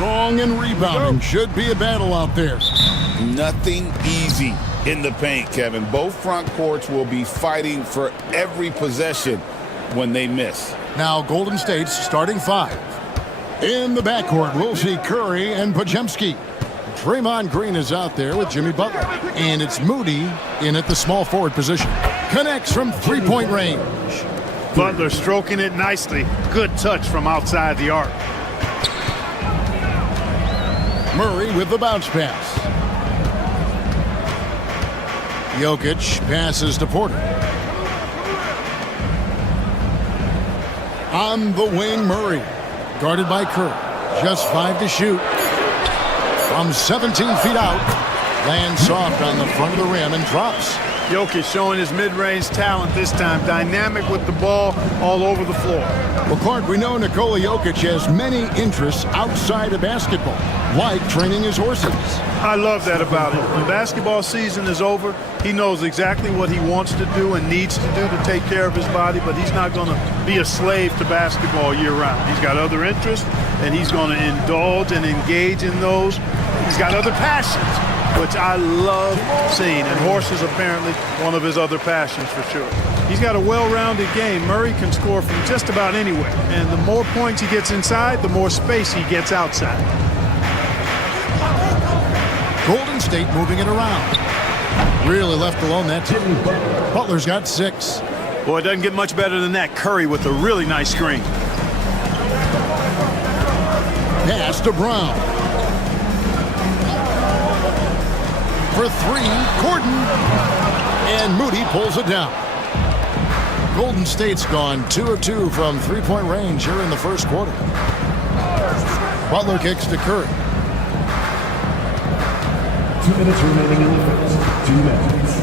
Strong and rebounding. Should be a battle out there. Nothing easy in the paint, Kevin. Both front courts will be fighting for every possession when they miss. Now Golden State's starting five. In the backcourt, we'll see Curry and Podziemski. Draymond Green is out there with Jimmy Butler. And it's Moody in at the small forward position. Connects from three-point range. Butler stroking it nicely. Good touch from outside the arc. Murray with the bounce pass. Jokic passes to Porter. On the wing, Murray. Guarded by Kerr. Just 5 to shoot. From 17 feet out. Lands soft on the front of the rim and drops. Jokic showing his mid-range talent this time. Dynamic with the ball all over the floor. Well, Clark, we know Nikola Jokic has many interests outside of basketball, like training his horses. I love that about him. When basketball season is over, he knows exactly what he wants to do and needs to do to take care of his body, but he's not going to be a slave to basketball year-round. He's got other interests, and he's going to indulge and engage in those. He's got other passions, which I love seeing, and horses apparently one of his other passions for sure. He's got a well-rounded game. Murray can score from just about anywhere, and the more points he gets inside, the more space he gets outside. Golden State moving it around. Really left alone that team. Butler's got 6. Boy, it doesn't get much better than that. Curry with a really nice screen. Pass to Brown. For 3, Gordon. And Moody pulls it down. Golden State's gone 2 of 2 from three-point range here in the first quarter. Butler kicks to Curry. 2 minutes remaining in the first. 2 minutes.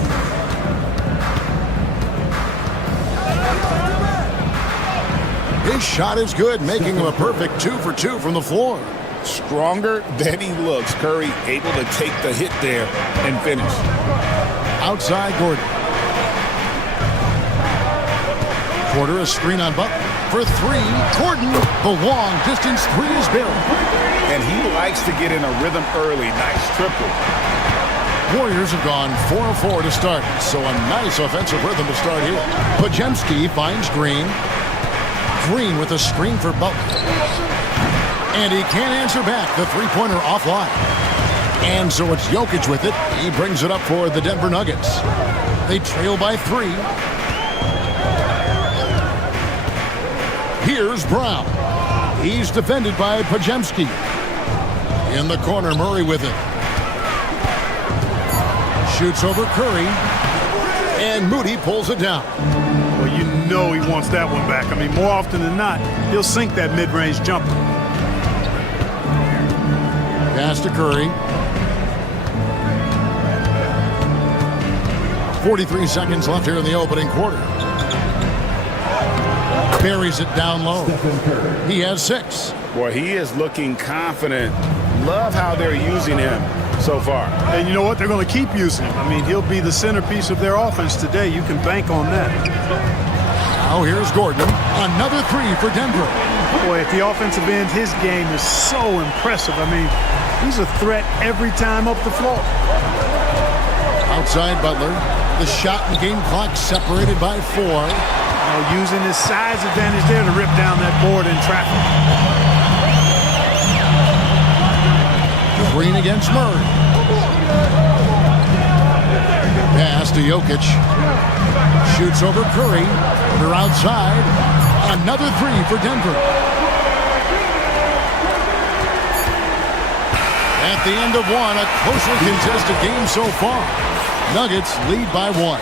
His shot is good, making him a perfect 2 for 2 from the floor. Stronger than he looks. Curry able to take the hit there and finish. Outside Gordon. Porter a screen on Butler. For 3, Gordon. The long distance 3 is buried. And he likes to get in a rhythm early. Nice triple. Warriors have gone 4 of 4 to start, so a nice offensive rhythm to start here. Podziemski finds Green. Green with a screen for Butler. And he can't answer back. The three-pointer offline. And so it's Jokic with it. He brings it up for the Denver Nuggets. They trail by 3. Here's Brown. He's defended by Podziemski. In the corner, Murray with it. Shoots over Curry. And Moody pulls it down. Well, you know he wants that one back. I mean, more often than not, he'll sink that mid-range jumper. Pass to Curry. 43 seconds left here in the opening quarter. Buries it down low. He has 6. Boy, he is looking confident. Love how they're using him so far. And you know what? They're going to keep using him. I mean, he'll be the centerpiece of their offense today. You can bank on that. Now here's Gordon. Another 3 for Denver. Boy, at the offensive end, his game is so impressive. I mean, he's a threat every time up the floor. Outside Butler. The shot and game clock separated by 4. Now using his size advantage there to rip down that board in traffic. Green against Murray. Pass to Jokic. Shoots over Curry. They're outside. Another 3 for Denver. At the end of one, a closely contested game so far. Nuggets lead by 1.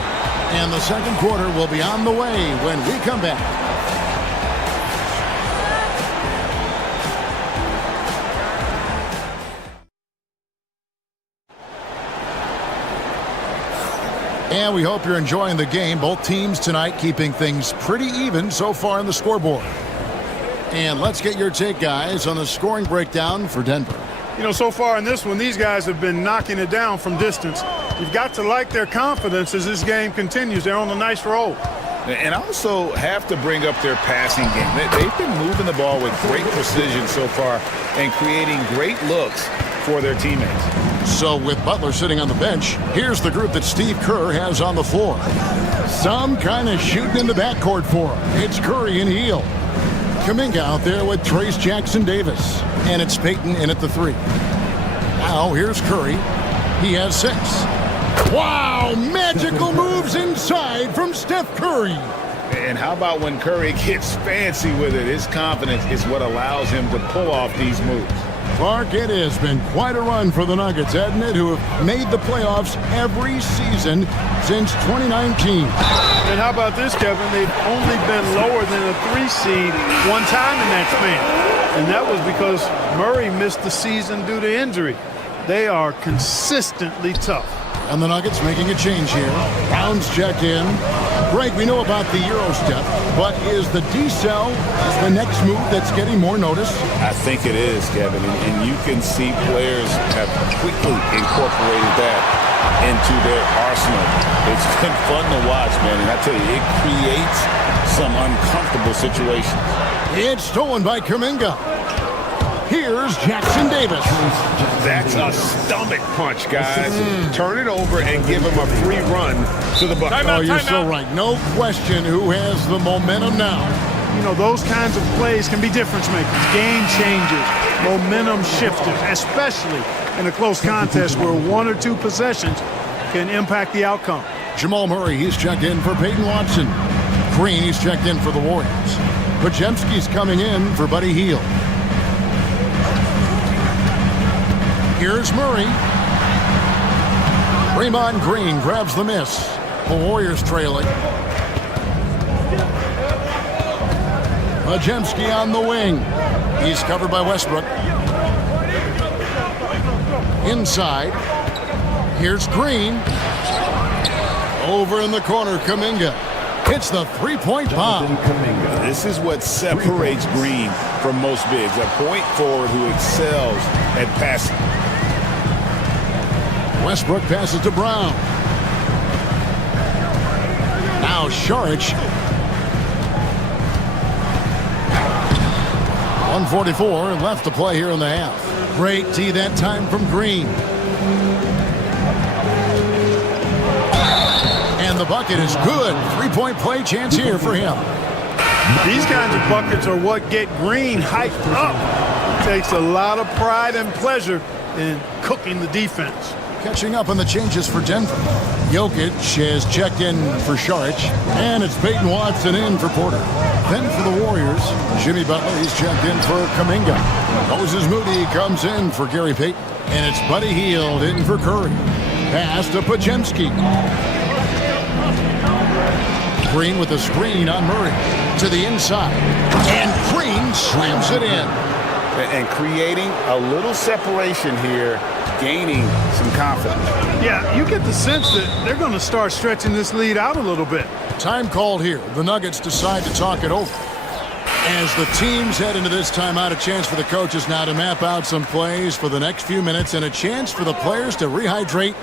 And the second quarter will be on the way when we come back. And we hope you're enjoying the game. Both teams tonight keeping things pretty even so far on the scoreboard. And let's get your take, guys, on the scoring breakdown for Denver. You know, so far in this one, these guys have been knocking it down from distance. You've got to like their confidence as this game continues. They're on a nice roll. And also have to bring up their passing game. They've been moving the ball with great precision so far and creating great looks for their teammates. So with Butler sitting on the bench, here's the group that Steve Kerr has on the floor. Some kind of shooting in the backcourt for him. It's Curry and Hield. Kuminga out there with Trace Jackson-Davis. And it's Payton in at the 3. Now here's Curry. He has 6. Wow, magical moves inside from Steph Curry. And how about when Curry gets fancy with it? His confidence is what allows him to pull off these moves. Clark, it has been quite a run for the Nuggets, hasn't it, who have made the playoffs every season since 2019. And how about this, Kevin? They've only been lower than a 3 seed one time in that span. And that was because Murray missed the season due to injury. They are consistently tough. And the Nuggets making a change here. Brown's checked in. Greg, we know about the Euro step, but is the decel the next move that's getting more notice? I think it is, Kevin, and you can see players have quickly incorporated that into their arsenal. It's been fun to watch, man, and I tell you, it creates some uncomfortable situations. It's stolen by Kuminga. Here's Jackson-Davis. That's a stomach punch, guys. Turn it over and give him a free run to the bucket. Oh, you're so right. No question who has the momentum now. You know, those kinds of plays can be difference makers, game changers, momentum shifters, especially in a close contest where 1 or 2 possessions can impact the outcome. Jamal Murray, he's checked in for Peyton Watson. Green, he's checked in for the Warriors. Podziemski's coming in for Buddy Hield. Here's Murray. Draymond Green grabs the miss. The Warriors trailing. Podziemski on the wing. He's covered by Westbrook. Inside. Here's Green. Over in the corner, Kuminga hits the three-point bomb. This is what separates Green from most bigs. A point forward who excels at passing. Westbrook passes to Brown. Now Saric. 1:44 left to play here in the half. Great D that time from Green. And the bucket is good. 3-point play chance here for him. These kinds of buckets are what get Green hyped up. It takes a lot of pride and pleasure in cooking the defense. Catching up on the changes for Denver. Jokic has checked in for Saric, and it's Peyton Watson in for Porter. Then for the Warriors, Jimmy Butler, he's checked in for Kuminga. Moses Moody comes in for Gary Payton, and it's Buddy Hield in for Curry. Pass to Podziemski. Green with a screen on Murray to the inside, and Green slams it in. And creating a little separation here, gaining some confidence. Yeah, you get the sense that they're going to start stretching this lead out a little bit. Time called here. The Nuggets decide to talk it over. As the teams head into this timeout, a chance for the coaches now to map out some plays for the next few minutes and a chance for the players to rehydrate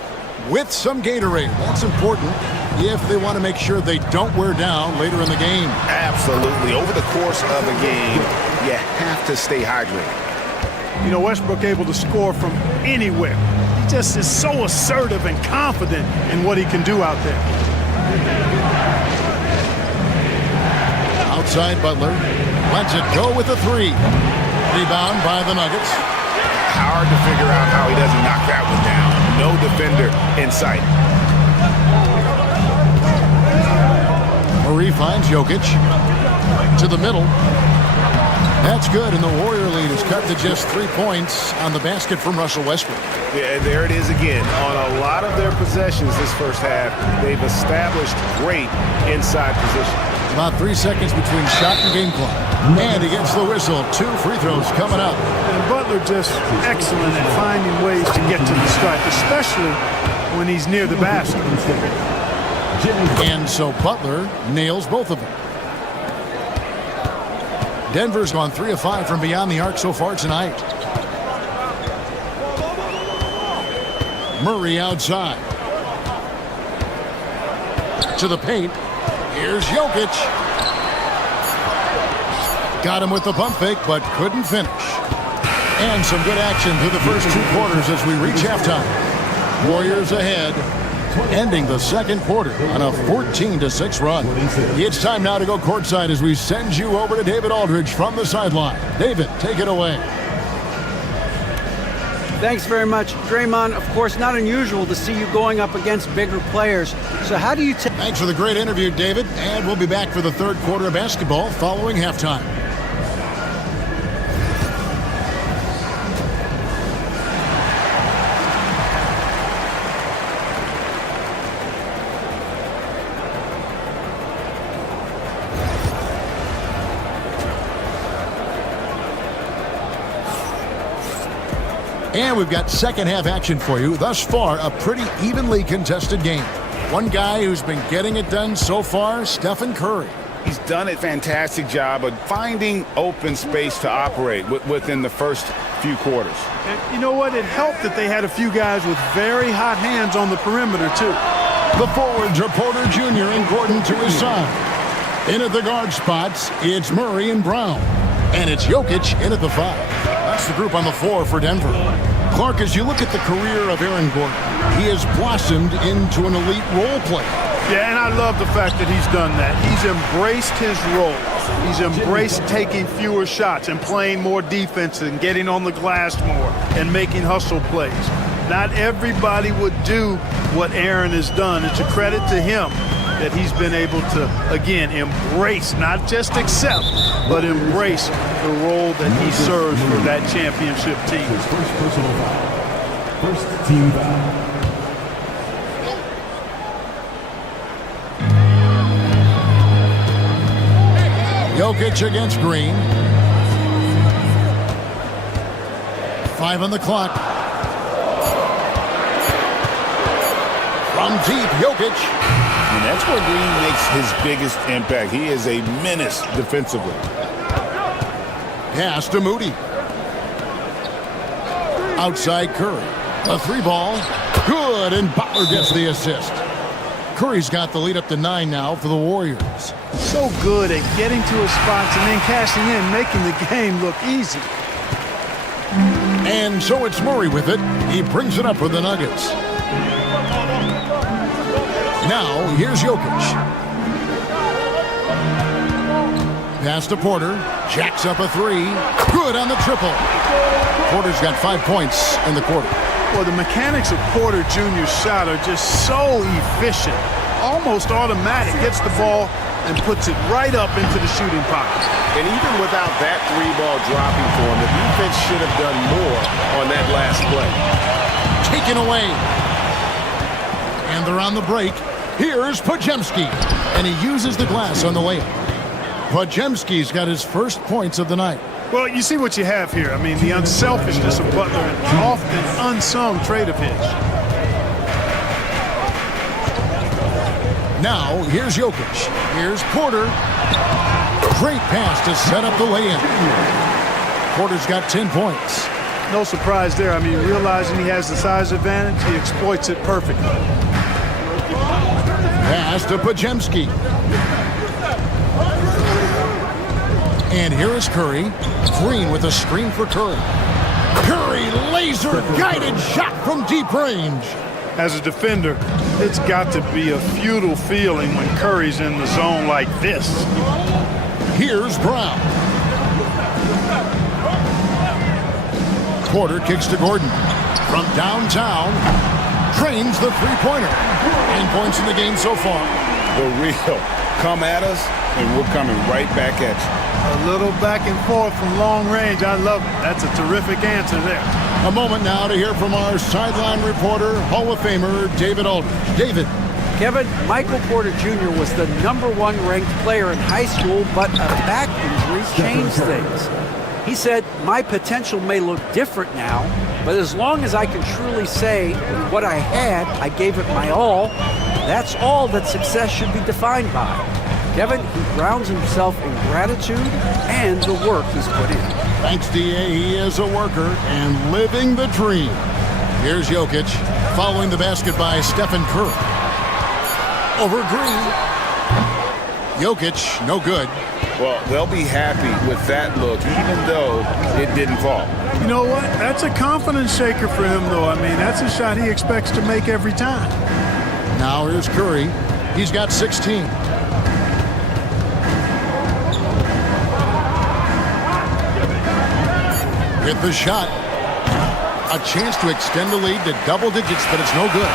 with some Gatorade. That's important if they want to make sure they don't wear down later in the game. Absolutely. Over the course of a game, you have to stay hydrated. You know, Westbrook able to score from anywhere. He just is so assertive and confident in what he can do out there. Outside Butler. Lets it go with a 3. Rebound by the Nuggets. Hard to figure out how he doesn't knock that one down. No defender in sight. Murray finds Jokic to the middle. That's good, and the Warrior lead is cut to just 3 points on the basket from Russell Westbrook. Yeah, there it is again. On a lot of their possessions this first half, they've established great inside position. About 3 seconds between shot and game clock. And he gets the whistle. 2 free throws coming up. And Butler just excellent at finding ways to get to the stripe, especially when he's near the basket. And so Butler nails both of them. Denver's gone 3 of 5 from beyond the arc so far tonight. Murray outside. To the paint. Here's Jokic. Got him with the pump fake, but couldn't finish. And some good action through the first 2 quarters as we reach halftime. Warriors ahead, ending the second quarter on a 14-6 run. It's time now to go courtside as we send you over to David Aldridge from the sideline. David, take it away. Thanks very much. Draymond, of course, not unusual to see you going up against bigger players. So how do you take... Thanks for the great interview, David. And we'll be back for the third quarter of basketball following halftime. And we've got second half action for you. Thus far, a pretty evenly contested game. One guy who's been getting it done so far, Stephen Curry. He's done a fantastic job of finding open space to operate within the first few quarters. And you know what? It helped that they had a few guys with very hot hands on the perimeter, too. The forwards are Porter Jr. and Gordon to his side. In at the guard spots, it's Murray and Brown. And it's Jokic in at the 5. That's the group on the floor for Denver. Clark, as you look at the career of Aaron Gordon, he has blossomed into an elite role player. Yeah, and I love the fact that he's done that. He's embraced his role. He's embraced taking fewer shots and playing more defense and getting on the glass more and making hustle plays. Not everybody would do what Aaron has done. It's a credit to him that he's been able to, again, embrace, not just accept, but embrace the role that he serves for that championship team. His first personal foul. First team foul. Jokic against Green. 5 on the clock. From deep, Jokic. And that's where Green makes his biggest impact. He is a menace defensively. Pass to Moody. Outside Curry. A 3-ball. Good, and Butler gets the assist. Curry's got the lead up to 9 now for the Warriors. So good at getting to his spots and then cashing in, making the game look easy. And so it's Murray with it. He brings it up for the Nuggets. Now, here's Jokic. Pass to Porter. Jacks up a 3. Good on the triple. Porter's got 5 points in the quarter. Well, the mechanics of Porter Jr.'s shot are just so efficient. Almost automatic. Gets the ball and puts it right up into the shooting pocket. And even without that 3-ball dropping for him, the defense should have done more on that last play. Taken away. And they're on the break. Here's Podziemski. And he uses the glass on the layup. Podziemski's got his first points of the night. Well, you see what you have here. I mean, the unselfishness of Butler, an often unsung trait of his. Now, here's Jokic. Here's Porter. Great pass to set up the lay-in. Porter's got 10 points. No surprise there. I mean, realizing he has the size advantage, he exploits it perfectly. Pass to Podziemski. And here is Curry. Green with a screen for Curry. Curry, laser-guided shot from deep range. As a defender, it's got to be a futile feeling when Curry's in the zone like this. Here's Brown. Porter kicks to Gordon. From downtown, drains the three-pointer. 9 points in the game so far. The real come at us, and we're coming right back at you. A little back and forth from long range. I love it. That's a terrific answer there. A moment now to hear from our sideline reporter, Hall of Famer David Aldridge. David. Kevin, Michael Porter Jr. was the #1 ranked player in high school, but a back injury changed things. He said, "My potential may look different now, but as long as I can truly say what I had, I gave it my all, that's all that success should be defined by." Kevin, he grounds himself in gratitude and the work he's put in. Thanks, D.A. He is a worker and living the dream. Here's Jokic, following the basket by Stephen Curry. Over Green. Jokic, no good. Well, they'll be happy with that look, even though it didn't fall. You know what? That's a confidence shaker for him, though. I mean, that's a shot he expects to make every time. Now here's Curry. He's got 16. With the shot. A chance to extend the lead to double digits, but it's no good.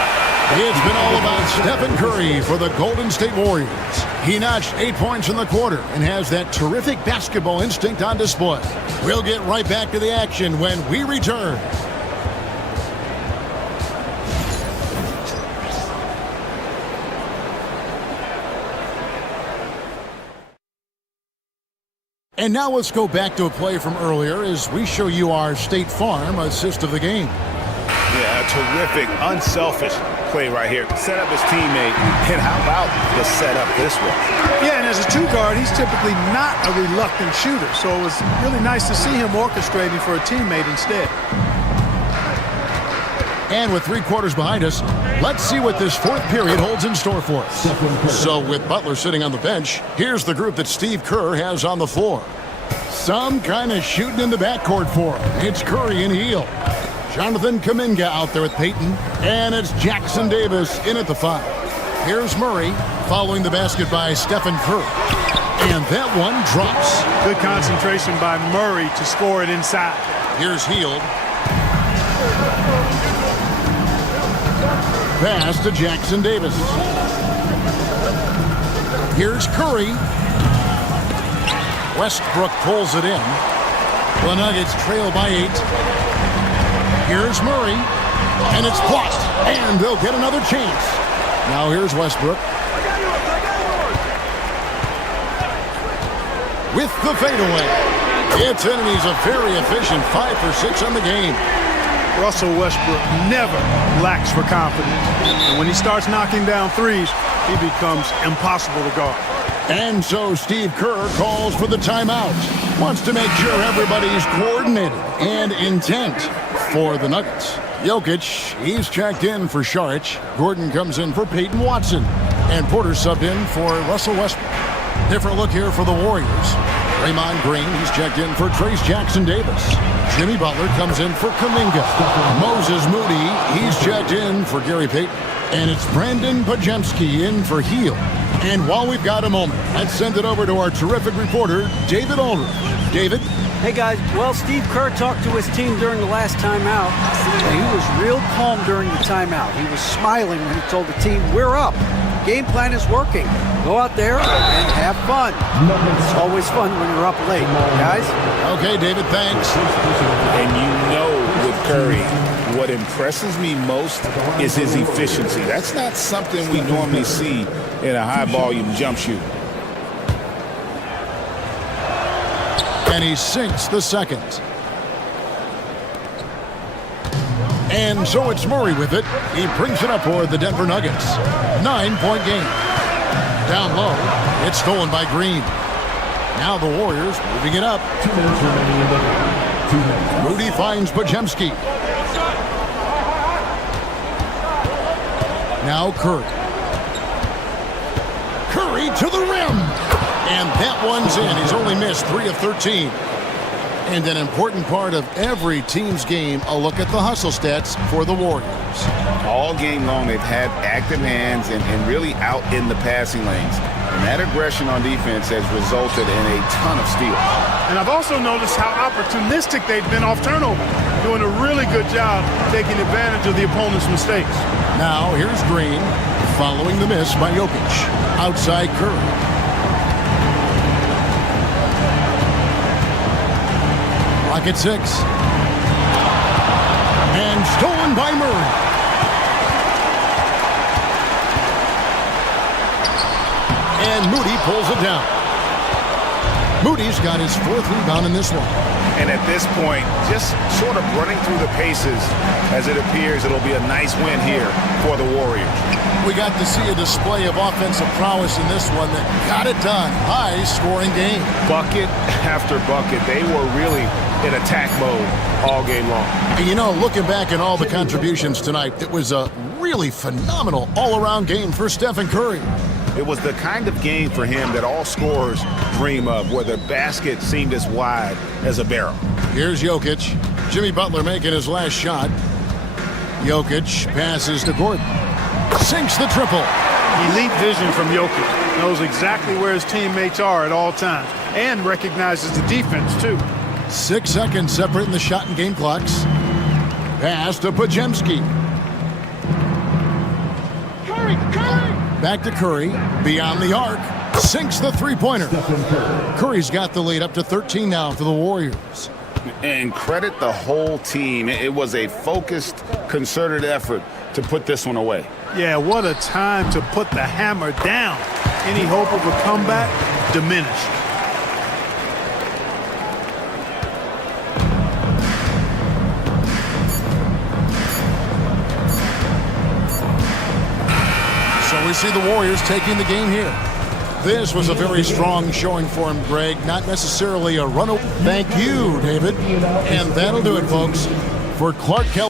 It's been all about Stephen Curry for the Golden State Warriors. He notched 8 points in the quarter and has that terrific basketball instinct on display. We'll get right back to the action when we return. And now let's go back to a play from earlier as we show you our State Farm assist of the game. Yeah, a terrific, unselfish play right here. Set up his teammate, and how about the setup this way? Yeah, and as a 2 guard, he's typically not a reluctant shooter, so it was really nice to see him orchestrating for a teammate instead. And with 3 quarters behind us, let's see what this 4th period holds in store for us. So with Butler sitting on the bench, here's the group that Steve Kerr has on the floor. Some kind of shooting in the backcourt for him. It's Curry and Hield. Jonathan Kuminga out there with Payton. And it's Jackson Davis in at the 5. Here's Murray following the basket by Stephen Curry. And that one drops. Good concentration by Murray to score it inside. Here's Hield. Pass to Jackson Davis. Here's Curry. Westbrook pulls it in. The Nuggets trail by 8. Here's Murray. And it's blocked. And they'll get another chance. Now here's Westbrook. With the fadeaway. It's in, and he's a very efficient 5 for 6 on the game. Russell Westbrook never lacks for confidence. And when he starts knocking down threes, he becomes impossible to guard. And so Steve Kerr calls for the timeout. Wants to make sure everybody's coordinated and intent for the Nuggets. Jokic, he's checked in for Šarić. Gordon comes in for Peyton Watson. And Porter subbed in for Russell Westbrook. Different look here for the Warriors. Draymond Green, he's checked in for Trace Jackson Davis. Jimmy Butler comes in for Kuminga. Moses Moody, he's checked in for Gary Payton. And it's Brandon Pajemski in for Hield. And while we've got a moment, let's send it over to our terrific reporter, David Aldridge. David? Hey guys, well, Steve Kerr talked to his team during the last timeout. He was real calm during the timeout. He was smiling when he told the team, we're up. Game plan is working. Go out there and have fun. It's always fun when you're up late, guys. Okay, David, thanks. And you know with Curry, what impresses me most is his efficiency. That's not something we normally see in a high-volume jump shoot. And he sinks the second. And so it's Murray with it. He brings it up for the Denver Nuggets. 9-point game. Down low, it's stolen by Green. Now the Warriors moving it up. 2 minutes remaining in the game. 2 minutes. Moody finds Pajemski. Now Curry. Curry to the rim. And that one's in. He's only missed 3 of 13. And an important part of every team's game, a look at the hustle stats for the Warriors. All game long, they've had active hands and really out in the passing lanes. And that aggression on defense has resulted in a ton of steals. And I've also noticed how opportunistic they've been off turnover, doing a really good job taking advantage of the opponent's mistakes. Now here's Green, following the miss by Jokic. Outside Curry. At 6. And stolen by Murray. And Moody pulls it down. Moody's got his 4th rebound in this one. And at this point, just sort of running through the paces as it appears it'll be a nice win here for the Warriors. We got to see a display of offensive prowess in this one that got it done. High-scoring game. Bucket after bucket. They were really in attack mode all game long. And you know, looking back at all the contributions tonight, it was a really phenomenal all-around game for Stephen Curry. It was the kind of game for him that all scorers dream of, where the basket seemed as wide as a barrel. Here's Jokic. Jimmy Butler making his last shot. Jokic passes to Gordon. Sinks the triple. Elite vision from Jokic. Knows exactly where his teammates are at all times and recognizes the defense, too. 6 seconds separating the shot and game clocks. Pass to Pajemski. Back to Curry. Beyond the arc. Sinks the three-pointer. Curry's got the lead up to 13 now for the Warriors. And credit the whole team. It was a focused, concerted effort to put this one away. Yeah, what a time to put the hammer down. Any hope of a comeback diminished. So we see the Warriors taking the game here. This was a very strong showing for him, Greg. Not necessarily a run. Thank you, David. And that'll do it, folks, for Clark Kell.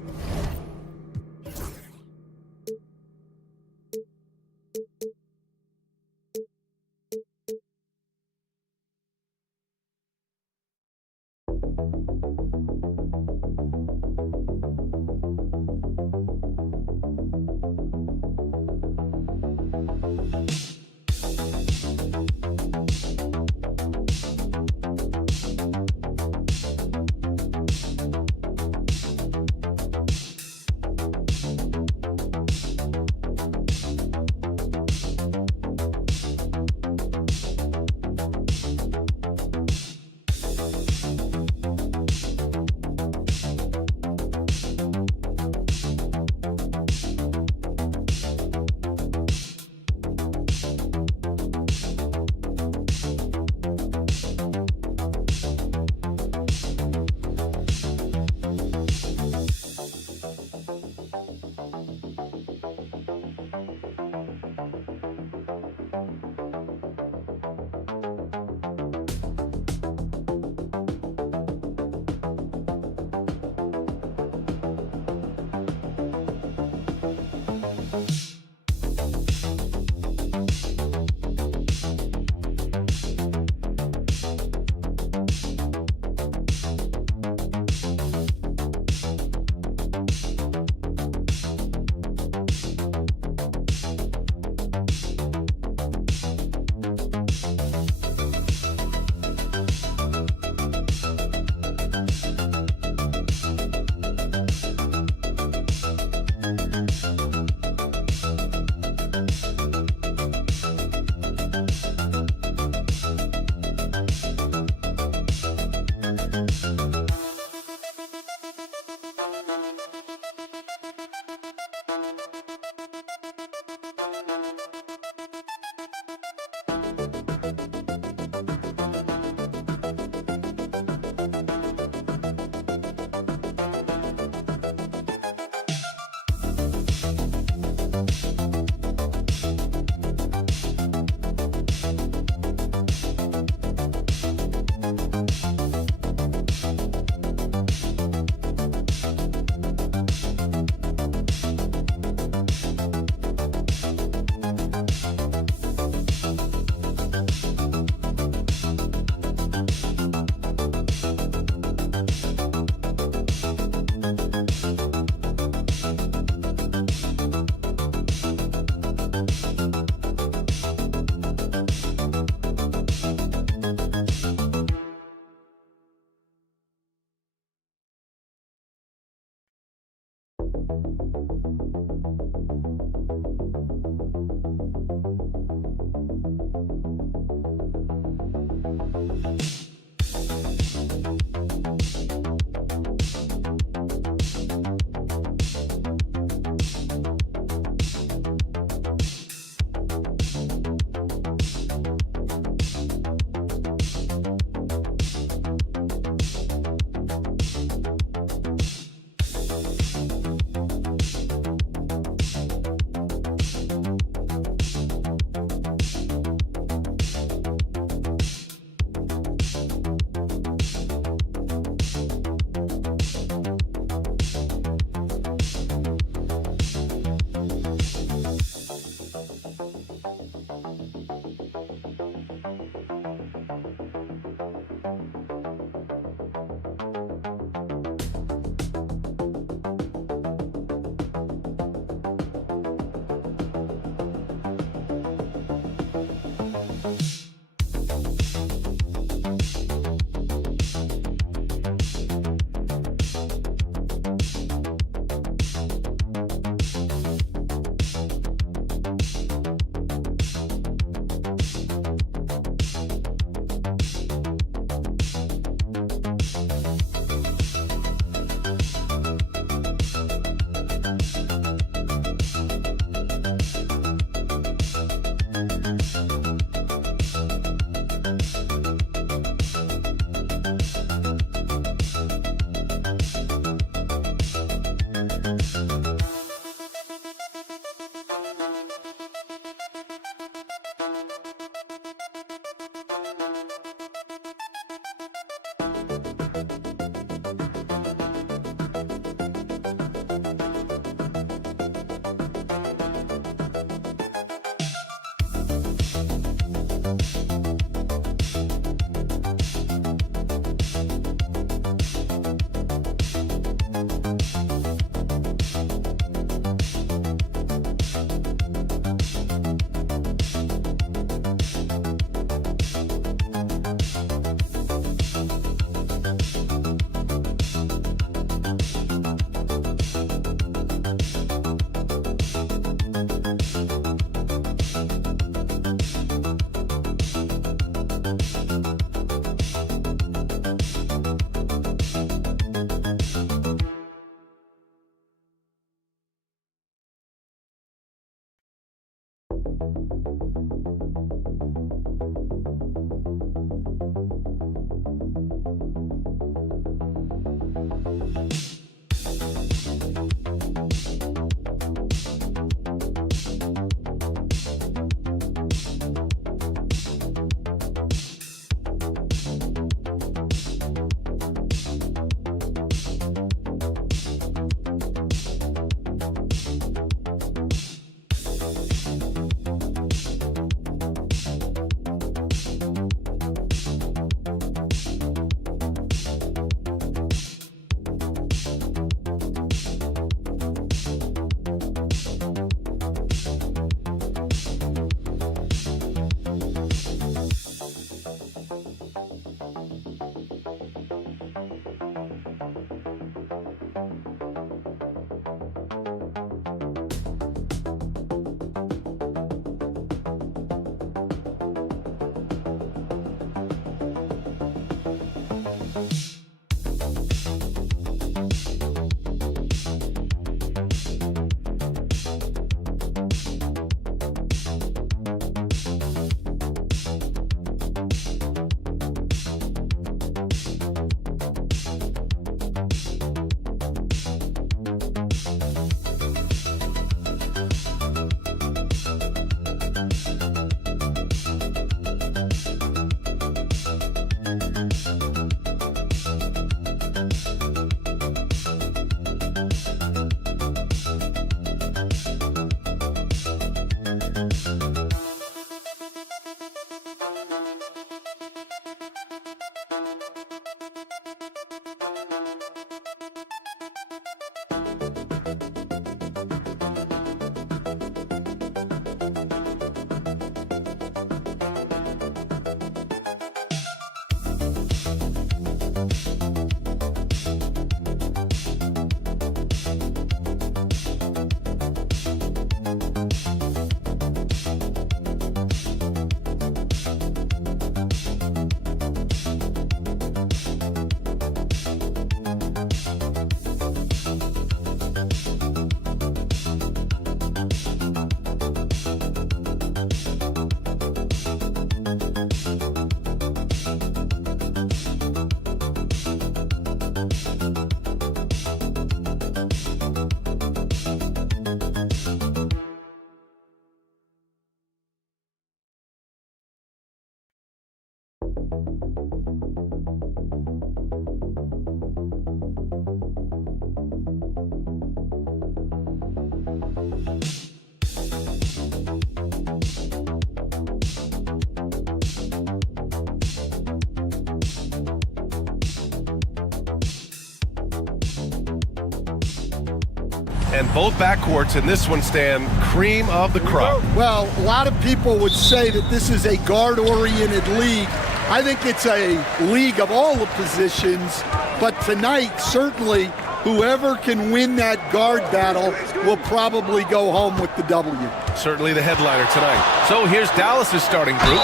And both backcourts in this one stand cream of the crop. Well, a lot of people would say that this is a guard-oriented league. I think it's a league of all the positions, but tonight, certainly, whoever can win that guard battle will probably go home with the W. Certainly the headliner tonight. So here's Dallas's starting group.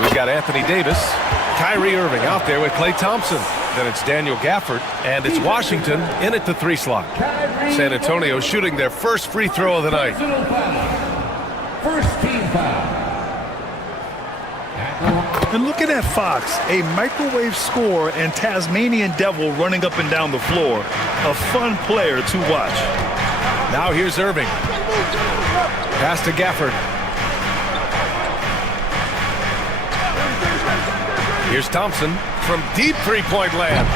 We've got Anthony Davis, Kyrie Irving out there with Klay Thompson. Then it's Daniel Gafford, and it's Washington in at the 3 slot. San Antonio shooting their first free throw of the night. First team foul. And look at that Fox, a microwave scorer and Tasmanian devil running up and down the floor. A fun player to watch. Now here's Irving. Pass to Gafford. Here's Thompson from deep three-point land.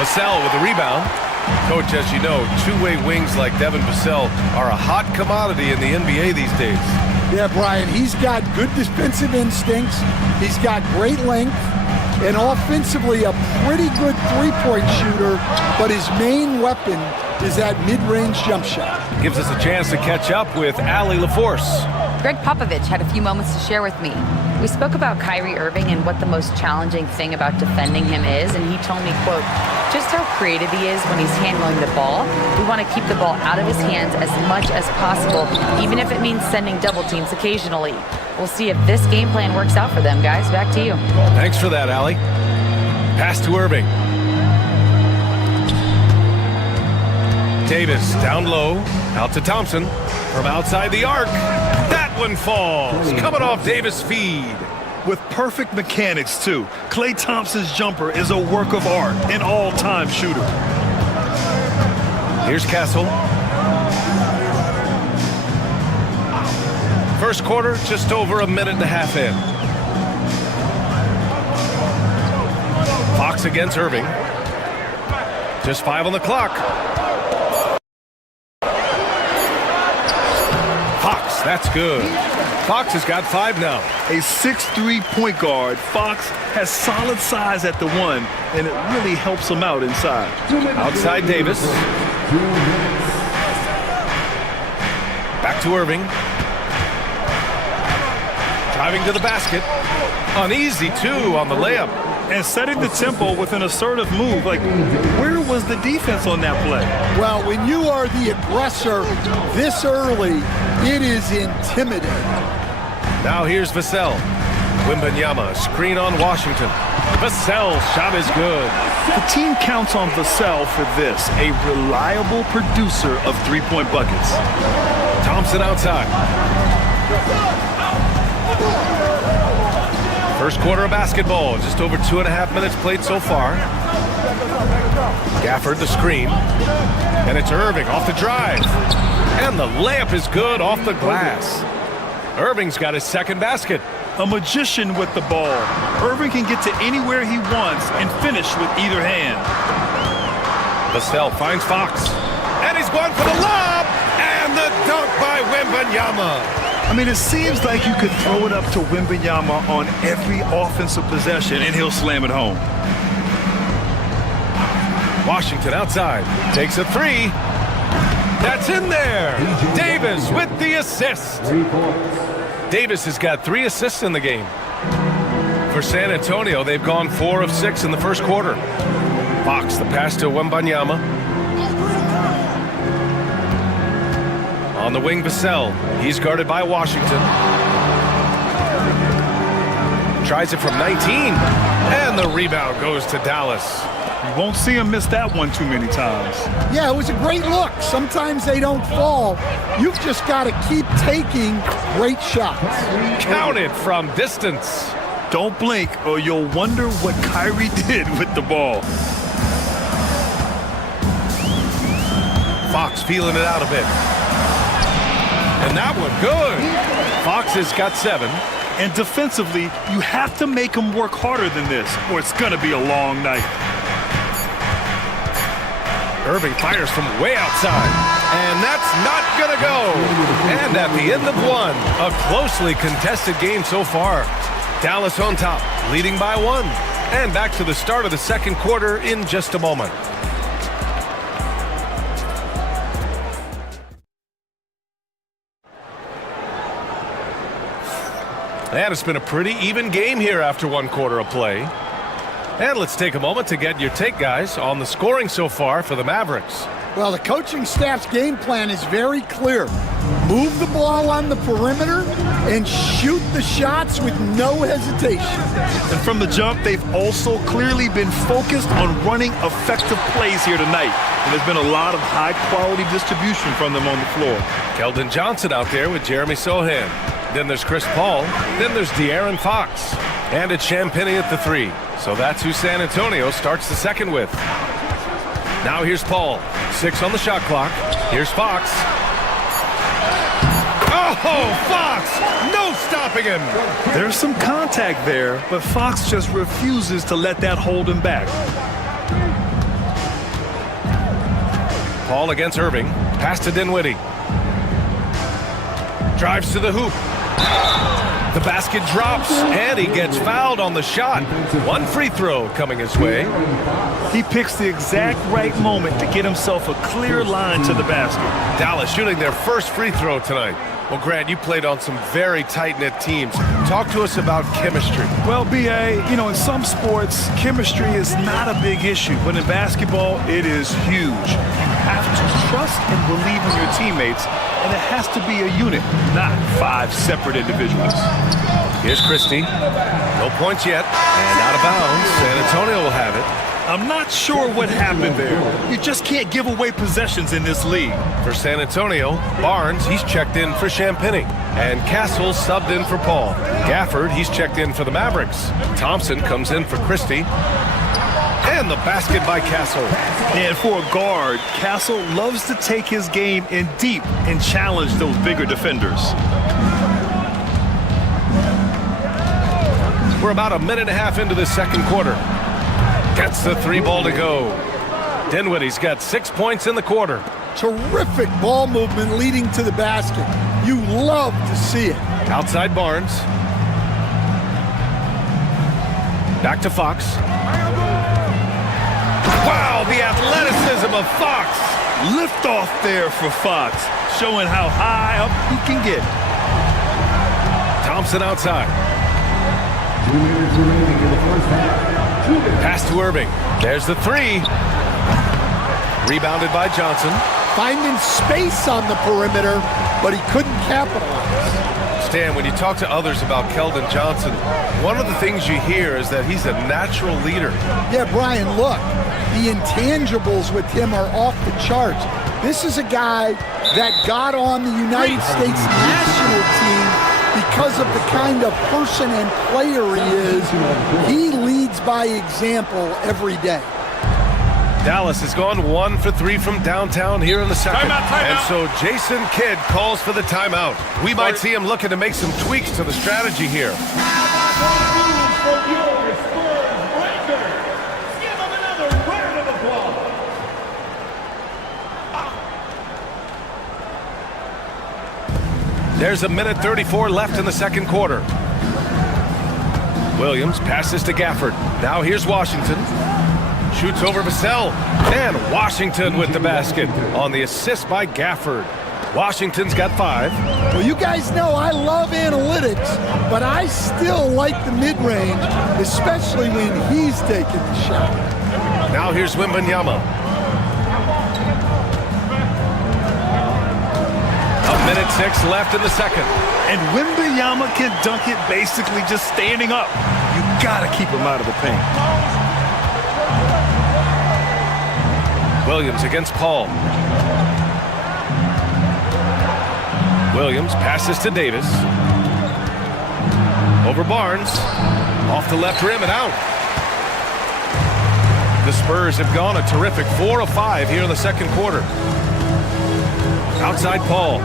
Vassell with the rebound. Coach, as you know, two-way wings like Devin Vassell are a hot commodity in the NBA these days. Yeah, Brian, he's got good defensive instincts. He's got great length. And offensively, a pretty good three-point shooter. But his main weapon is that mid-range jump shot. Gives us a chance to catch up with Allie LaForce. Greg Popovich had a few moments to share with me. We spoke about Kyrie Irving and what the most challenging thing about defending him is, and he told me, quote, just how creative he is when he's handling the ball. We want to keep the ball out of his hands as much as possible, even if it means sending double teams occasionally. We'll see if this game plan works out for them, guys. Back to you. Thanks for that, Allie. Pass to Irving. Davis down low, out to Thompson from outside the arc. That one falls. Coming off Davis' feed. With perfect mechanics, too. Klay Thompson's jumper is a work of art, an all-time shooter. Here's Castle. First quarter, just over a minute and a half in. Fox against Irving. Just 5 on the clock. Fox, that's good. Fox has got 5 now. A 6'3" point guard, Fox has solid size at the 1, and it really helps him out inside. Outside Davis. Back to Irving. Driving to the basket. An easy 2 on the layup. And setting the tempo with an assertive move. Like, where was the defense on that play? Well, when you are the aggressor this early, it is intimidating. Now here's Vassell. Wembanyama, screen on Washington. Vassell's shot is good. The team counts on Vassell for this, a reliable producer of three-point buckets. Thompson outside. First quarter of basketball, just over 2.5 minutes played so far. Gafford the screen. And it's Irving off the drive. And the layup is good off the glass. Irving's got his second basket. A magician with the ball. Irving can get to anywhere he wants and finish with either hand. Vassell finds Fox. And he's going for the lob. And the dunk by Wembanyama. I mean, it seems like you could throw it up to Wembanyama on every offensive possession, and he'll slam it home. Washington outside. Takes a 3. That's in there. Davis with the assist. Davis has got 3 assists in the game. For San Antonio, they've gone 4 of 6 in the first quarter. Fox, the pass to Wembanyama. On the wing, Vassell. He's guarded by Washington. Tries it from 19. And the rebound goes to Dallas. You won't see him miss that one too many times. Yeah, it was a great look. Sometimes they don't fall. You've just got to keep taking great shots. Counted from distance. Don't blink or you'll wonder what Kyrie did with the ball. Fox feeling it out a bit. And that one good. Fox has got 7. And defensively, you have to make him work harder than this, or it's going to be a long night. Irving fires from way outside. And that's not going to go. And at the end of 1, a closely contested game so far. Dallas on top, leading by 1. And back to the start of the second quarter in just a moment. And it's been a pretty even game here after 1 quarter of play. And let's take a moment to get your take, guys, on the scoring so far for the Mavericks. Well, the coaching staff's game plan is very clear. Move the ball on the perimeter and shoot the shots with no hesitation. And from the jump, they've also clearly been focused on running effective plays here tonight. And there's been a lot of high-quality distribution from them on the floor. Keldon Johnson out there with Jeremy Sohan. Then there's Chris Paul. Then there's De'Aaron Fox. And it's Champagnie at the 3. So that's who San Antonio starts the second with. Now here's Paul. 6 on the shot clock. Here's Fox. Oh, Fox! No stopping him! There's some contact there, but Fox just refuses to let that hold him back. Paul against Irving. Pass to Dinwiddie. Drives to the hoop. The basket drops, and he gets fouled on the shot. 1 free throw coming his way. He picks the exact right moment to get himself a clear line to the basket. Dallas shooting their first free throw tonight. Well, Grant, you played on some very tight-knit teams. Talk to us about chemistry. Well, B.A., you know, in some sports, chemistry is not a big issue, but in basketball, it is huge. You have to trust and believe in your teammates, and it has to be a unit, not 5 separate individuals. Here's Christie. No points yet, and out of bounds. San Antonio will have it. I'm not sure what happened there. You just can't give away possessions in this league. For San Antonio, Barnes, he's checked in for Champagny. And Castle subbed in for Paul. Gafford, he's checked in for the Mavericks. Thompson comes in for Christie. And the basket by Castle. And for a guard, Castle loves to take his game in deep and challenge those bigger defenders. We're about a minute and a half into the second quarter. Gets the 3 ball to go. Dinwiddie's got 6 points in the quarter. Terrific ball movement leading to the basket. You love to see it. Outside Barnes. Back to Fox. Wow, the athleticism of Fox. Lift off there for Fox, showing how high up he can get. Thompson outside. 2 minutes remaining in the first half. Pass to Irving. There's the 3. Rebounded by Johnson. Finding space on the perimeter, but he couldn't capitalize. Stan, when you talk to others about Keldon Johnson, one of the things you hear is that he's a natural leader. Yeah, Brian, look, the intangibles with him are off the charts. This is a guy that got on the United States national team because of the kind of person and player he is. He leads by example every day. Dallas has gone 1 for 3 from downtown here in the second. Timeout. And so Jason Kidd calls for the timeout. We might see him looking to make some tweaks to the strategy here. There's a minute 34 left in the second quarter. Williams passes to Gafford. Now here's Washington. Shoots over Vassell. And Washington with the basket on the assist by Gafford. Washington's got 5. Well, you guys know I love analytics, but I still like the mid-range, especially when he's taking the shot. Now here's Wembanyama. A minute 6 left in the second. And Wembanyama can dunk it basically just standing up. You gotta keep him out of the paint. Williams against Paul. Williams passes to Davis. Over Barnes. Off the left rim and out. The Spurs have gone a terrific 4 of 5 here in the second quarter. Outside Paul.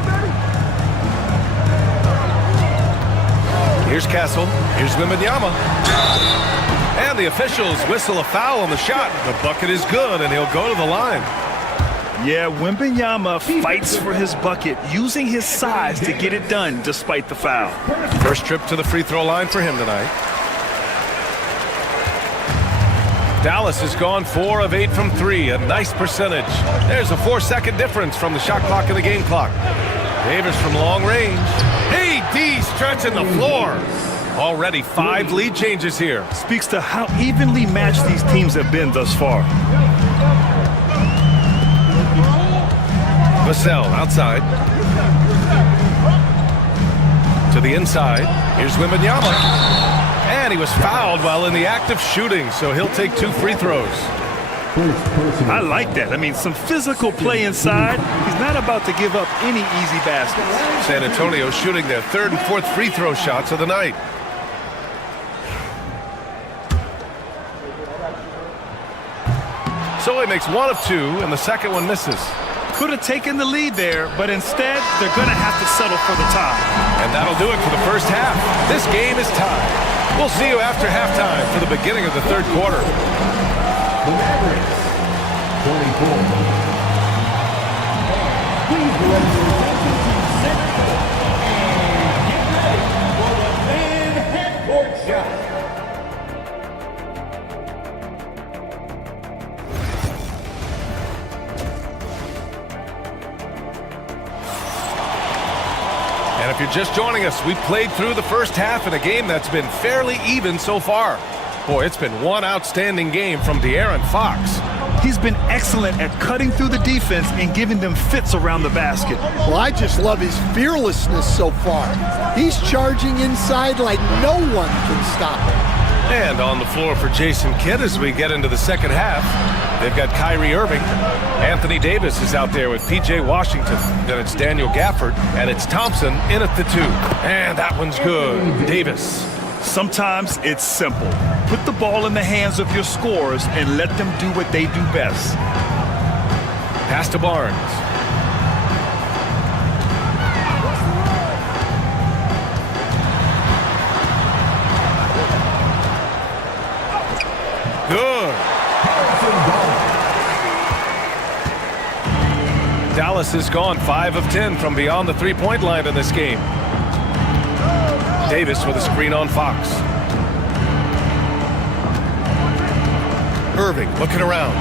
Here's Castle. Here's Wembanyama. And the officials whistle a foul on the shot. The bucket is good, and he'll go to the line. Yeah, Wembanyama fights for his bucket, using his size to get it done despite the foul. First trip to the free throw line for him tonight. Dallas has gone 4 of 8 from 3, a nice percentage. There's a 4-second difference from the shot clock and the game clock. Davis from long range. AD stretching the floor. Already 5 lead changes here. Speaks to how evenly matched these teams have been thus far. Vassell outside. To the inside. Here's Wembanyama. And he was fouled while in the act of shooting, so he'll take 2 free throws. I like that. I mean, some physical play inside. He's not about to give up any easy baskets. San Antonio shooting their 3rd and 4th free throw shots of the night. So he makes 1 of 2, and the second one misses. Could have taken the lead there, but instead, they're going to have to settle for the tie. And that'll do it for the first half. This game is tied. We'll see you after halftime for the beginning of the third quarter. The Mavericks, 24. Please be ready for the set and get ready for the fan half-court shot. And if you're just joining us, we played through the first half in a game that's been fairly even so far. Boy, it's been one outstanding game from De'Aaron Fox. He's been excellent at cutting through the defense and giving them fits around the basket. Well, I just love his fearlessness so far. He's charging inside like no one can stop him. And on the floor for Jason Kidd as we get into the second half, they've got Kyrie Irving. Anthony Davis is out there with P.J. Washington. Then it's Daniel Gafford, and it's Thompson in at the 2. And that one's good. Davis. Sometimes it's simple. Put the ball in the hands of your scorers and let them do what they do best. Pass to Barnes. Good. Dallas has gone 5 of 10 from beyond the three-point line in this game. Davis with a screen on Fox. Irving looking around.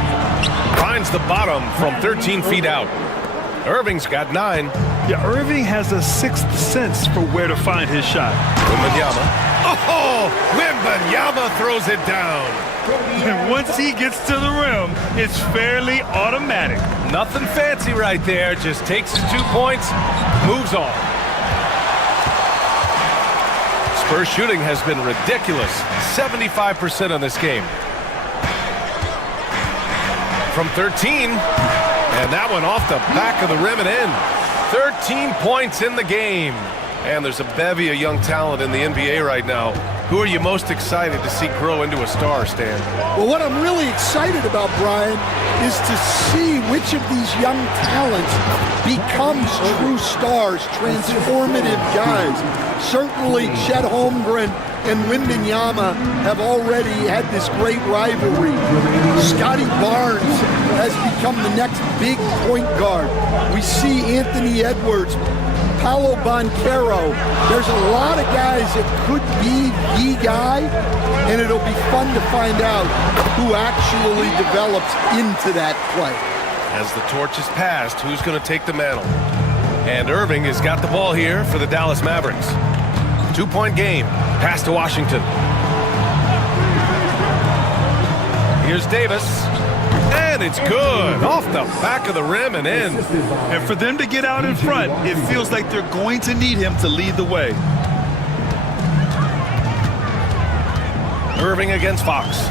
Finds the bottom from 13 feet out. Irving's got 9. Yeah, Irving has a sixth sense for where to find his shot. Wembanyama. Oh, Wembanyama throws it down. And once he gets to the rim, it's fairly automatic. Nothing fancy right there. Just takes his 2 points, moves on. Spurs shooting has been ridiculous. 75% in this game. From 13, and that one off the back of the rim and in. 13 points in the game. And there's a bevy of young talent in the NBA right now. Who are you most excited to see grow into a star, Stan? Well, what I'm really excited about, Brian, is to see which of these young talents becomes true stars, transformative guys. Certainly, Chet Holmgren and Wembanyama have already had this great rivalry. Scotty Barnes has become the next big point guard. We see Anthony Edwards, Paolo Banchero. There's a lot of guys that could be the guy, and it'll be fun to find out who actually develops into that play. As the torch is passed, who's going to take the mantle? And Irving has got the ball here for the Dallas Mavericks. 2-point game. Pass to Washington. Here's Davis. And it's good. Off the back of the rim and in. And for them to get out in front, it feels like they're going to need him to lead the way. Irving against Fox.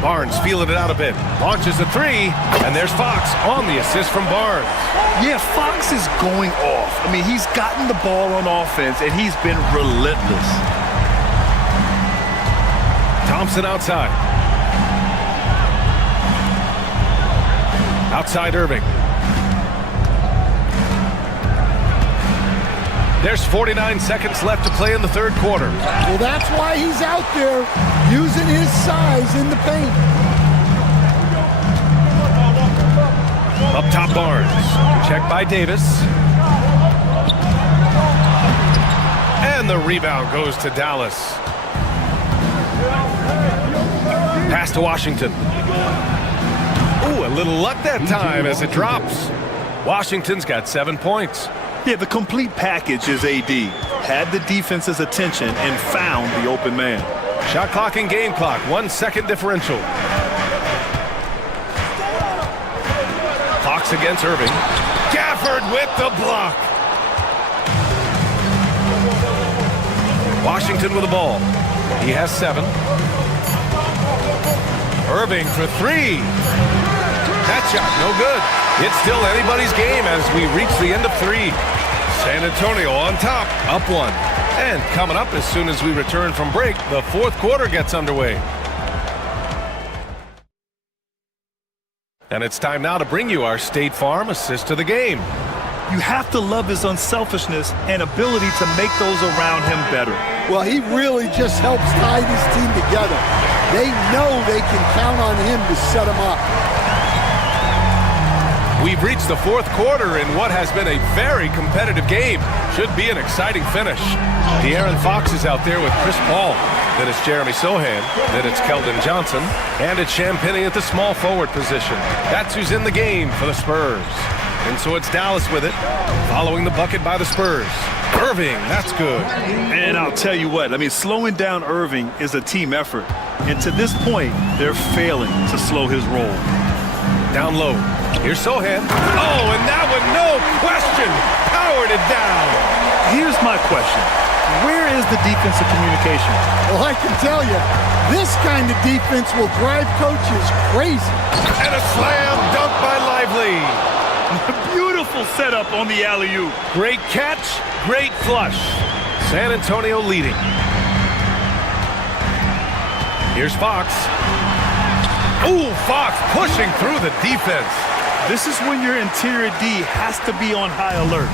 Barnes feeling it out a bit. Launches a 3, and there's Fox on the assist from Barnes. Yeah, Fox is going off. I mean, he's gotten the ball on offense, and he's been relentless. Thompson outside. Outside Irving. There's 49 seconds left to play in the third quarter. Well, that's why he's out there using his size in the paint. Up top Barnes. Check by Davis. And the rebound goes to Dallas. Pass to Washington. Ooh, a little luck that time as it drops. Washington's got 7 points. Yeah, the complete package is AD. Had the defense's attention and found the open man. Shot clock and game clock, 1 second differential. Fox against Irving. Gafford with the block. Washington with the ball. He has 7. Irving for 3. That shot, no good. It's still anybody's game as we reach the end of 3. San Antonio on top, up 1. And coming up as soon as we return from break, the fourth quarter gets underway. And it's time now to bring you our State Farm assist to the game. You have to love his unselfishness and ability to make those around him better. Well, he really just helps tie this team together. They know they can count on him to set them up. We've reached the fourth quarter in what has been a very competitive game. Should be an exciting finish. De'Aaron Fox is out there with Chris Paul. Then it's Jeremy Sohan. Then it's Keldon Johnson. And it's Champagnie at the small forward position. That's who's in the game for the Spurs. And so it's Dallas with it, following the bucket by the Spurs. Irving, that's good. And I'll tell you what, I mean, slowing down Irving is a team effort. And to this point, they're failing to slow his roll. Down low. Here's Sohan. Oh, and that one, no question, powered it down. Here's my question. Where is the defensive communication? Well, I can tell you, this kind of defense will drive coaches crazy. And a slam dunk by Lively. Beautiful setup on the alley-oop. Great catch, great flush. San Antonio leading. Here's Fox. Ooh, Fox pushing through the defense. This is when your interior D has to be on high alert.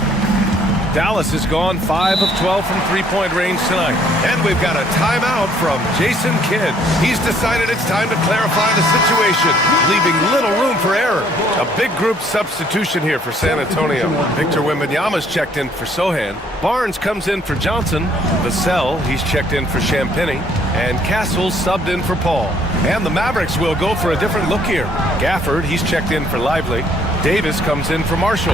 Dallas has gone 5 of 12 from three-point range tonight. And we've got a timeout from Jason Kidd. He's decided it's time to clarify the situation, leaving little room for error. A big group substitution here for San Antonio. Victor Wembanyama's checked in for Sohan. Barnes comes in for Johnson. Vassell, he's checked in for Champagny. And Castle's subbed in for Paul. And the Mavericks will go for a different look here. Gafford, he's checked in for Lively. Davis comes in for Marshall.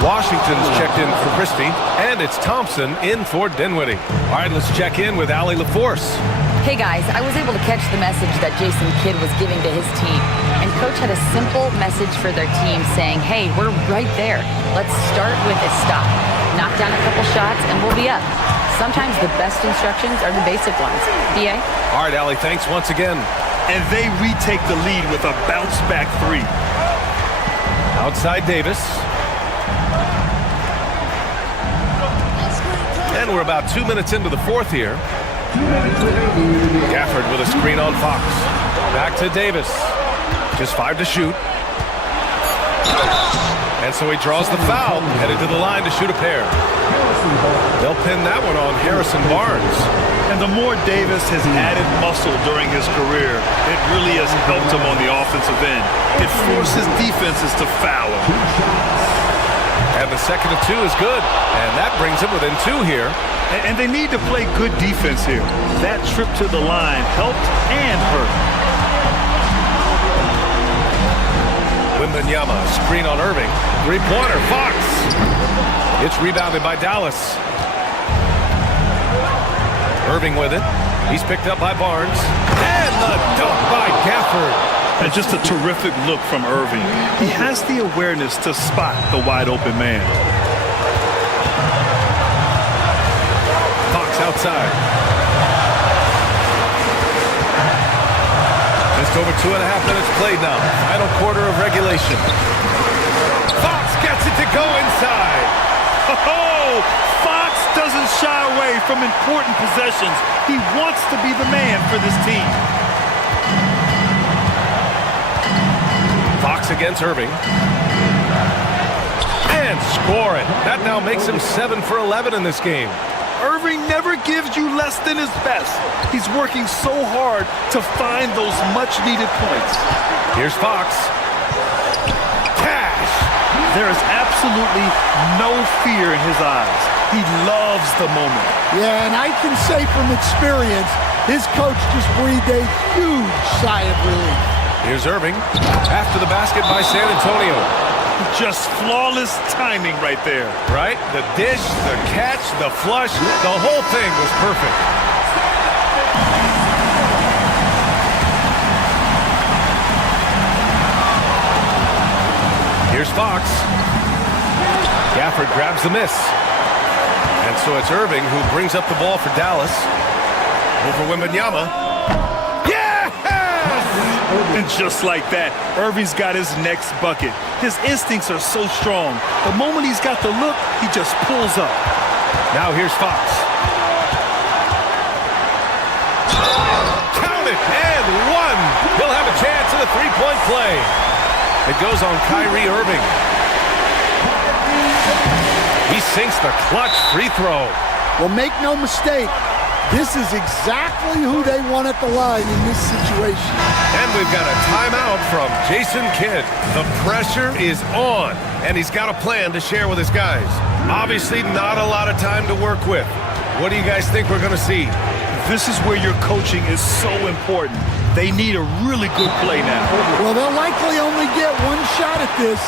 Washington's checked in for Christie. And it's Thompson in for Dinwiddie. All right, let's check in with Allie LaForce. Hey guys, I was able to catch the message that Jason Kidd was giving to his team. And coach had a simple message for their team saying, hey, we're right there. Let's start with a stop. Knock down a couple shots and we'll be up. Sometimes the best instructions are the basic ones. BA? All right, Allie, thanks once again. And they retake the lead with a bounce-back three. Outside Davis. And we're about 2 minutes into the fourth here. Gafford with a screen on Fox. Back to Davis. Just 5 to shoot. And so he draws the foul, headed to the line to shoot a pair. They'll pin that one on Harrison Barnes. And the more Davis has added muscle during his career, it really has helped him on the offensive end. It forces defenses to foul him. And the second of 2 is good. And that brings him within 2 here. And they need to play good defense here. That trip to the line helped and hurt. Wembanyama, screen on Irving. Three-pointer, Fox. It's rebounded by Dallas. Irving with it. He's picked up by Barnes. And the dunk by Gafford. And just a terrific look from Irving. He has the awareness to spot the wide-open man. Fox outside. Just over 2.5 minutes played now. Final quarter of regulation. Fox gets it to go inside. Oh, Fox doesn't shy away from important possessions. He wants to be the man for this team. Fox against Irving. And scoring. That now makes him 7 for 11 in this game. Irving never gives you less than his best. He's working so hard to find those much-needed points. Here's Fox. Cash. There is absolutely no fear in his eyes. He loves the moment. Yeah, and I can say from experience, his coach just breathed a huge sigh of relief. Here's Irving. After the basket by San Antonio. Just flawless timing right there. Right? The dish, the catch, the flush, the whole thing was perfect. Here's Fox. Gafford grabs the miss. And so it's Irving who brings up the ball for Dallas. Over Wembanyama. And just like that, Irving's got his next bucket. His instincts are so strong. The moment he's got the look, he just pulls up. Now here's Fox. Count it, and 1. He'll have a chance at a three-point play. It goes on Kyrie Irving. He sinks the clutch free throw. Well, make no mistake, this is exactly who they want at the line in this situation. And we've got a timeout from Jason Kidd. The pressure is on, and he's got a plan to share with his guys. Obviously, not a lot of time to work with. What do you guys think we're going to see? This is where your coaching is so important. They need a really good play now. Well, they'll likely only get one shot at this.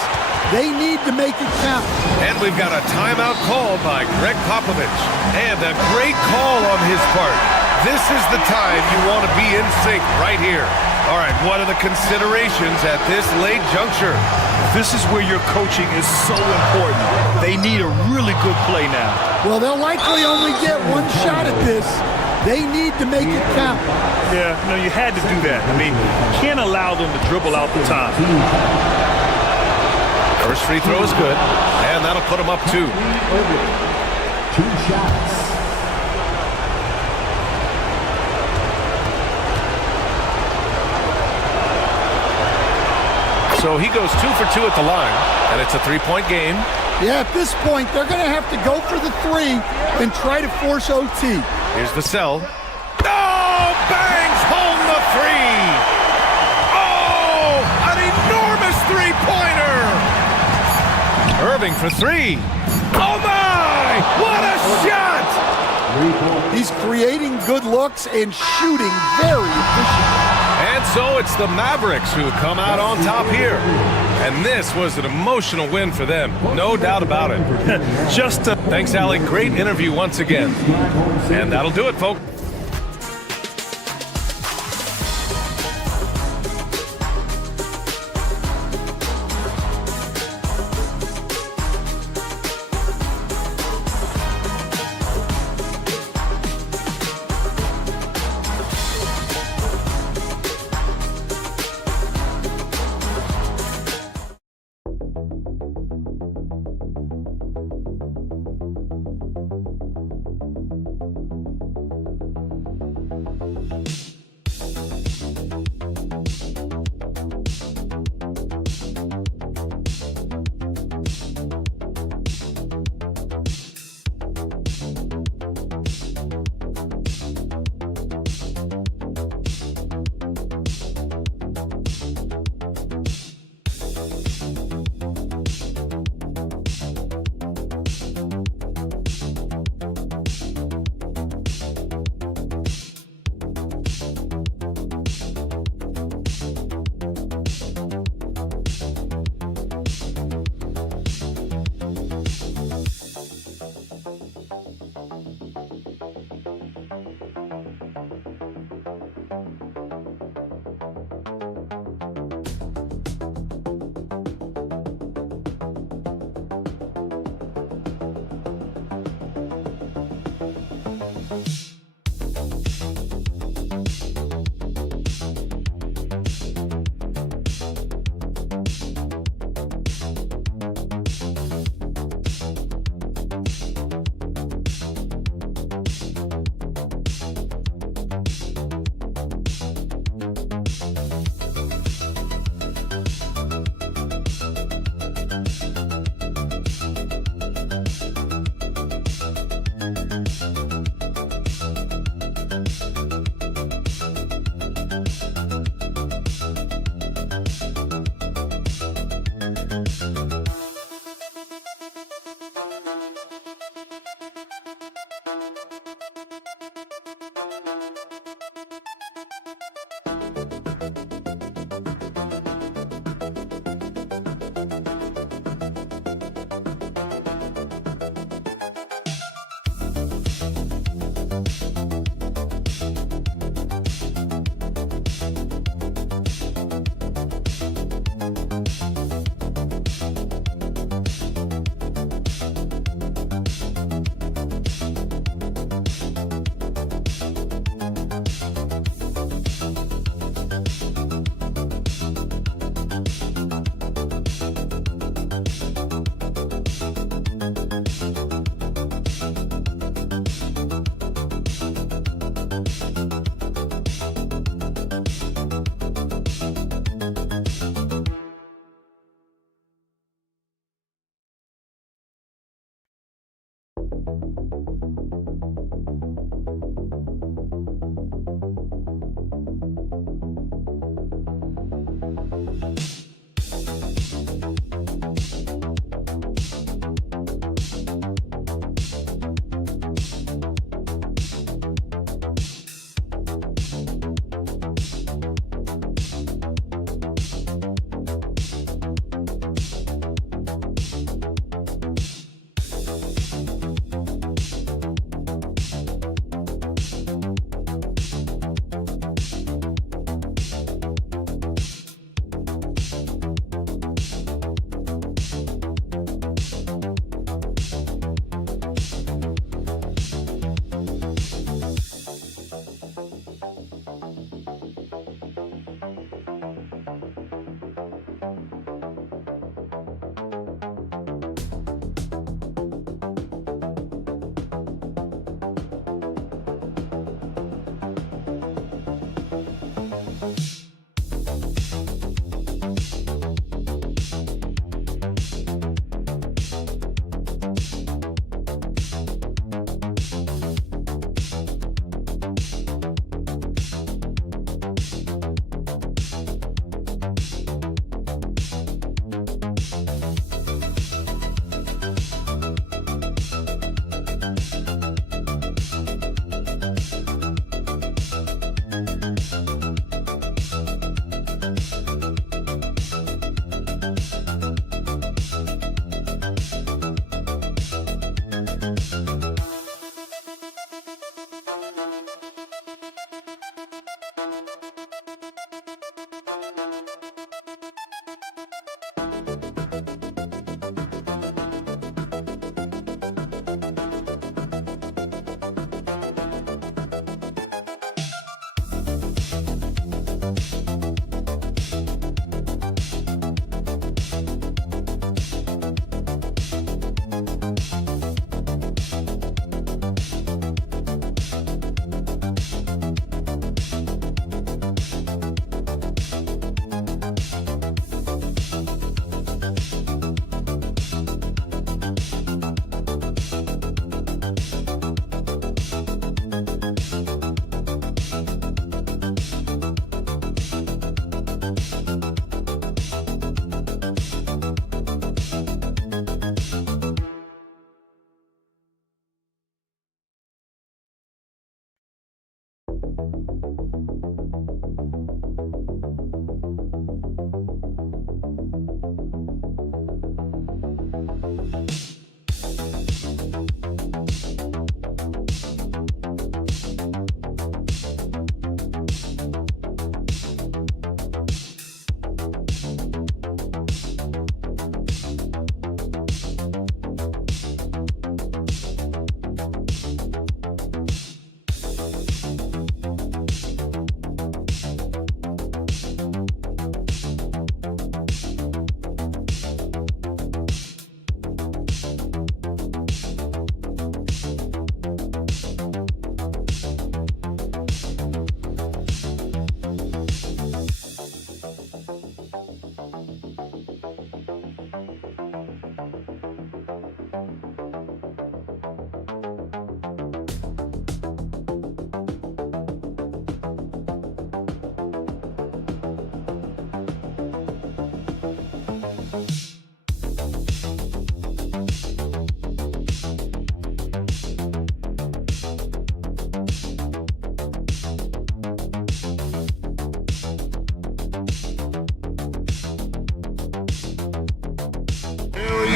They need to make it count. And we've got a timeout called by Greg Popovich. And a great call on his part. This is the time you want to be in sync right here. All right, what are the considerations at this late juncture? This is where your coaching is so important. They need a really good play now. Well, they'll likely only get one shot at this. They need to make it count. Yeah, no, you had to do that. I mean, you can't allow them to dribble out the top. First free throw is good, and that'll put them up 2. 2 shots. So he goes 2 for 2 at the line, and it's a 3-point game. Yeah, at this point, they're going to have to go for the 3 and try to force OT. Here's the cell. Oh, bangs home the 3. Oh, an enormous three-pointer. Irving for 3. Oh, my! What a shot! He's creating good looks and shooting very efficiently. And so it's the Mavericks who come out on top here. And this was an emotional win for them, no doubt about it. Thanks, Allie. Great interview once again. And that'll do it, folks.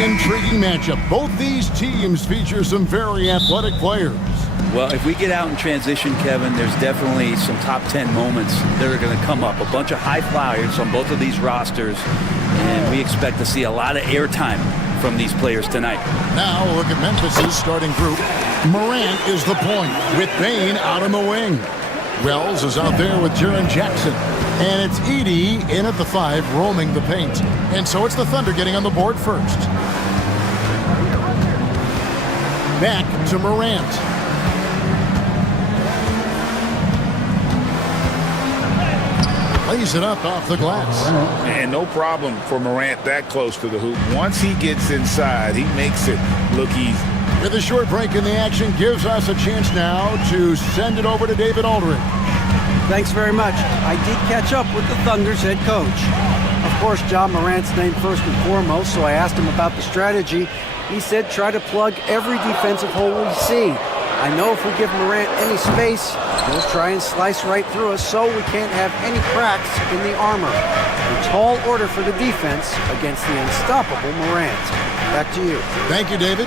very intriguing matchup. Both these teams feature some very athletic players. Well, if we get out in transition, Kevin, there's definitely some top 10 moments that are going to come up. A bunch of high flyers on both of these rosters, and we expect to see a lot of airtime from these players tonight. Now look at Memphis's starting group. Morant is the point with Bane out on the wing. Wells is out there with Jaren Jackson. And it's Edey in at the 5, roaming the paint. And so it's the Thunder getting on the board first. Back to Morant. Lays it up off the glass. And no problem for Morant that close to the hoop. Once he gets inside, he makes it look easy. With a short break in the action, gives us a chance now to send it over to David Aldridge. Thanks very much. I did catch up with the Thunder's head coach. Of course, John Morant's named first and foremost, so I asked him about the strategy. He said try to plug every defensive hole we see. I know if we give Morant any space, he'll try and slice right through us, so we can't have any cracks in the armor. A tall order for the defense against the unstoppable Morant. Back to you. Thank you, David.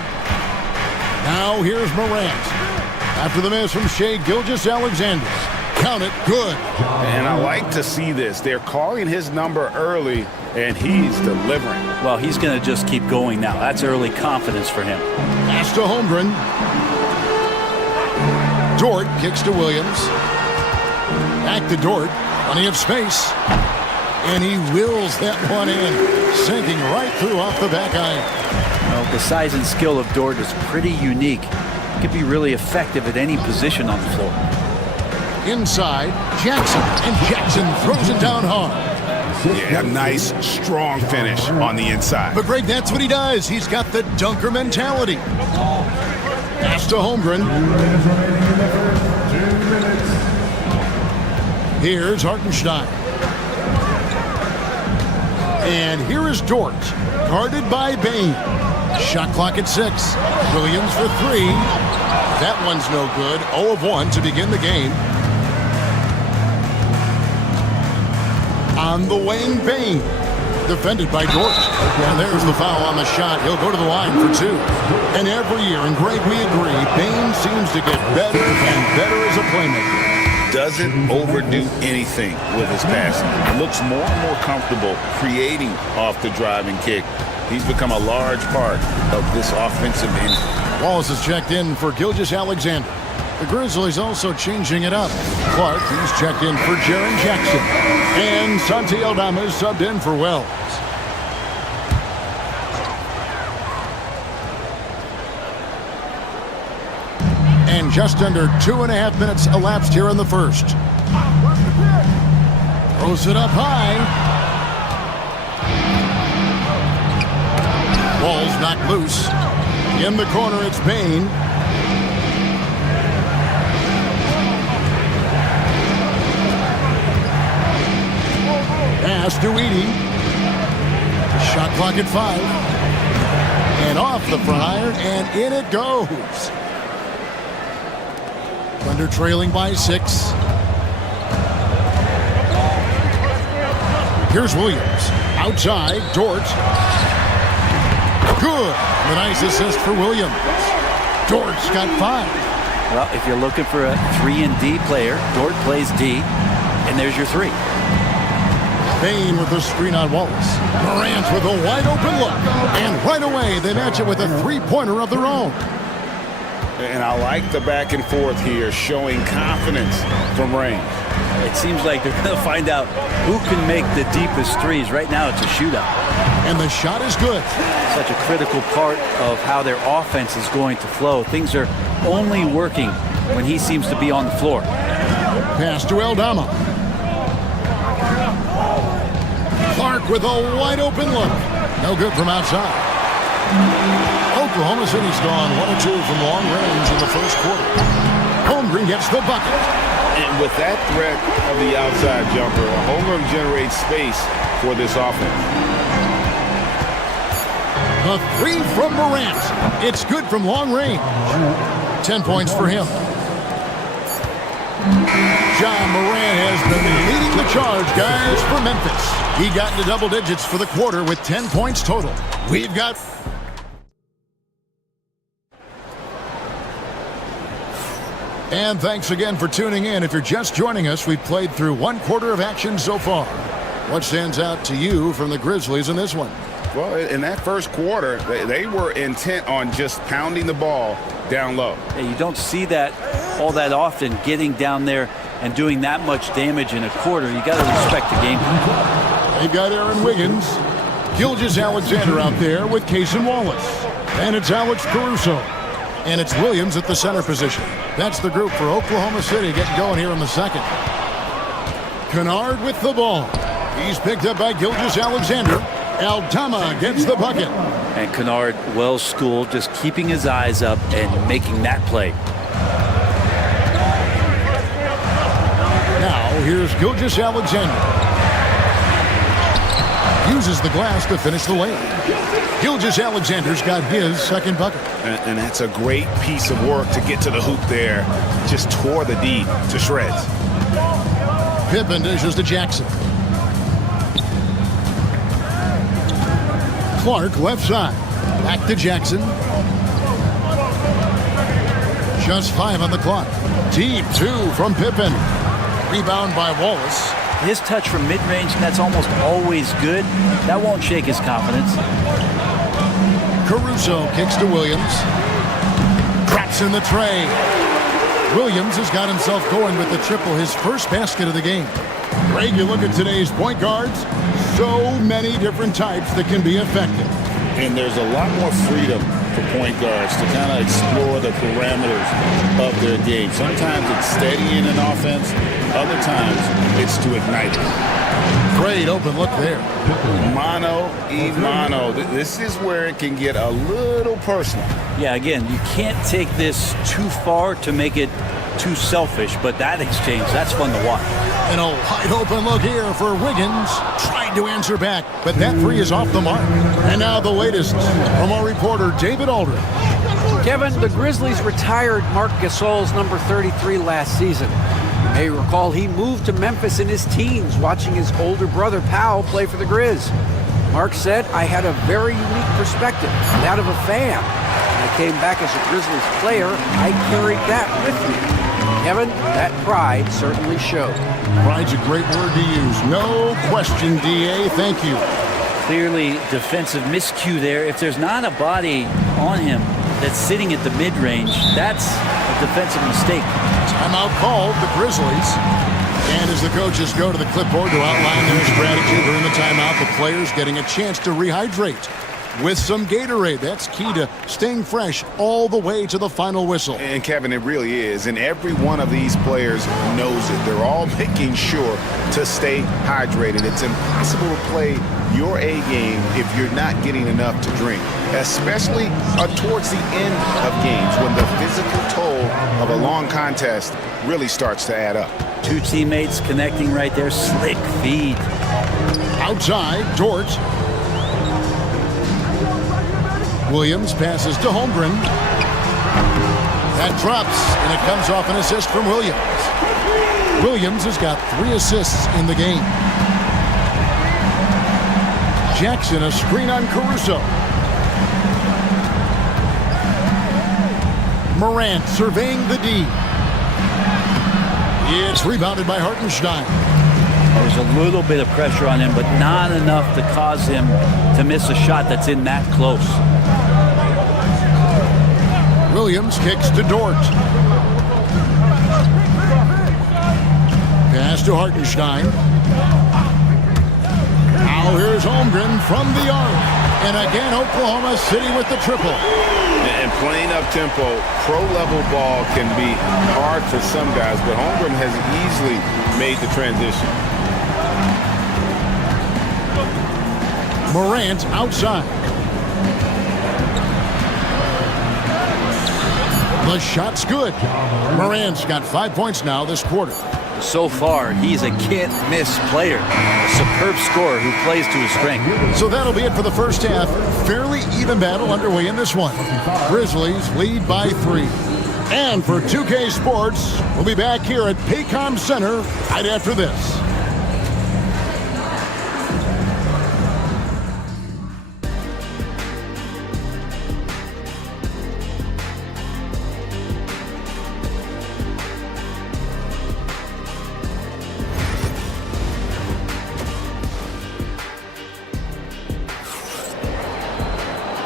Now here's Morant. After the miss from Shai Gilgeous-Alexander. Count it, good. And I like to see this. They're calling his number early, and he's delivering. Well, he's going to just keep going now. That's early confidence for him. Pass to Holmgren. Dort kicks to Williams. Back to Dort. Plenty of space. And he wills that one in, sinking right through off the back iron. Well, the size and skill of Dort is pretty unique. He can be really effective at any position on the floor. Inside, Jackson, and Jackson throws it down hard. Yeah, nice, strong finish on the inside. But Greg, that's what he does. He's got the dunker mentality. Pass to Holmgren. Here's Hartenstein. And here is Dort, guarded by Bane. Shot clock at 6. Williams for 3. That one's no good. 0 of 1 to begin the game. On the wing, Bane. Defended by Dort. And there's the foul on the shot. He'll go to the line for 2. And every year, and Greg, we agree, Bane seems to get better and better as a playmaker. Doesn't overdo anything with his passing. Looks more and more comfortable creating off the driving kick. He's become a large part of this offensive engine. Wallace is checked in for Gilgeous-Alexander. The Grizzlies also changing it up. Clark, he's checked in for Jaren Jackson. And Santi Aldama is subbed in for Wells. And just under 2.5 minutes elapsed here in the first. Throws it up high. Ball's knocked loose. In the corner, it's Bane. Pass to Edey. Shot clock at 5. And off the front iron, and in it goes. Thunder trailing by 6. Here's Williams. Outside, Dort. Good. The nice assist for Williams. Dort's got 5. Well, if you're looking for a 3 and D player, Dort plays D, and there's your 3. Bane with the screen on Wallace. Morant with a wide open look. And right away, they match it with a 3-pointer of their own. And I like the back and forth here, showing confidence from range. It seems like they're going to find out who can make the deepest threes. Right now, it's a shootout. And the shot is good. Such a critical part of how their offense is going to flow. Things are only working when he seems to be on the floor. Pass to Aldama. Clark with a wide open look. No good from outside. Oklahoma City's gone 1 of 2 from long range in the first quarter. Holmgren gets the bucket. And with that threat of the outside jumper, Holmgren generates space for this offense. A 3 from Morant. It's good from long range. 10 points for him. John Morant has been leading the charge, guys, for Memphis. He got into double digits for the quarter with 10 points total. We've got And thanks again for tuning in. If you're just joining us, we've played through one quarter of action so far. What stands out to you from the Grizzlies in this one? Well, in that first quarter, they were intent on just pounding the ball down low. Yeah, you don't see that all that often, getting down there and doing that much damage in a quarter. You got to respect the game. They've got Aaron Wiggins, Gilgeous-Alexander out there with Cason Wallace. And it's Alex Caruso. And it's Williams at the center position. That's the group for Oklahoma City getting going here in the second. Kennard with the ball. He's picked up by Gilgeous-Alexander. Aldama gets the bucket. And Kennard, well schooled, just keeping his eyes up and making that play. Now here's Gilgeous-Alexander. Uses the glass to finish the layup. Gilgeous-Alexander's got his second bucket. And that's a great piece of work to get to the hoop there. Just tore the D to shreds. Pippen dishes to Jackson. Clark left side. Back to Jackson. Just 5 on the clock. Deep 2 from Pippen. Rebound by Wallace. His touch from mid-range, that's almost always good. That won't shake his confidence. Caruso kicks to Williams. Drops in the tray. Williams has got himself going with the triple, his first basket of the game. Greg, you look at today's point guards, so many different types that can be effective. And there's a lot more freedom for point guards to kind of explore the parameters of their game. Sometimes it's steadying an offense. Other times it's to ignite it. Great open look there. Mano y mano. This is where it can get a little personal. Yeah, again, you can't take this too far to make it too selfish, but that exchange, that's fun to watch. And a wide open look here for Wiggins. Tried to answer back, but that three is off the mark. And now the latest from our reporter, David Aldridge. Kevin, the Grizzlies retired Marc Gasol's number 33 last season. You may recall he moved to Memphis in his teens, watching his older brother, Powell, play for the Grizz. Mark said, "I had a very unique perspective, that of a fan. When I came back as a Grizzlies player, I carried that with me." Kevin, that pride certainly showed. Pride's a great word to use. No question, DA. Thank you. Clearly defensive miscue there. If there's not a body on him that's sitting at the mid-range, that's a defensive mistake. Timeout called, the Grizzlies. And as the coaches go to the clipboard to outline their strategy during the timeout, the players getting a chance to rehydrate with some Gatorade. That's key to staying fresh all the way to the final whistle. And Kevin, it really is. And every one of these players knows it. They're all making sure to stay hydrated. It's impossible to play your A game if you're not getting enough to drink, especially towards the end of games when the physical toll of a long contest really starts to add up. Two teammates connecting right there. Slick feed. Outside, Dort. Williams passes to Holmgren. That drops, and it comes off an assist from Williams. Williams has got 3 assists in the game. Jackson, a screen on Caruso. Morant surveying the D. It's rebounded by Hartenstein. There's a little bit of pressure on him, but not enough to cause him to miss a shot that's in that close. Williams kicks to Dort. Pass to Hartenstein. Now here's Holmgren from the arc. And again, Oklahoma City with the triple. And playing up tempo, pro-level ball can be hard for some guys, but Holmgren has easily made the transition. Morant outside. The shot's good. Morant's got 5 points now this quarter. So far, he's a can't-miss player. A superb scorer who plays to his strength. So that'll be it for the first half. Fairly even battle underway in this one. Grizzlies lead by 3. And for 2K Sports, we'll be back here at Paycom Center right after this.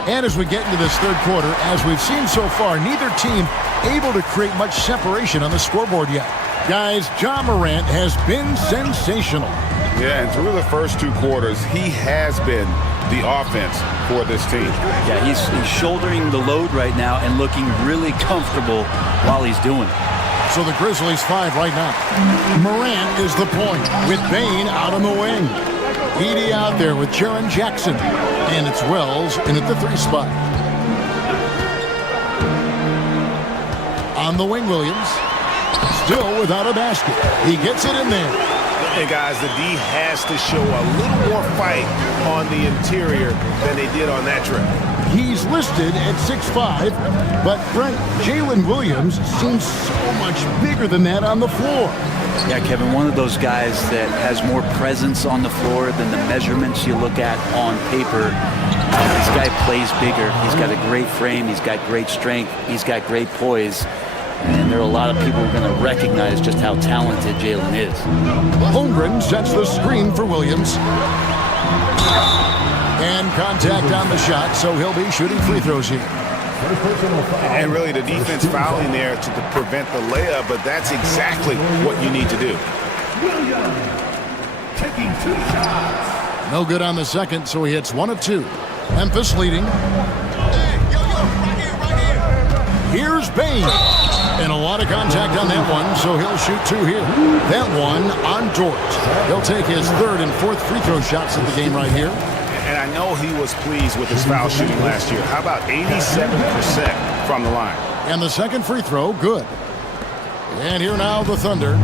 And as we get into this third quarter, as we've seen so far, neither team able to create much separation on the scoreboard yet. Guys, Ja Morant has been sensational. Yeah, and through the first 2 quarters, he has been the offense for this team. Yeah, he's shouldering the load right now and looking really comfortable while he's doing it. So the Grizzlies 5 right now. Morant is the point with Bane out on the wing. Edey out there with Jaren Jackson. And it's Wells in at the 3 spot. On the wing, Williams. Still without a basket. He gets it in there. And guys, the D has to show a little more fight on the interior than they did on that trip. He's listed at 6'5", but Brent, Jalen Williams seems so much bigger than that on the floor. Yeah, Kevin, one of those guys that has more presence on the floor than the measurements you look at on paper. This guy plays bigger. He's got a great frame. He's got great strength. He's got great poise. And there are a lot of people who are going to recognize just how talented Jalen is. Holmgren sets the screen for Williams. And contact on the shot, so he'll be shooting free throws here. And really the defense fouling there to prevent the layup, but that's exactly what you need to do. Taking 2 shots. No good on the second, so he hits 1 of 2. Memphis leading. Here's Bane. And a lot of contact on that one, so he'll shoot 2 here. That one on Dort. He'll take his 3rd and 4th free throw shots of the game right here. And I know he was pleased with his foul shooting last year. How about 87% from the line? And the second free throw, good. And here now the Thunder.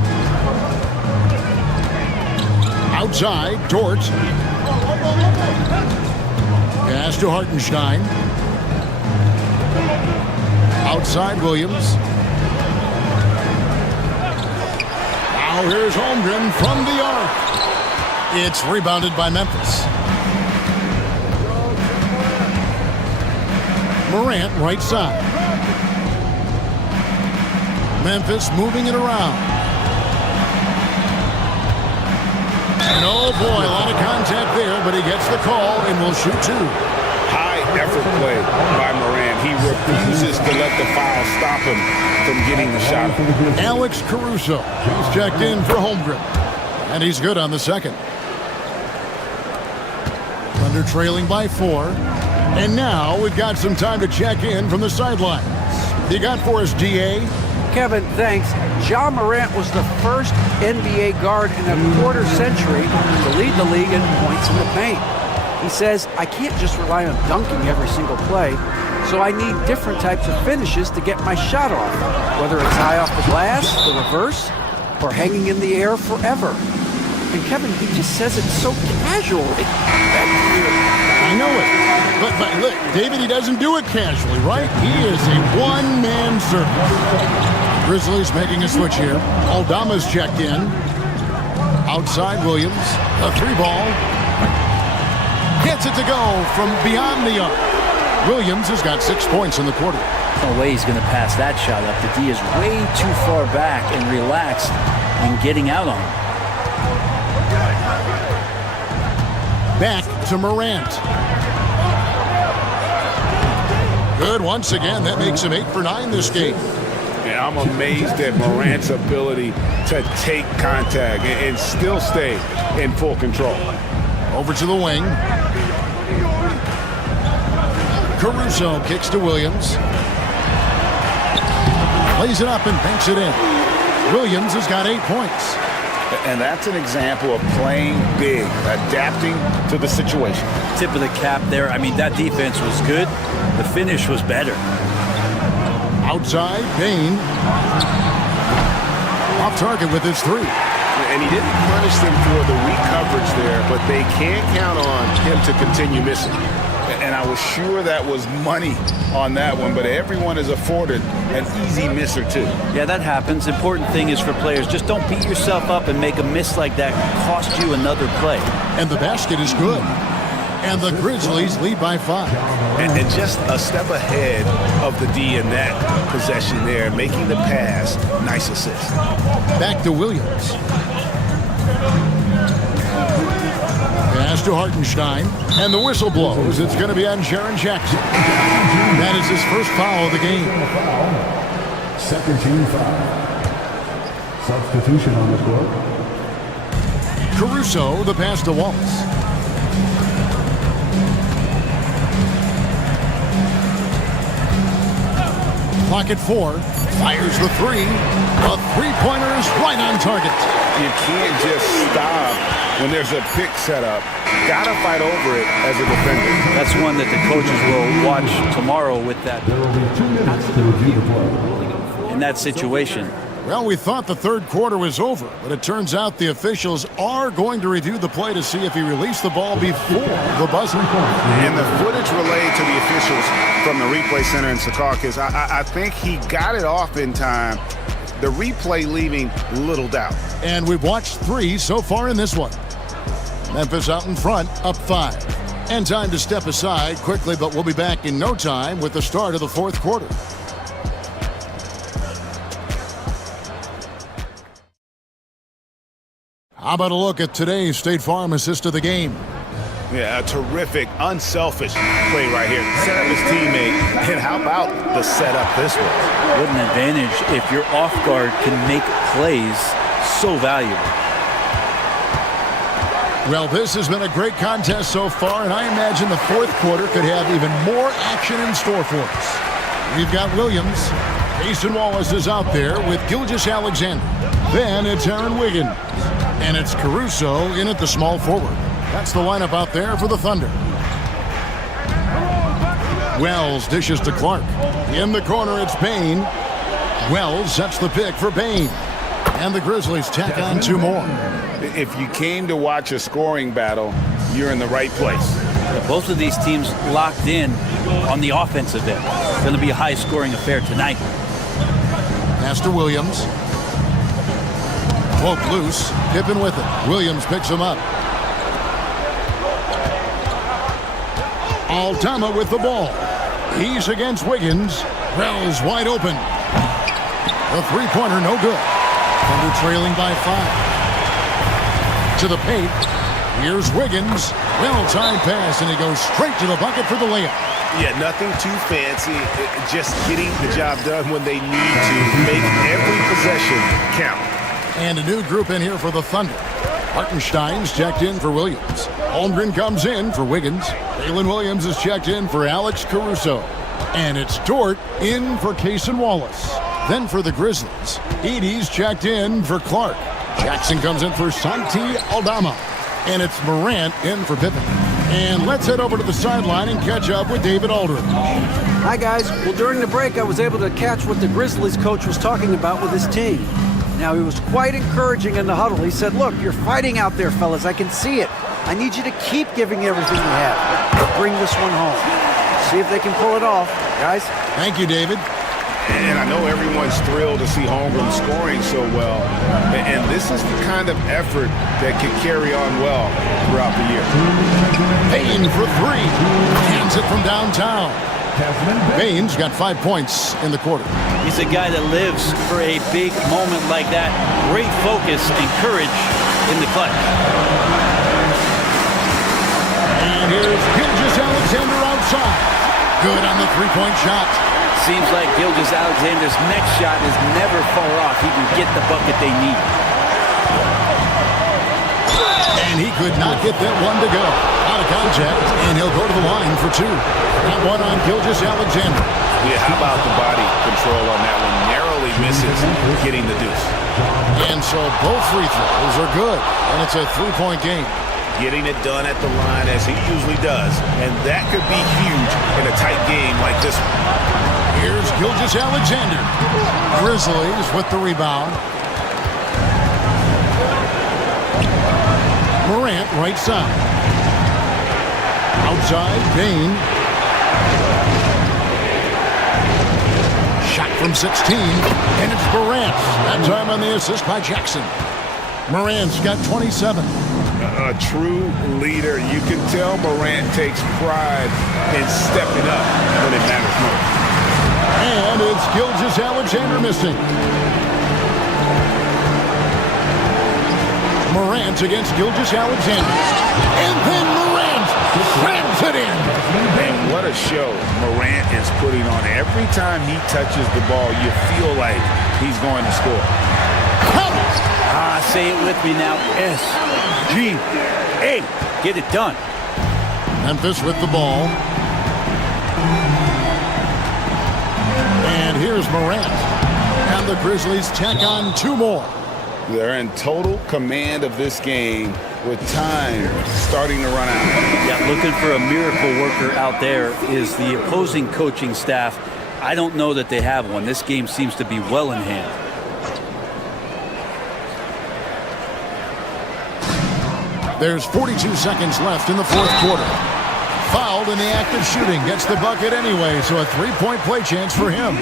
Outside, Dort. Pass to Hartenstein. Outside, Williams. Now here's Holmgren from the arc. It's rebounded by Memphis. Morant right side. Memphis moving it around. And oh boy, a lot of contact there, but he gets the call and will shoot 2. High effort play by Morant. He refuses to let the foul stop him from getting the shot. Alex Caruso. He's checked in for Holmgren. And he's good on the second. Thunder trailing by 4. And now we've got some time to check in from the sidelines. You got for us, DA? Kevin, thanks. Ja Morant was the first NBA guard in a quarter century to lead the league in points in the paint. He says, I can't just rely on dunking every single play, so I need different types of finishes to get my shot off, whether it's high off the glass, the reverse, or hanging in the air forever. And Kevin, he just says it so casually. I know it. But look, David, he doesn't do it casually, right? He is a one-man circus. Grizzlies making a switch here. Aldama's checked in. Outside Williams. A 3-ball. Gets it to go from beyond the arc. Williams has got 6 points in the quarter. No way he's going to pass that shot up. The D is way too far back and relaxed in getting out on him. Back to Morant. Good once again. That makes him 8 for 9 this game. Yeah, I'm amazed at Morant's ability to take contact and still stay in full control. Over to the wing. Caruso kicks to Williams. Lays it up and banks it in. Williams has got 8 points. And that's an example of playing big, adapting to the situation. Tip of the cap there. I mean, that defense was good. The finish was better. Outside, Bane. Off target with his 3. And he didn't punish them for the weak coverage there, but they can't count on him to continue missing. And I was sure that was money on that one, but everyone is afforded an easy miss or 2. Yeah, that happens. Important thing is for players, just don't beat yourself up and make a miss like that cost you another play. And the basket is good. And the Grizzlies lead by 5. And just a step ahead of the D in that possession there, making the pass. Nice assist. Back to Williams. Pass to Hartenstein. And the whistle blows. It's going to be on Jaren Jackson. That is his first foul of the game. Second team foul. Substitution on the court. Caruso, the pass to Wallace. Clock at 4. Fires the 3. A three-pointer is right on target. You can't just stop when there's a pick set up. Gotta fight over it as a defender. That's one that the coaches will watch tomorrow with that. There will be 2 minutes to review the play. In that situation. Well, we thought the third quarter was over, but it turns out the officials are going to review the play to see if he released the ball before the buzzer. And the footage relayed to the officials from the replay center in Secaucus, I think he got it off in time. The replay leaving little doubt. And we've watched 3 so far in this one. Memphis out in front, up 5. And time to step aside quickly, but we'll be back in no time with the start of the fourth quarter. How about a look at today's State Farm assist of the game? Yeah, a terrific, unselfish play right here. Set up his teammate, and how about the setup this way? What an advantage if your off guard can make plays so valuable. Well, this has been a great contest so far, and I imagine the fourth quarter could have even more action in store for us. We've got Williams. Jason Wallace is out there with Gilgeous-Alexander. Then it's Aaron Wiggins. And it's Caruso in at the small forward. That's the lineup out there for the Thunder. Wells dishes to Clark. In the corner, it's Payne. Wells sets the pick for Payne. And the Grizzlies tack on 2 more. If you came to watch a scoring battle, you're in the right place. Both of these teams locked in on the offensive end. It's going to be a high-scoring affair tonight. Pass to Williams. Poke loose. Pippen with it. Williams picks him up. Altama with the ball. He's against Wiggins. Wells wide open. The three-pointer no good. Thunder trailing by 5. To the paint. Here's Wiggins. Well-timed pass, and he goes straight to the bucket for the layup. Yeah, nothing too fancy. Just getting the job done when they need to. Make every possession count. And a new group in here for the Thunder. Hartenstein's checked in for Williams. Holmgren comes in for Wiggins. Jalen Williams is checked in for Alex Caruso. And it's Dort in for Cason Wallace. Then for the Grizzlies, Edey's checked in for Clark. Jackson comes in for Santi Aldama. And it's Morant in for Pippen. And let's head over to the sideline and catch up with David Aldridge. Hi, guys. Well, during the break, I was able to catch what the Grizzlies coach was talking about with his team. Now, he was quite encouraging in the huddle. He said, look, you're fighting out there, fellas. I can see it. I need you to keep giving everything you have. Bring this one home. See if they can pull it off. Guys? Thank you, David. And I know everyone's thrilled to see Holmgren scoring so well. And this is the kind of effort that can carry on well throughout the year. Payne for 3. Hands it from downtown. Payne's got 5 points in the quarter. He's a guy that lives for a big moment like that. Great focus and courage in the clutch. And here's Gilgeous-Alexander outside. Good on the three-point shot. Seems like Gilgeous-Alexander's next shot is never far off. He can get the bucket they need. And he could not get that one to go. Out of contact, and he'll go to the line for 2. That one on Gilgeous-Alexander. Yeah, how about the body control on that one? Narrowly misses getting the deuce. And so both free throws are good, and it's a 3-point game. Getting it done at the line as he usually does. And that could be huge in a tight game like this one. Here's Gilgeous-Alexander. Grizzlies with the rebound. Morant right side. Outside, Payne. Shot from 16, and it's Morant. That time on the assist by Jackson. Morant's got 27. A true leader. You can tell Morant takes pride in stepping up when it matters most. And it's Gilgeous-Alexander missing. Morant defense against Gilgeous-Alexander. And then Morant grabs it in. And what a show Morant is putting on. Every time he touches the ball, you feel like he's going to score. Say it with me now. SGA. Get it done. Memphis with the ball. And here's Morant. And the Grizzlies tack on 2 more. They're in total command of this game with time starting to run out. Yeah, looking for a miracle worker out there is the opposing coaching staff. I don't know that they have one. This game seems to be well in hand. There's 42 seconds left in the 4th quarter. Fouled in the act of shooting. Gets the bucket anyway, so a 3-point play chance for him.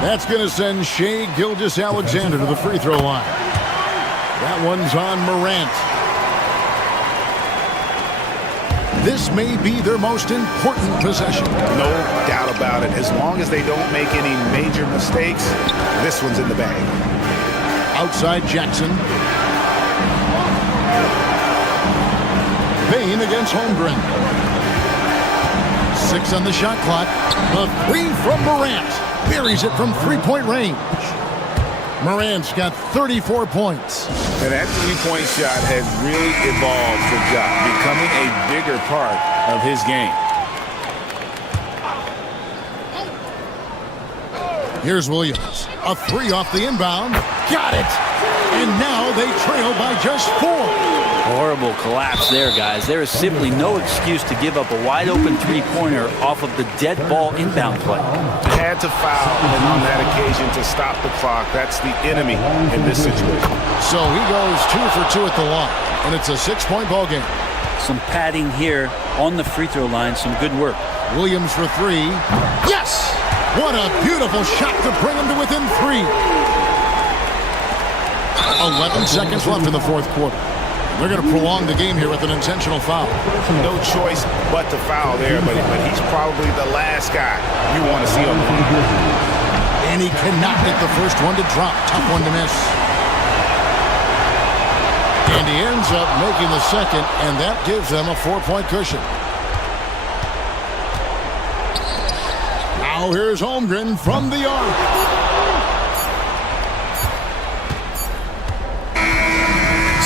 That's going to send Shai Gilgeous-Alexander to the free throw line. That one's on Morant. This may be their most important possession. No doubt about it. As long as they don't make any major mistakes, this one's in the bag. Outside Jackson. Bain against Holmgren. 6 on the shot clock. A 3 from Morant. Buries it from 3-point range. Morant's got 34 points. And that 3-point shot has really evolved for Ja, becoming a bigger part of his game. Here's Williams. A 3 off the inbound. Got it! And now they trail by just 4. Horrible collapse there, guys. There is simply no excuse to give up a wide-open three-pointer off of the dead ball inbound play. Had to foul on that occasion to stop the clock. That's the enemy in this situation. So he goes 2 for 2 at the line, and it's a 6-point ball game. Some padding here on the free throw line. Some good work. Williams for 3. Yes! What a beautiful shot to bring him to within 3. 11 seconds left in the 4th quarter. They're going to prolong the game here with an intentional foul. No choice but to foul there, but he's probably the last guy you want to see on the line. And he cannot get the first one to drop. Tough one to miss. And he ends up making the second, and that gives them a 4-point cushion. Now here's Holmgren from the arc.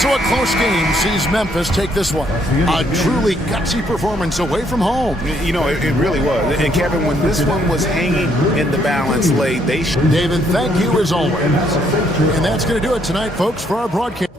So a close game sees Memphis take this one. A truly gutsy performance away from home. You know, it really was. And Kevin, when this one was hanging in the balance late, they should. David, thank you as always. And that's going to do it tonight, folks, for our broadcast.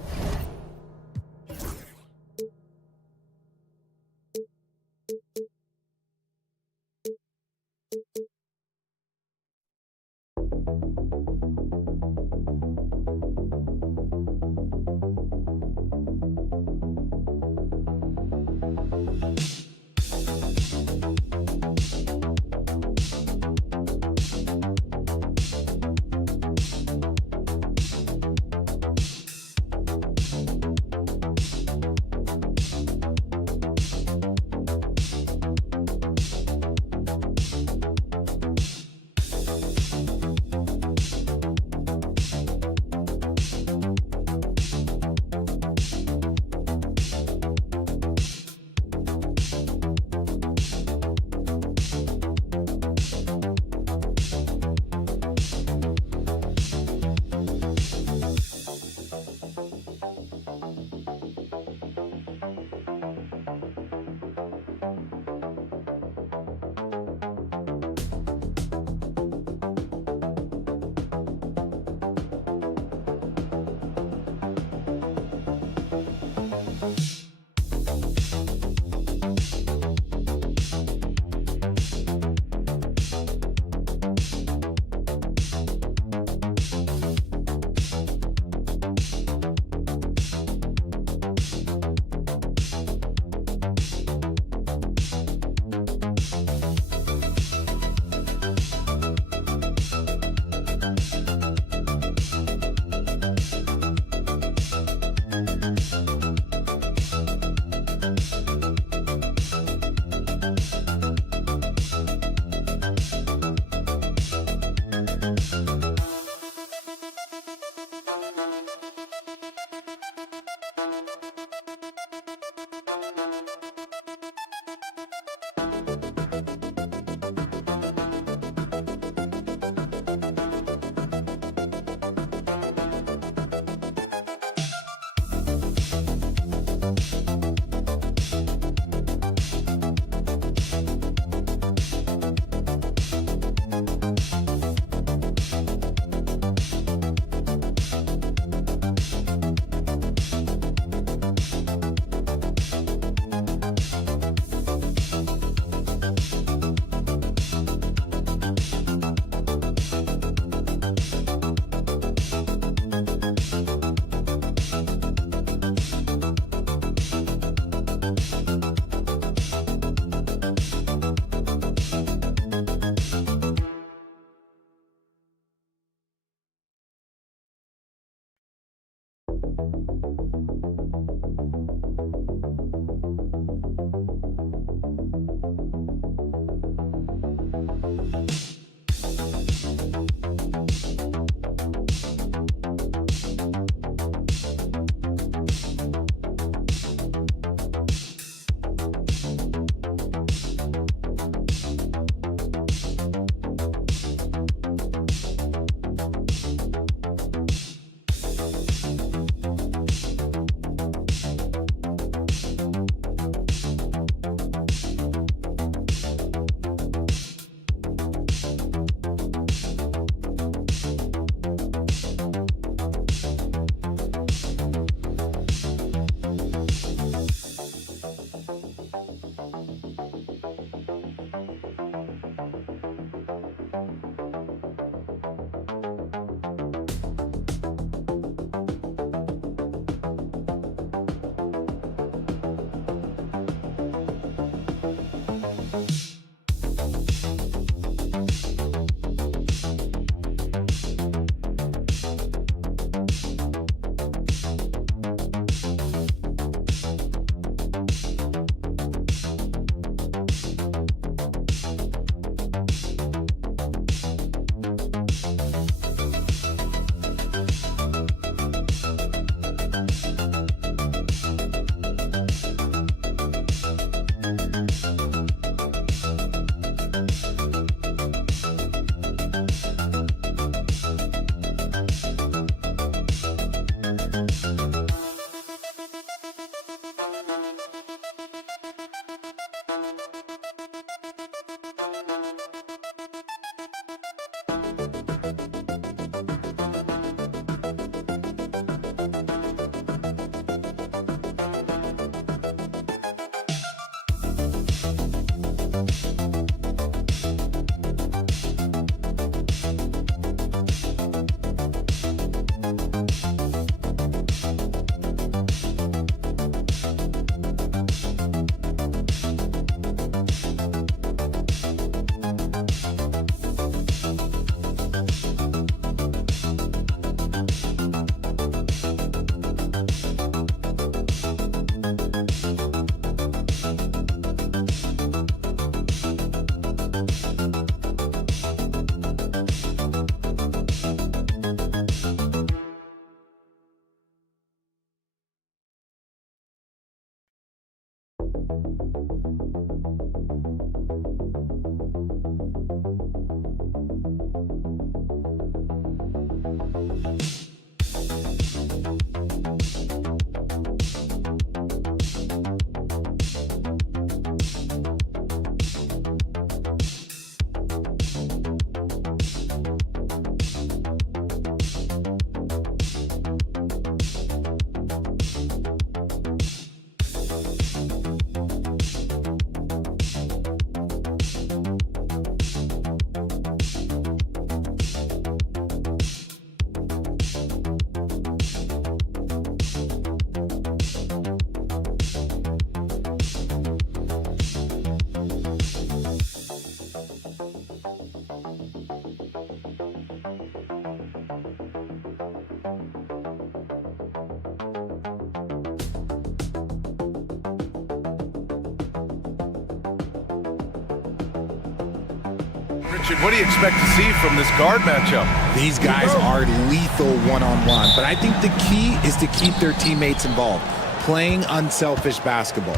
Richard, what do you expect to see from this guard matchup? These guys are lethal one-on-one, but I think the key is to keep their teammates involved, playing unselfish basketball.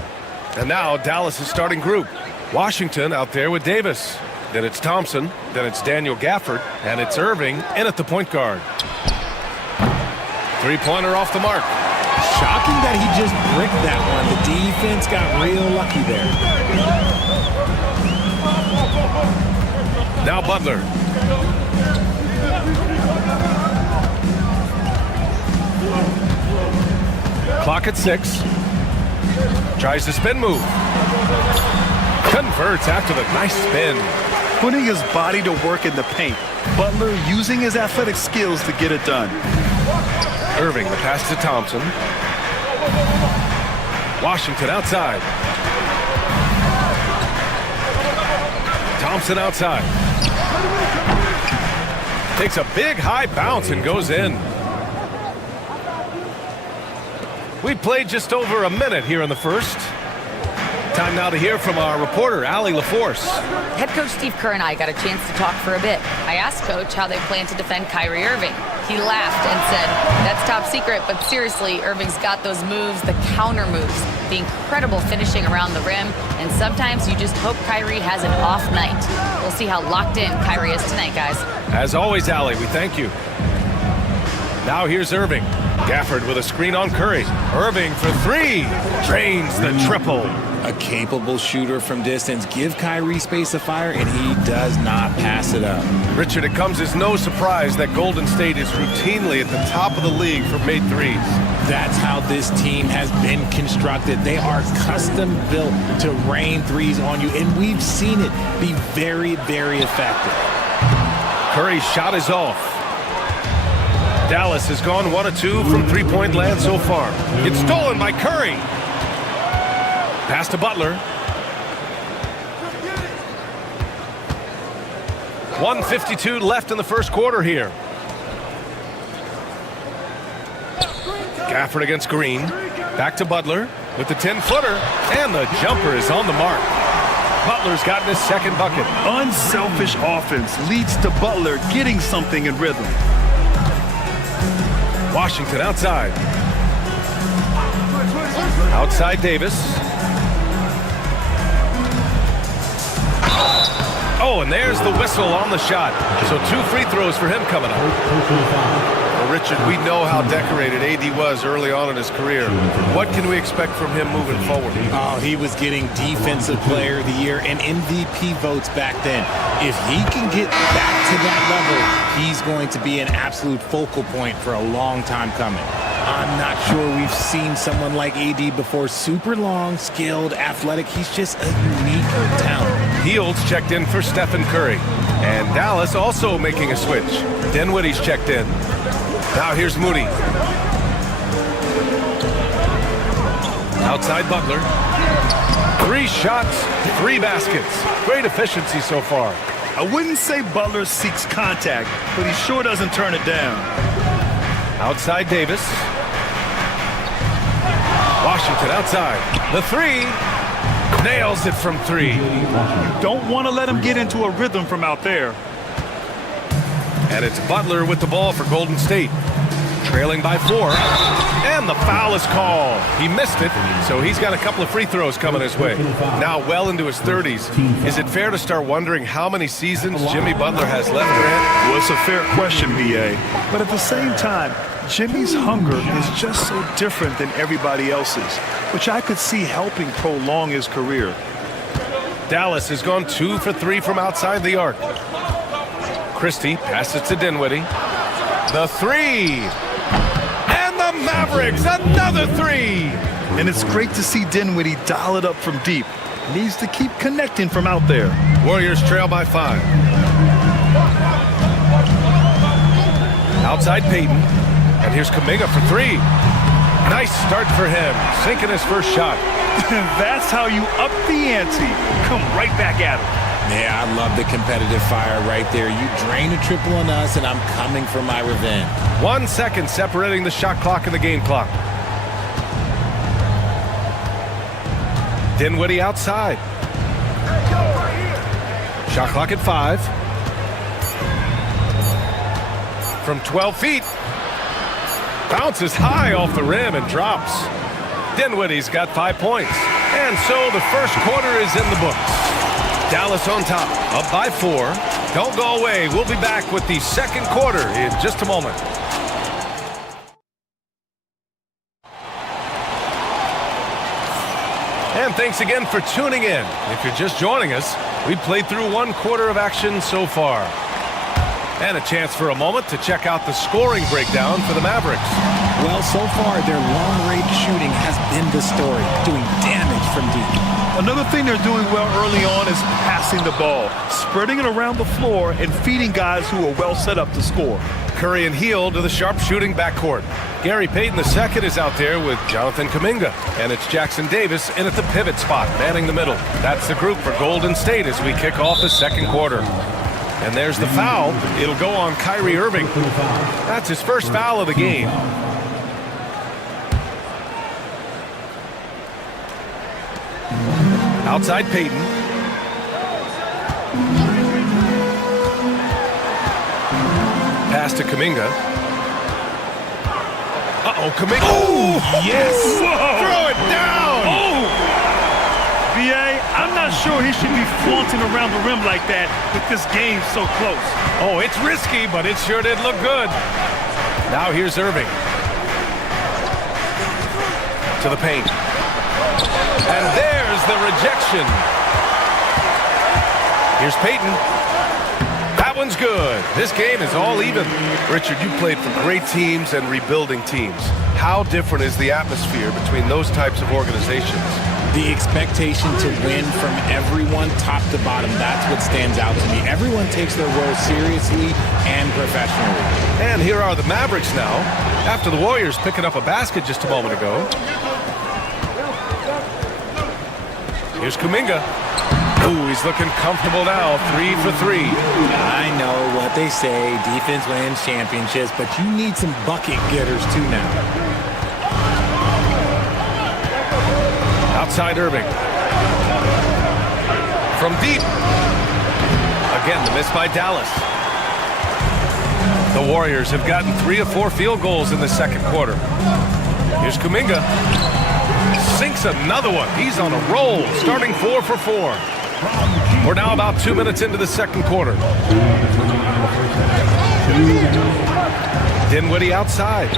And now Dallas' starting group. Washington out there with Davis. Then it's Thompson. Then it's Daniel Gafford. And it's Irving in at the point guard. Three-pointer off the mark. Shocking that he just bricked that one. The defense got real lucky there. Now Butler. Clock at 6. Tries the spin move. Converts after the nice spin. Putting his body to work in the paint. Butler using his athletic skills to get it done. Irving, the pass to Thompson. Washington outside. Thompson outside. Takes a big high bounce and goes in. We played just over a minute here in the first. Time now to hear from our reporter, Allie LaForce. Head coach Steve Kerr and I got a chance to talk for a bit. I asked Coach how they plan to defend Kyrie Irving. He laughed and said, "That's top secret, but seriously, Irving's got those moves, the counter moves, the incredible finishing around the rim, and sometimes you just hope Kyrie has an off night." We'll see how locked in Kyrie is tonight, guys. As always, Allie, we thank you. Now here's Irving. Gafford with a screen on Curry. Irving for 3. Drains the triple. A capable shooter from distance. Give Kyrie space to fire, and he does not pass it up. Richard, it comes as no surprise that Golden State is routinely at the top of the league for made threes. That's how this team has been constructed. They are custom built to rain threes on you, and we've seen it be very, very effective. Curry's shot is off. Dallas has gone 1 of 2 from three-point land so far. It's stolen by Curry. Pass to Butler. 1:52 left in the first quarter here. Gafford against Green. Back to Butler with the 10-footer. And the jumper is on the mark. Butler's gotten his second bucket. Unselfish offense leads to Butler getting something in rhythm. Washington outside. Outside Davis. Oh, and there's the whistle on the shot. So 2 free throws for him coming up. Well, Richard, we know how decorated AD was early on in his career. What can we expect from him moving forward? Oh, he was getting Defensive Player of the Year and MVP votes back then. If he can get back to that level, he's going to be an absolute focal point for a long time coming. I'm not sure we've seen someone like AD before. Super long, skilled, athletic. He's just a unique talent. Heald's checked in for Stephen Curry. And Dallas also making a switch. Dinwiddie's checked in. Now here's Moody. Outside Butler. 3 shots, 3 baskets. Great efficiency so far. I wouldn't say Butler seeks contact, but he sure doesn't turn it down. Outside Davis. Washington outside. The 3. Nails it from 3. You don't want to let him get into a rhythm from out there. And it's Butler with the ball for Golden State. trailing by 4. And the foul is called. He missed it, so he's got a couple of free throws coming his way. Now well into his 30s. Is it fair to start wondering how many seasons Jimmy Butler has left, Grant? Well, it's a fair question, B.A. But at the same time, Jimmy's hunger is just so different than everybody else's, which I could see helping prolong his career. Dallas has gone 2 for 3 from outside the arc. Christie passes to Dinwiddie. The 3. And the Mavericks, another 3. And it's great to see Dinwiddie dial it up from deep. Needs to keep connecting from out there. Warriors trail by 5. Outside Payton. And here's Kuminga for 3. Nice start for him, sinking his first shot. That's how you up the ante. Come right back at him. Yeah, I love the competitive fire right there. You drain a triple on us, and I'm coming for my revenge. 1 second separating the shot clock and the game clock. Dinwiddie outside. Shot clock at 5. From 12 feet. Bounces high off the rim and drops. Dinwiddie's got 5 points. And so the first quarter is in the books. Dallas on top, up by 4. Don't go away. We'll be back with the second quarter in just a moment. And thanks again for tuning in. If you're just joining us, we've played through 1 quarter of action so far. And a chance for a moment to check out the scoring breakdown for the Mavericks. Well, so far, their long-range shooting has been the story, doing damage from deep. Another thing they're doing well early on is passing the ball, spreading it around the floor and feeding guys who are well set up to score. Curry and Heel to the sharp-shooting backcourt. Gary Payton II is out there with Jonathan Kuminga. And it's Jackson Davis in at the pivot spot, manning the middle. That's the group for Golden State as we kick off the second quarter. And there's the foul. It'll go on Kyrie Irving. That's his first foul of the game. Outside Payton. Pass to Kuminga. Uh-oh, Kuminga. Oh, yes. Whoa. Throw it down. Oh. B.A., I'm not sure he should be flaunting around the rim like that with this game so close. Oh, it's risky, but it sure did look good. Now here's Irving. To the paint. And there's the rejection. Here's Payton. That one's good. This game is all even. Richard, you played for great teams and rebuilding teams. How different is the atmosphere between those types of organizations? The expectation to win from everyone, top to bottom, that's what stands out to me. Everyone takes their role seriously and professionally. And here are the Mavericks now, after the Warriors picking up a basket just a moment ago. Here's Kuminga. Ooh, he's looking comfortable now, 3 for 3. I know what they say, defense wins championships, but you need some bucket getters too now. Outside Irving. From deep. Again, the miss by Dallas. The Warriors have gotten 3 of 4 field goals in the second quarter. Here's Kuminga. Sinks another one. He's on a roll, starting 4 for 4. We're now about 2 minutes into the second quarter. Dinwiddie outside.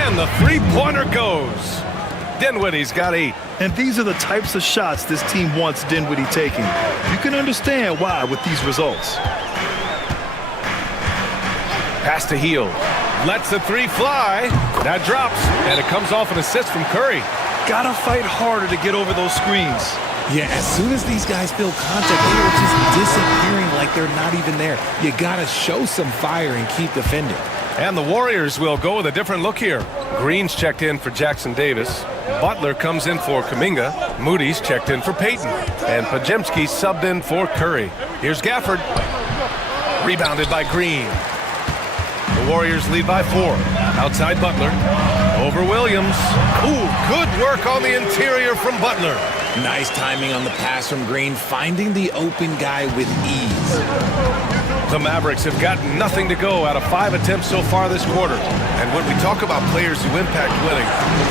And the three-pointer goes. Dinwiddie's got 8. And these are the types of shots this team wants Dinwiddie taking. You can understand why with these results. Pass to Heel. Lets the 3 fly. That drops, and it comes off an assist from Curry. Gotta fight harder to get over those screens. Yeah, as soon as these guys feel contact, they are just disappearing like they're not even there. You gotta show some fire and keep defending. And the Warriors will go with a different look here. Green's checked in for Jackson Davis. Butler comes in for Kuminga. Moody's checked in for Payton. And Podziemski subbed in for Curry. Here's Gafford. Rebounded by Green. The Warriors lead by 4. Outside Butler. Over Williams. Ooh, good work on the interior from Butler. Nice timing on the pass from Green, finding the open guy with ease. The Mavericks have got nothing to go out of 5 attempts so far this quarter. And when we talk about players who impact winning,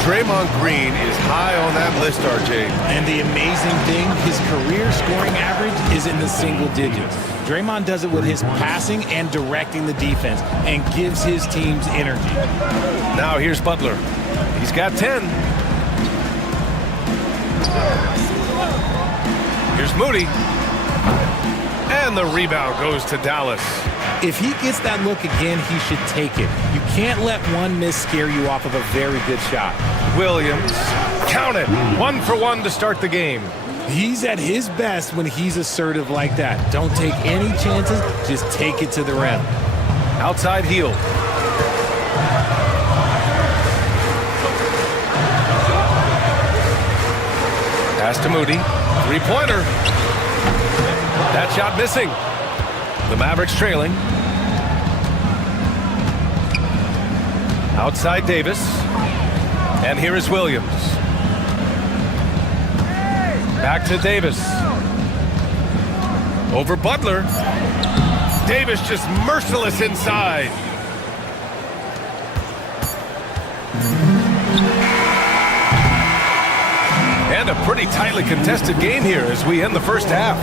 Draymond Green is high on that list, RJ. And the amazing thing, his career scoring average is in the single digits. Draymond does it with his passing and directing the defense and gives his teams energy. Now here's Butler. He's got 10. Here's Moody. And the rebound goes to Dallas. If he gets that look again, he should take it. You can't let one miss scare you off of a very good shot. Williams. Count it. 1 for 1 to start the game. He's at his best when he's assertive like that. Don't take any chances. Just take it to the rim. Outside heel. Pass to Moody. Three-pointer. That shot missing. The Mavericks trailing. Outside Davis. And here is Williams. Back to Davis. Over Butler. Davis just merciless inside. And a pretty tightly contested game here as we end the first half.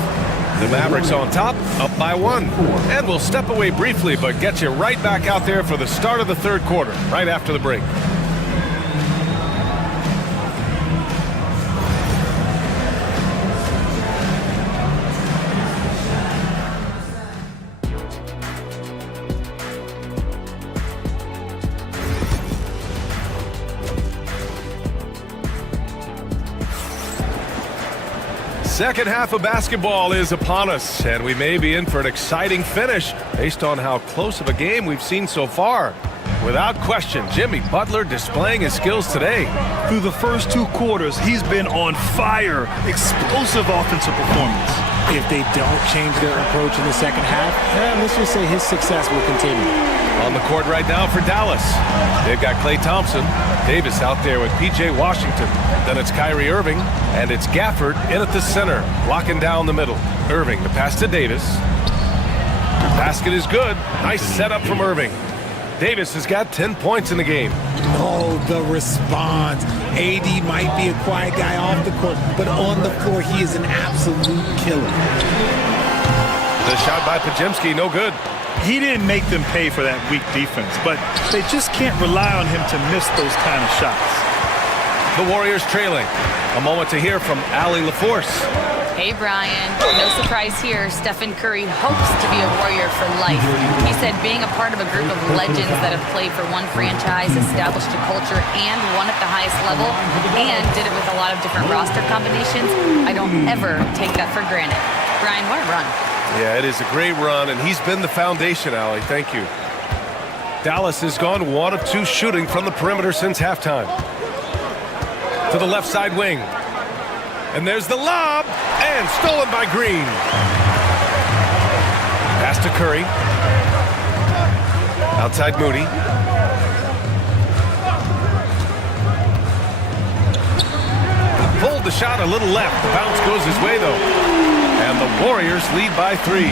The Mavericks on top, up by 1. And we'll step away briefly, but get you right back out there for the start of the third quarter, right after the break. Second half of basketball is upon us, and we may be in for an exciting finish based on how close of a game we've seen so far. Without question, Jimmy Butler displaying his skills today. Through the first 2 quarters, he's been on fire. Explosive offensive performance. If they don't change their approach in the second half, let's just say his success will continue. On the court right now for Dallas. They've got Klay Thompson. Davis out there with P.J. Washington. Then it's Kyrie Irving, and it's Gafford in at the center, locking down the middle. Irving, the pass to Davis. Basket is good. Nice setup from Irving. Davis has got 10 points in the game. Oh, the response. AD might be a quiet guy off the court, but on the floor, he is an absolute killer. The shot by Podziemski, no good. He didn't make them pay for that weak defense, but they just can't rely on him to miss those kind of shots. The Warriors trailing. A moment to hear from Allie LaForce. Hey, Brian. No surprise here. Stephen Curry hopes to be a Warrior for life. He said being a part of a group of legends that have played for one franchise, established a culture, and won at the highest level, and did it with a lot of different roster combinations, I don't ever take that for granted. Brian, what a run. Yeah, it is a great run, and he's been the foundation, Allie. Thank you. Dallas has gone 1 of 2 shooting from the perimeter since halftime. To the left side wing. And there's the lob, and stolen by Green. Pass to Curry. Outside Moody. Pulled the shot a little left. The bounce goes his way, though. And the Warriors lead by 3.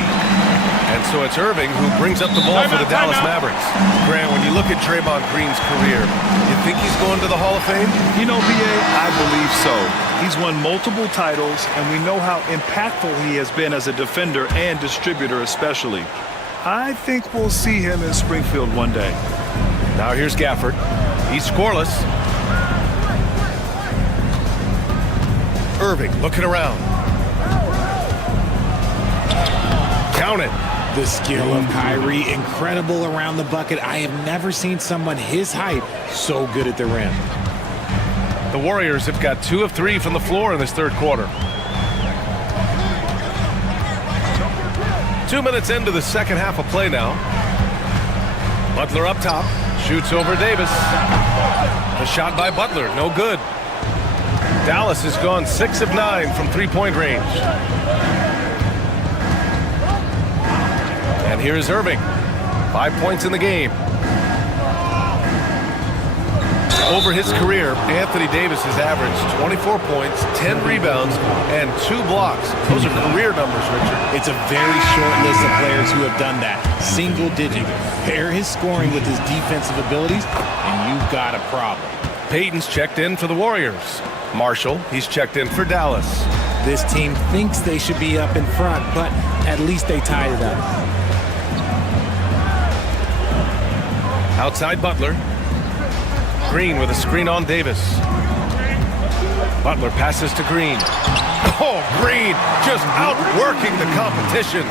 And so it's Irving who brings up the ball for the Dallas Mavericks. Grant, when you look at Draymond Green's career, you think he's going to the Hall of Fame? You know, B.A., I believe so. He's won multiple titles, and we know how impactful he has been as a defender and distributor especially. I think we'll see him in Springfield one day. Now here's Gafford. He's scoreless. Irving looking around. Count it. The skill of Kyrie, incredible around the bucket. I have never seen someone his height so good at the rim. The Warriors have got 2 of 3 from the floor in this third quarter. 2 minutes into the second half of play now. Butler up top, shoots over Davis. A shot by Butler, no good. Dallas has gone 6 of 9 from three-point range. And here is Irving. 5 points in the game. Over his career, Anthony Davis has averaged 24 points, 10 rebounds, and 2 blocks. Those are career numbers, Richard. It's a very short list of players who have done that. Single digit. Pair his scoring with his defensive abilities, and you've got a problem. Payton's checked in for the Warriors. Marshall, he's checked in for Dallas. This team thinks they should be up in front, but at least they tied it up. Outside Butler. Green with a screen on Davis. Butler passes to Green. Oh, Green just outworking the competition.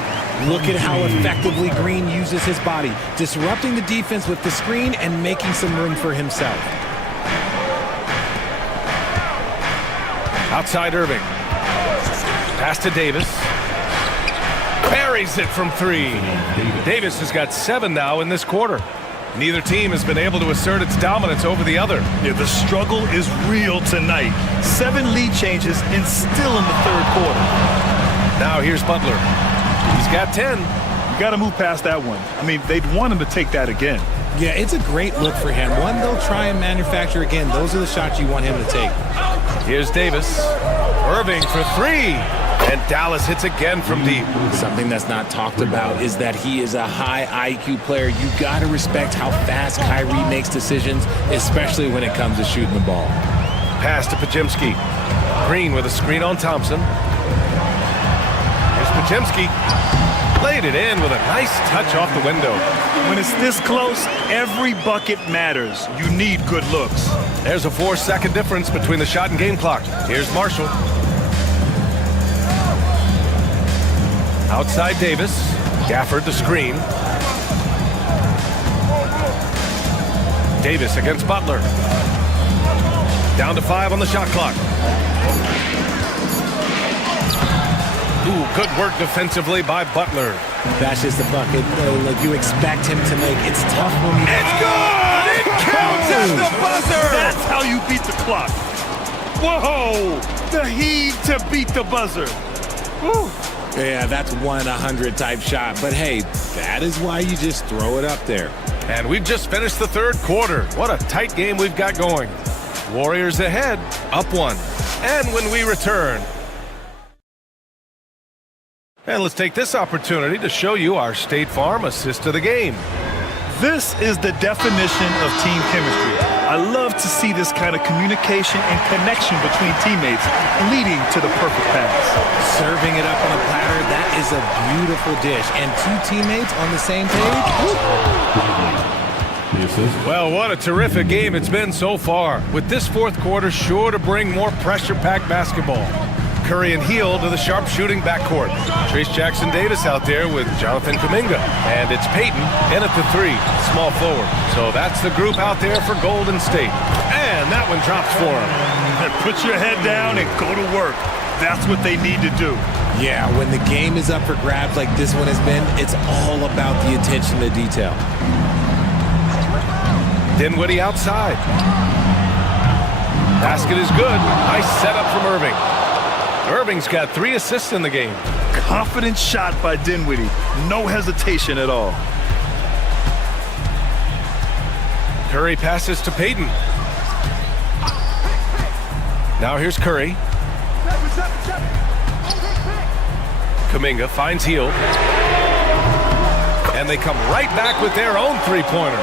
Look at how effectively Green uses his body, disrupting the defense with the screen and making some room for himself. Outside Irving. Pass to Davis. Buries it from 3. Davis has got 7 now in this quarter. Neither team has been able to assert its dominance over the other. Yeah, the struggle is real tonight. 7 lead changes and still in the third quarter. Now here's Butler. He's got 10. You got to move past that one. I mean, they'd want him to take that again. Yeah, it's a great look for him. One they'll try and manufacture again. Those are the shots you want him to take. Here's Davis. Irving for 3. And Dallas hits again from deep. Something that's not talked about is that he is a high IQ player. You got to respect how fast Kyrie makes decisions, especially when it comes to shooting the ball. Pass to Podziemski. Green with a screen on Thompson. Here's Podziemski. Laid it in with a nice touch off the window. When it's this close, every bucket matters. You need good looks. There's a 4-second difference between the shot and game clock. Here's Marshall. Outside Davis. Gafford the screen. Davis against Butler. Down to 5 on the shot clock. Ooh, good work defensively by Butler. That's just the bucket like you expect him to make. It's tough when you... It's good! It counts at the buzzer! That's how you beat the clock. Whoa! The heave to beat the buzzer. Woo. Yeah, that's 1 in 100 type shot. But hey, that is why you just throw it up there. And we've just finished the third quarter. What a tight game we've got going. Warriors ahead, up 1. And when we return... And let's take this opportunity to show you our State Farm assist of the game. This is the definition of team chemistry. I love to see this kind of communication and connection between teammates leading to the perfect pass. Serving it up on a platter, that is a beautiful dish. And 2 teammates on the same page. Well, what a terrific game it's been so far. With this fourth quarter sure to bring more pressure-packed basketball. Curry and Hield to the sharp-shooting backcourt. Trace Jackson-Davis out there with Jonathan Kuminga. And it's Payton in at the 3, small forward. So that's the group out there for Golden State. And that one drops for him. Put your head down and go to work. That's what they need to do. Yeah, when the game is up for grabs like this one has been, it's all about the attention to detail. Dinwiddie outside. Basket is good. Nice setup from Irving. Irving's got 3 assists in the game. Confident shot by Dinwiddie. No hesitation at all. Curry passes to Payton. Now here's Curry. Kuminga finds Hield. And they come right back with their own 3-pointer.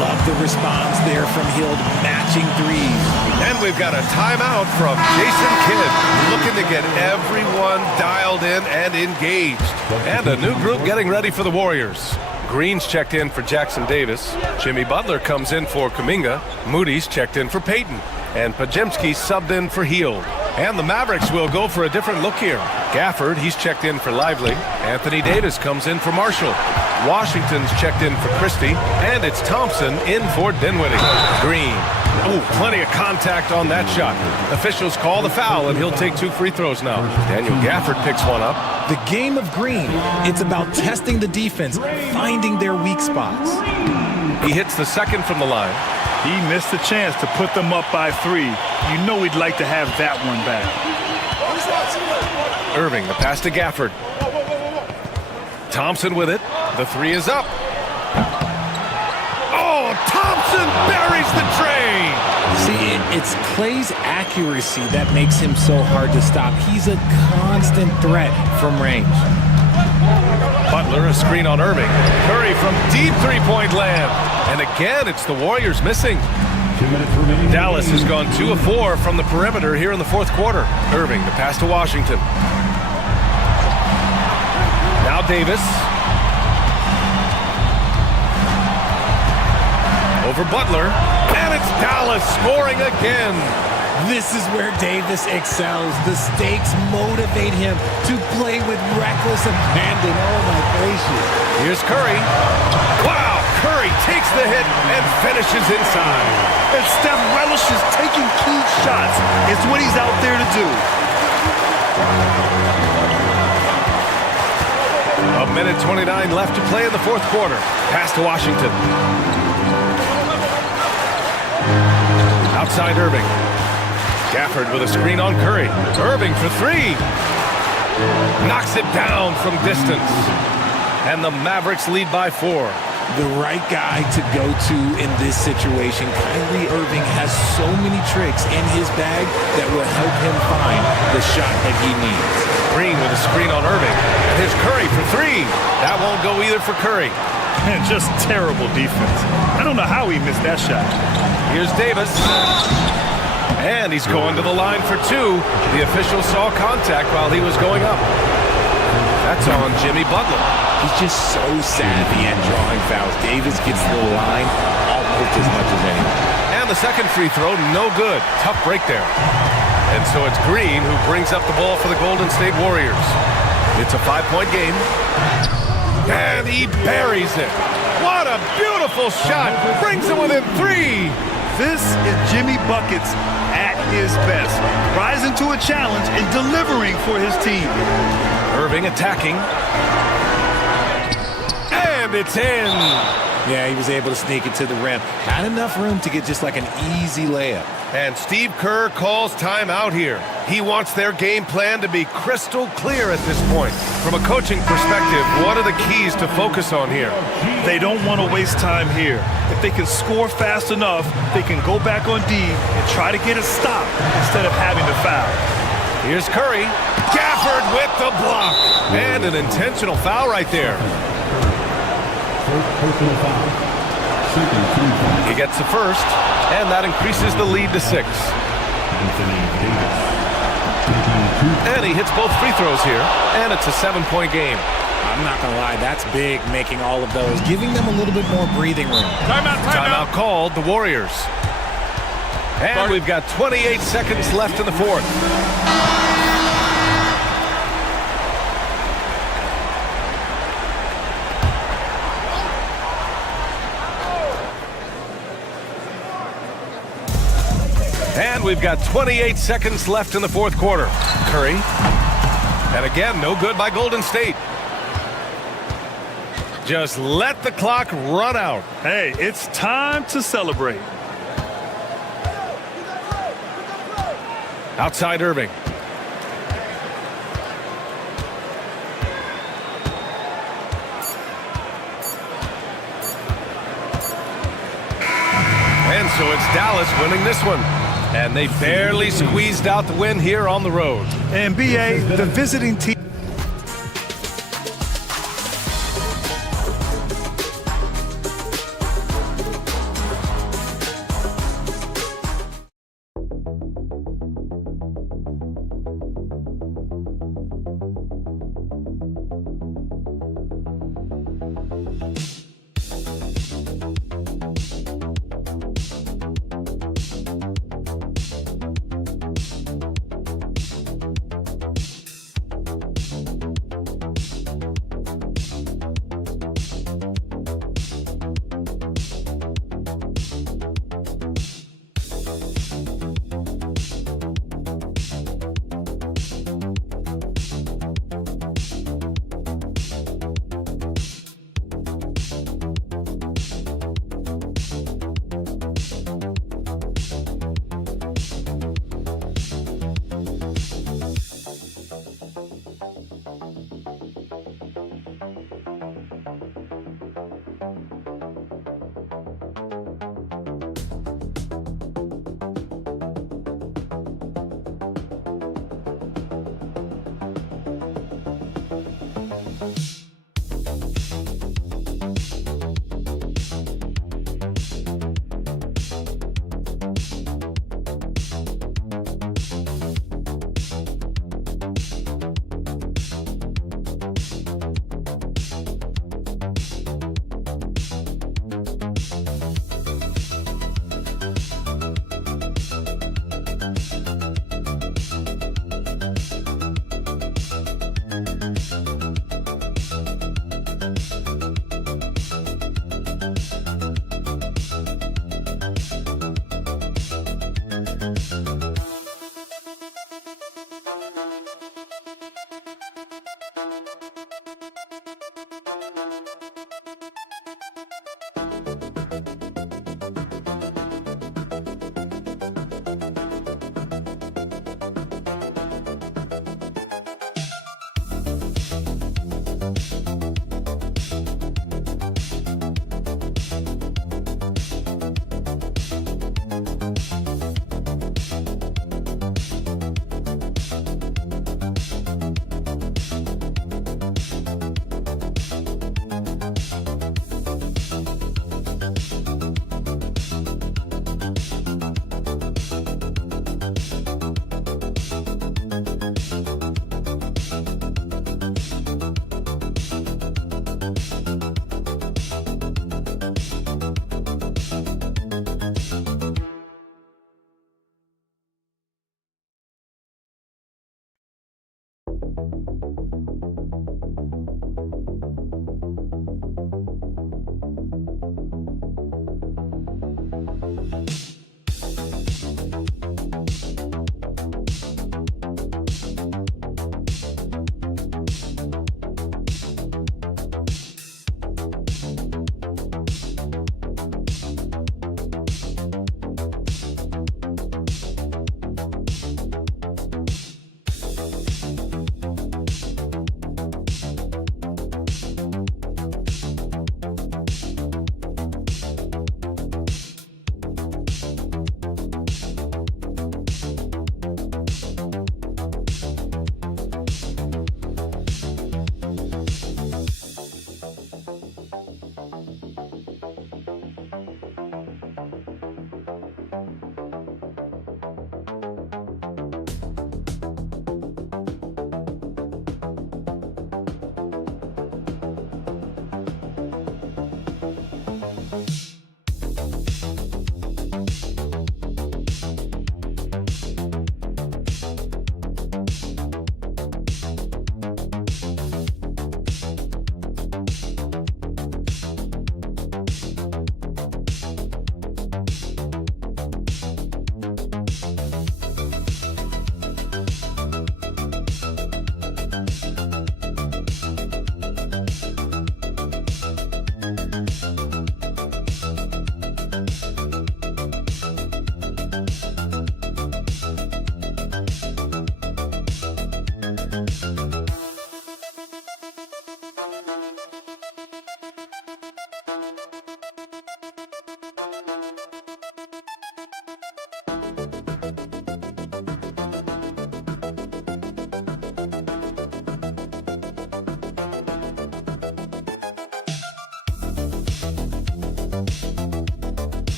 Love the response there from Hield, matching threes. And we've got a timeout from Jason Kidd, looking to get everyone dialed in and engaged. And a new group getting ready for the Warriors. Green's checked in for Jackson Davis. Jimmy Butler comes in for Kuminga. Moody's checked in for Payton. And Podziemski subbed in for Hield. And the Mavericks will go for a different look here. Gafford, he's checked in for Lively. Anthony Davis comes in for Marshall. Washington's checked in for Christie. And it's Thompson in for Dinwiddie. Green. Oh, plenty of contact on that shot. Officials call the foul, and he'll take 2 free throws now. Daniel Gafford picks one up. The game of Green, it's about testing the defense, finding their weak spots. He hits the second from the line. He missed a chance to put them up by 3. You know he'd like to have that one back. Irving, the pass to Gafford. Thompson with it. The 3 is up. Oh, Thompson buries the tray. It's Clay's accuracy that makes him so hard to stop. He's a constant threat from range. Butler, a screen on Irving. Curry from deep three-point land. And again, it's the Warriors missing. Dallas has gone 2 of 4 from the perimeter here in the fourth quarter. Irving, the pass to Washington. Now Davis. Over Butler. And it's Dallas scoring again. This is where Davis excels. The stakes motivate him to play with reckless abandon. Oh, my gracious. Here's Curry. Wow, Curry takes the hit and finishes inside. And Steph relishes taking key shots. It's what he's out there to do. A minute 29 left to play in the fourth quarter. Pass to Washington. Outside Irving. Gafford with a screen on Curry. Irving for 3. Knocks it down from distance. And the Mavericks lead by 4. The right guy to go to in this situation. Kyrie Irving has so many tricks in his bag that will help him find the shot that he needs. Green with a screen on Irving. And here's Curry for 3. That won't go either for Curry. And just terrible defense. I don't know how he missed that shot. Here's Davis. And he's going to the line for 2. The official saw contact while he was going up. That's on Jimmy Butler. He's just so savvy at drawing fouls. Davis gets to the line almost as much as anyone. And the second free throw, no good. Tough break there. And so it's Green who brings up the ball for the Golden State Warriors. It's a 5-point game. And he buries it. What a beautiful shot. Brings it within 3. This is Jimmy Buckets at his best. Rising to a challenge and delivering for his team. Irving attacking. And it's in. Yeah, he was able to sneak it to the rim. Had enough room to get just like an easy layup. And Steve Kerr calls timeout here. He wants their game plan to be crystal clear at this point. From a coaching perspective, what are the keys to focus on here? They don't want to waste time here. If they can score fast enough, they can go back on D and try to get a stop instead of having to foul. Here's Curry. Gafford with the block. And an intentional foul right there. He gets the first, and that increases the lead to 6. And he hits both free throws here, and it's a 7-point game. I'm not going to lie, that's big, making all of those, giving them a little bit more breathing room. Timeout called, the Warriors. And we've got 28 seconds left in the fourth. And we've got 28 seconds left in the fourth quarter. Curry. And again, no good by Golden State. Just let the clock run out. Hey, it's time to celebrate. Outside Irving. And so it's Dallas winning this one. And they barely squeezed out the win here on the road. And BA, the visiting team.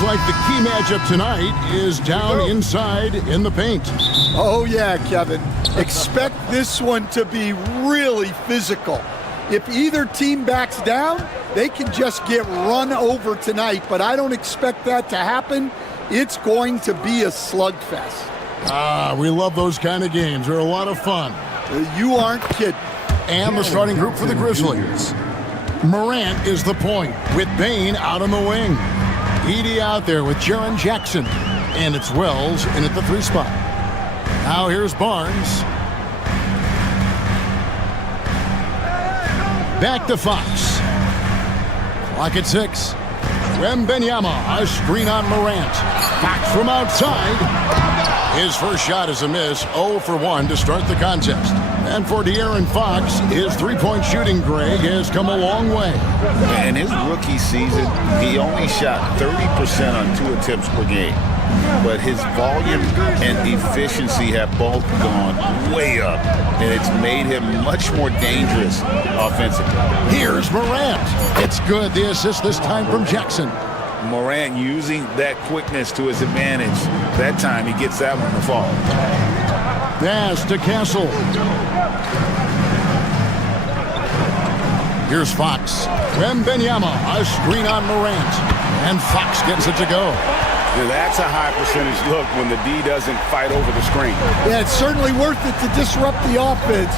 seems like the key matchup tonight is down inside in the paint. Oh, yeah, Kevin. Expect this one to be really physical. If either team backs down, they can just get run over tonight, but I don't expect that to happen. It's going to be a slugfest. Ah, we love those kind of games. They're a lot of fun. You aren't kidding. And the starting group for the Grizzlies. Morant is the point with Bane out on the wing. Edey out there with Jaren Jackson. And it's Wells in at the 3 spot. Now here's Barnes. Back to Fox. Clock at 6. Wembanyama, a screen on Morant. Fox from outside. His first shot is a miss, 0 for 1 to start the contest. And for De'Aaron Fox, his three-point shooting, Greg, has come a long way. In his rookie season, he only shot 30% on 2 attempts per game. But his volume and efficiency have both gone way up, and it's made him much more dangerous offensively. Here's Morant. It's good. The assist this time from Jackson. Morant using that quickness to his advantage. That time he gets that one to fall. Pass to Castle. Here's Fox. Wembanyama, a screen on Morant. And Fox gets it to go. Now that's a high percentage look when the D doesn't fight over the screen. Yeah, it's certainly worth it to disrupt the offense.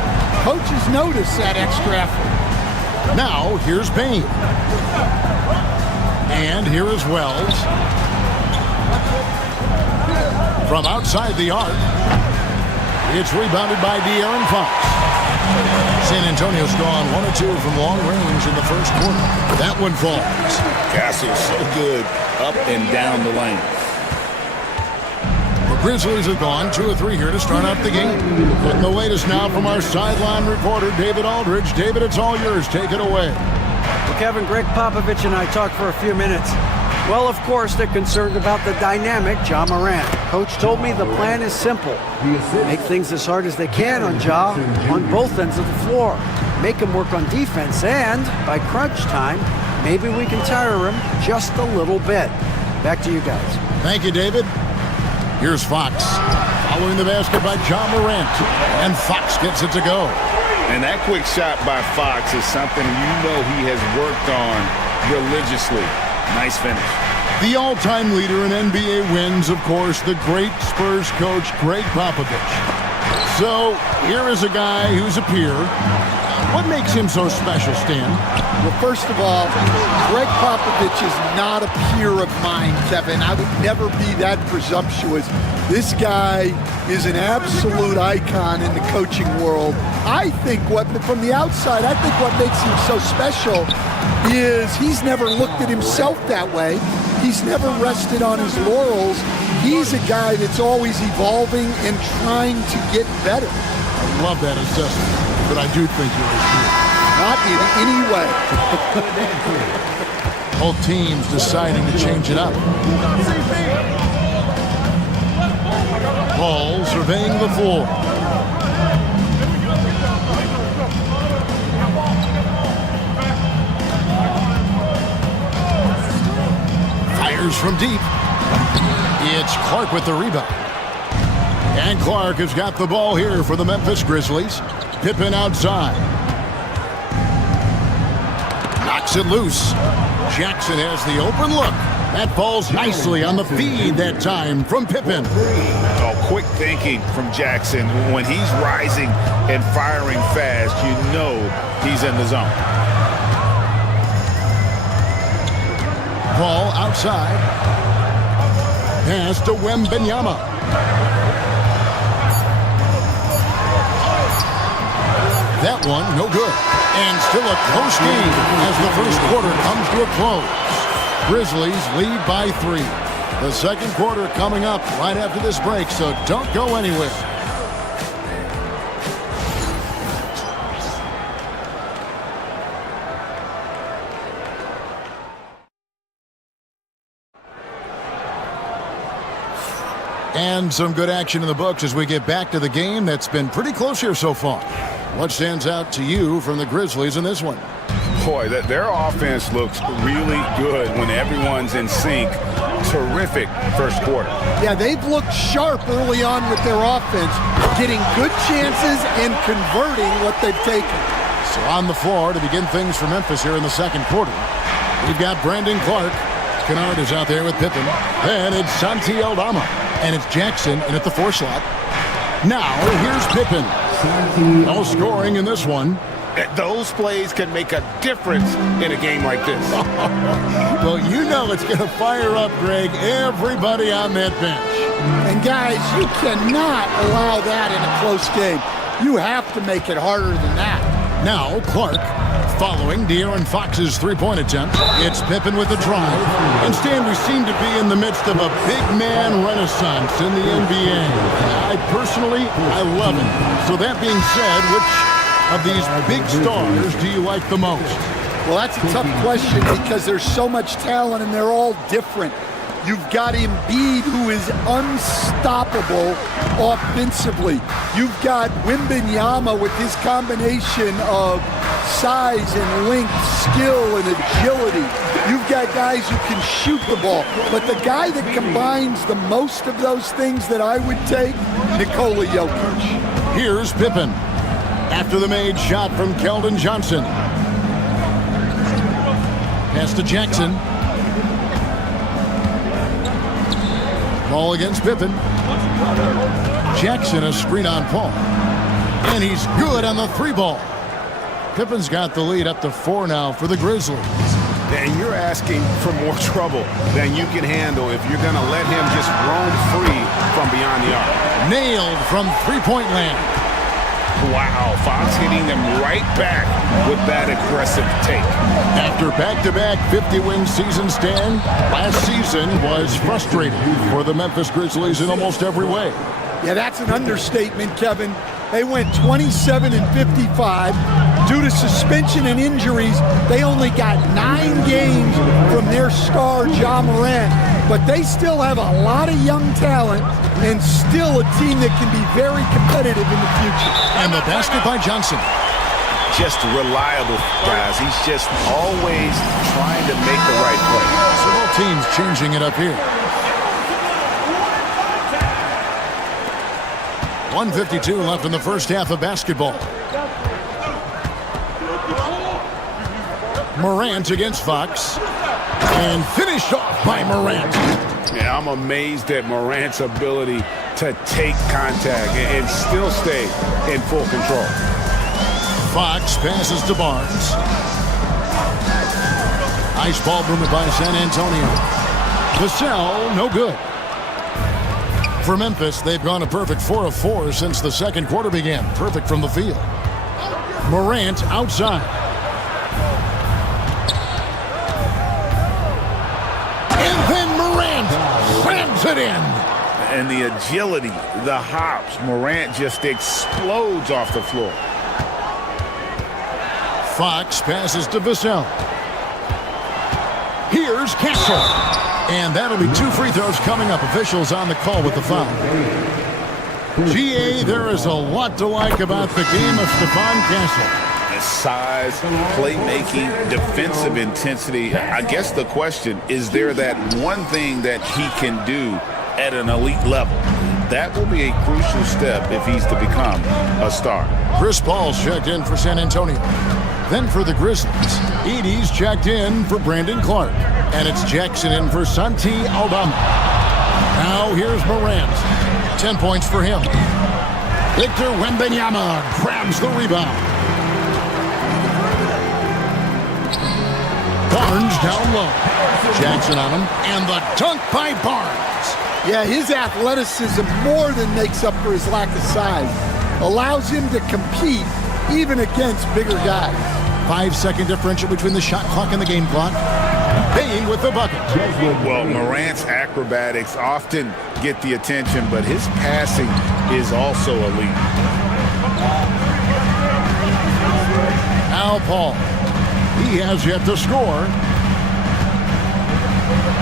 Coaches notice that extra effort. Now, here's Bane. And here is Wells. From outside the arc. It's rebounded by De'Aaron Fox. San Antonio's gone 1 of 2 from long range in the first quarter. That one falls. Castle's so good up and down the lane. The Grizzlies have gone 2 of 3 here to start out the game. Getting the latest now from our sideline reporter, David Aldridge. David, it's all yours. Take it away. Well, Kevin, Greg Popovich and I talked for a few minutes. Well, of course, they're concerned about the dynamic Ja Morant. Coach told me the plan is simple. Make things as hard as they can on Ja on both ends of the floor. Make him work on defense, and by crunch time, maybe we can tire him just a little bit. Back to you guys. Thank you, David. Here's Fox. Following the basket by Ja Morant. And Fox gets it to go. And that quick shot by Fox is something you know he has worked on religiously. Nice finish. The all-time leader in NBA wins, of course, the great Spurs coach, Greg Popovich. So, here is a guy who's a peer. What makes him so special, Stan? Well, first of all, Greg Popovich is not a peer of mine, Kevin. I would never be that presumptuous. This guy is an absolute icon in the coaching world. I think from the outside, I think what makes him so special is he's never looked at himself that way. He's never rested on his laurels. He's a guy that's always evolving and trying to get better. I love that assessment, but I do think you're a peer. Not in any way. Both teams deciding to change it up. Paul surveying the floor. Fires from deep. It's Clark with the rebound. And Clark has got the ball here for the Memphis Grizzlies. Pippen outside. Knocks it loose. Jackson has the open look. That falls nicely on the feed that time from Pippen. Oh, quick thinking from Jackson. When he's rising and firing fast, you know he's in the zone. Ball outside. Pass to Wembanyama. That one, no good. And still a close game as the first quarter comes to a close. Grizzlies lead by 3. The second quarter coming up right after this break, so don't go anywhere. And some good action in the books as we get back to the game that's been pretty close here so far. What stands out to you from the Grizzlies in this one? Boy, their offense looks really good when everyone's in sync. Terrific first quarter. Yeah, they've looked sharp early on with their offense, getting good chances and converting what they've taken. So on the floor to begin things for Memphis here in the second quarter, we've got Brandon Clark. Kennard is out there with Pippen. Then it's Santi Aldama. And it's Jackson in at the 4 slot. Now here's Pippen. No scoring in this one. Those plays can make a difference in a game like this. Well, you know it's going to fire up, Greg, everybody on that bench. And guys, you cannot allow that in a close game. You have to make it harder than that. Now, Clark, following De'Aaron Fox's three-point attempt. It's Pippen with the drive. And Stan, we seem to be in the midst of a big man renaissance in the NBA. I love it. So that being said, which of these big stars do you like the most? Well, that's a tough question because there's so much talent and they're all different. You've got Embiid, who is unstoppable offensively. You've got Wembanyama with his combination of size and length, skill and agility. You've got guys who can shoot the ball. But the guy that combines the most of those things that I would take, Nikola Jokic. Here's Pippen after the made shot from Keldon Johnson. Pass to Jackson. Ball against Pippen. Jackson a screen on Paul. And he's good on the three ball. Pippen's got the lead up to 4 now for the Grizzlies. And you're asking for more trouble than you can handle if you're going to let him just roam free from beyond the arc. Nailed from three-point land. Wow, Fox hitting them right back with that aggressive take. After back-to-back 50-win season, Stan, last season was frustrating for the Memphis Grizzlies in almost every way. Yeah, that's an understatement, Kevin. They went 27 and 55. Due to suspension and injuries, they only got 9 games from their star, Ja Morant. But they still have a lot of young talent and still a team that can be very competitive in the future. And the basket by Johnson. Just reliable, guys. He's just always trying to make the right play. So both teams changing it up here. 1:52 left in the first half of basketball. Morant against Fox. And finished off by Morant. Yeah, I'm amazed at Morant's ability to take contact and still stay in full control. Fox passes to Barnes. Nice ball movement by San Antonio. Vassell, no good. For Memphis, they've gone a perfect 4 of 4 since the second quarter began. Perfect from the field. Morant outside. And then Morant slams it in. And the agility, the hops, Morant just explodes off the floor. Fox passes to Vassell. Here's Castle. And that'll be 2 free throws coming up. Officials on the call with the foul. GA, there is a lot to like about the game of Stephon Castle. His size, playmaking, defensive intensity. I guess the question, is there that one thing that he can do at an elite level? That will be a crucial step if he's to become a star. Chris Paul's checked in for San Antonio. Then for the Grizzlies, Edey's checked in for Brandon Clark. And it's Jackson in for Santi Aldama. Now here's Morant. 10 points for him. Victor Wembanyama grabs the rebound. Barnes down low. Jackson on him. And the dunk by Barnes. Yeah, his athleticism more than makes up for his lack of size. Allows him to compete even against bigger guys. 5-second differential between the shot clock and the game clock. Payne with the bucket. Well, Morant's acrobatics often get the attention, but his passing is also elite. Now Paul. He has yet to score.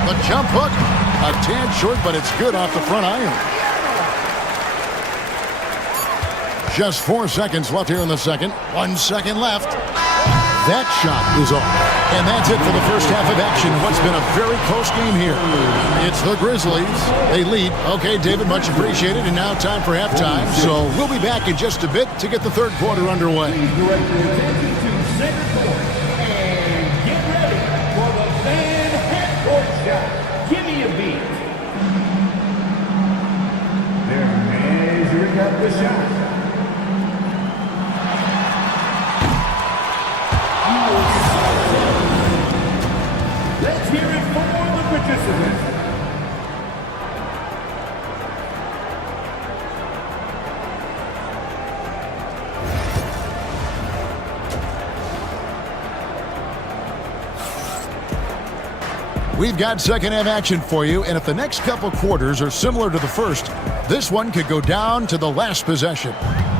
The jump hook. A tad short, but it's good off the front iron. Just 4 seconds left here in the second. 1 second left. That shot is off. And that's it for the first half of action. What's been a very close game here. It's the Grizzlies. They lead. Okay, David, much appreciated. And now time for halftime. So we'll be back in just a bit to get the third quarter underway. Give me a beat. They're measuring up the shot. We've got second half action for you, and if the next couple quarters are similar to the first, this one could go down to the last possession.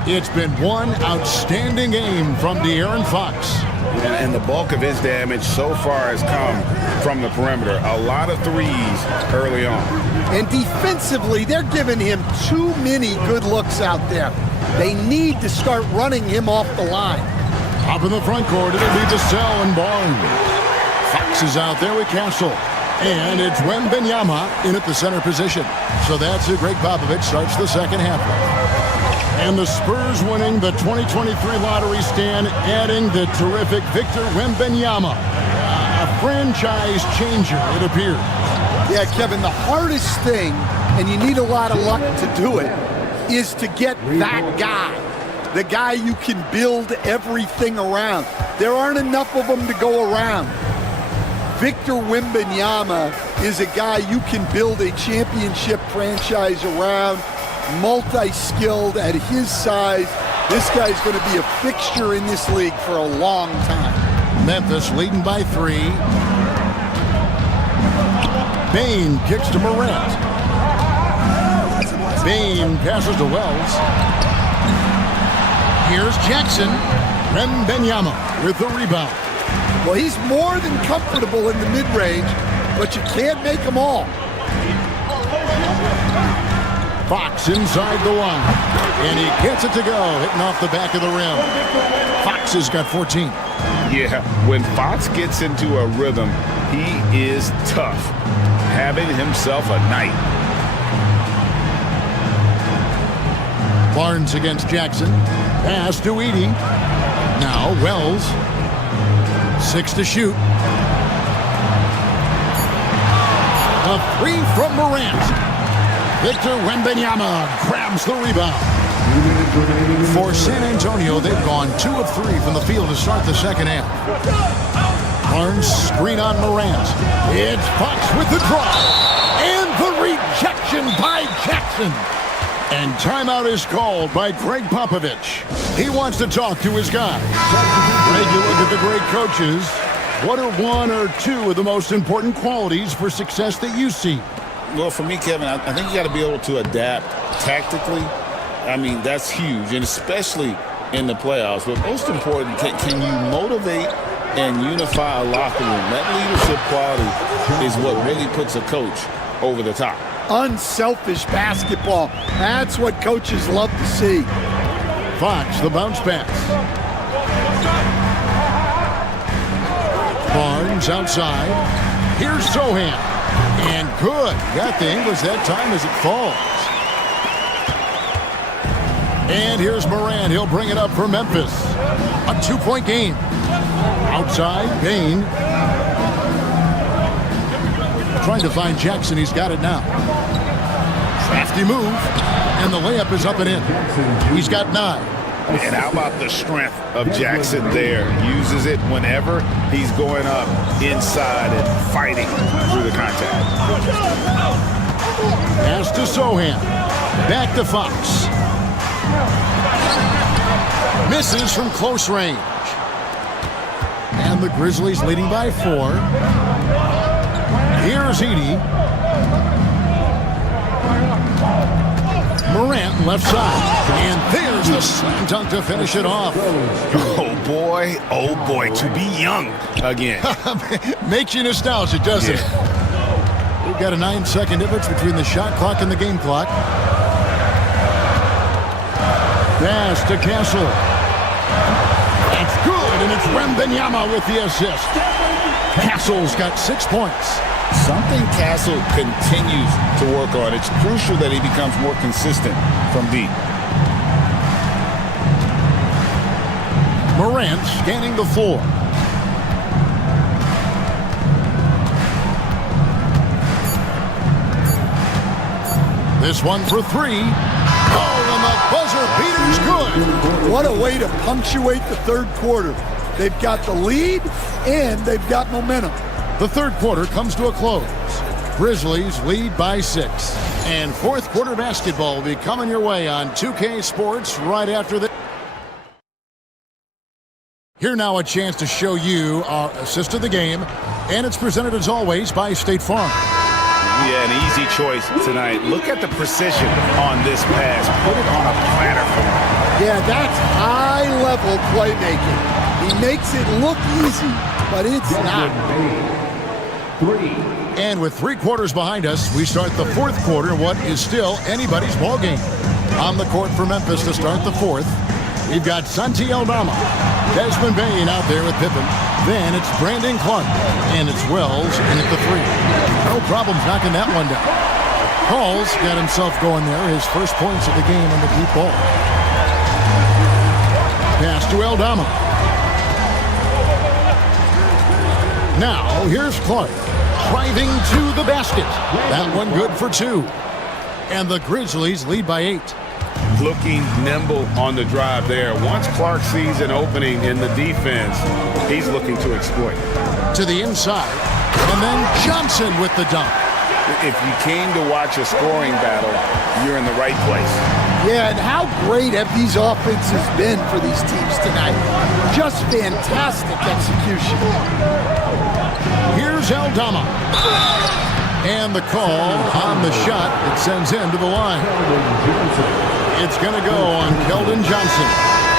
It's been one outstanding game from De'Aaron Fox. And the bulk of his damage so far has come from the perimeter. A lot of threes early on. And defensively, they're giving him too many good looks out there. They need to start running him off the line. Up in the front court, it'll be Vassell and Barnes. Fox is out there with Castle. And it's Wembanyama in at the center position. So that's who Greg Popovich starts the second half with. And the Spurs winning the 2023 lottery stand, adding the terrific Victor Wembanyama. A franchise changer, it appears. Yeah, Kevin, the hardest thing, and you need a lot of luck to do it, is to get that guy. The guy you can build everything around. There aren't enough of them to go around. Victor Wembanyama is a guy you can build a championship franchise around, multi-skilled at his size. This guy's going to be a fixture in this league for a long time. Memphis leading by 3. Bane kicks to Morant. Bane passes to Wells. Here's Jackson. Wembanyama with the rebound. Well, he's more than comfortable in the mid-range, but you can't make them all. Fox inside the line, and he gets it to go, hitting off the back of the rim. Fox has got 14. Yeah, when Fox gets into a rhythm, he is tough, having himself a night. Barnes against Jackson. Pass to Edey. Now Wells. 6 to shoot. A 3 from Morant. Victor Wembanyama grabs the rebound. For San Antonio, they've gone 2 of 3 from the field to start the second half. Barnes screen on Morant. It's Fox with the drive. And the rejection by Jackson. And timeout is called by Greg Popovich. He wants to talk to his guys. Greg, you look at the great coaches. What are 1 or 2 of the most important qualities for success that you see? Well, for me, Kevin, I think you got to be able to adapt tactically. I mean, that's huge, and especially in the playoffs. But most important, can you motivate and unify a locker room? That leadership quality is what really puts a coach over the top. Unselfish basketball. That's what coaches love to see. Fox, the bounce pass. Barnes outside. Here's Sohan. And good. Got the English that time as it falls. And here's Morant. He'll bring it up for Memphis. A 2-point game. Outside, Bane. Trying to find Jackson. He's got it now. Crafty move. And the layup is up and in. He's got 9. And how about the strength of Jackson there? Uses it whenever he's going up inside and fighting through the contact. Pass to Sohan. Back to Fox. Misses from close range. And the Grizzlies leading by 4. Here's Edey. Morant left side. And there's the slam dunk to finish it off. Oh boy, to be young again. Makes you nostalgic, doesn't it? We've got a 9-second difference between the shot clock and the game clock. Pass to Castle. It's good, and it's Wembanyama with the assist. Castle's got 6 points. Something Castle continues to work on. It's crucial that he becomes more consistent from deep. Morant scanning the floor. This one for 3. Oh, and the buzzer beater's good. What a way to punctuate the third quarter. They've got the lead, and they've got momentum. The third quarter comes to a close. Grizzlies lead by 6. And fourth quarter basketball will be coming your way on 2K Sports right after this. Here now a chance to show you our assist of the game, and it's presented as always by State Farm. Yeah, an easy choice tonight. Look at the precision on this pass. Put it on a platter for him. Yeah, that's high-level playmaking. He makes it look easy, but it's not. And with 3 quarters behind us, we start the 4th quarter, what is still anybody's ball game. On the court for Memphis to start the 4th, we've got Santi Aldama, Desmond Bain out there with Pippen. Then it's Brandon Clark, and it's Wells in at the 3. No problems knocking that one down. Hall's got himself going there, his first points of the game on the deep ball. Pass to Aldama. Now, here's Clark, driving to the basket. That one good for 2. And the Grizzlies lead by 8. Looking nimble on the drive there. Once Clark sees an opening in the defense, he's looking to exploit. To the inside, and then Johnson with the dunk. If you came to watch a scoring battle, you're in the right place. Yeah, and how great have these offenses been for these teams tonight? Just fantastic execution. Here's Aldama. And the call on the shot that sends him to the line. It's going to go on Keldon Johnson.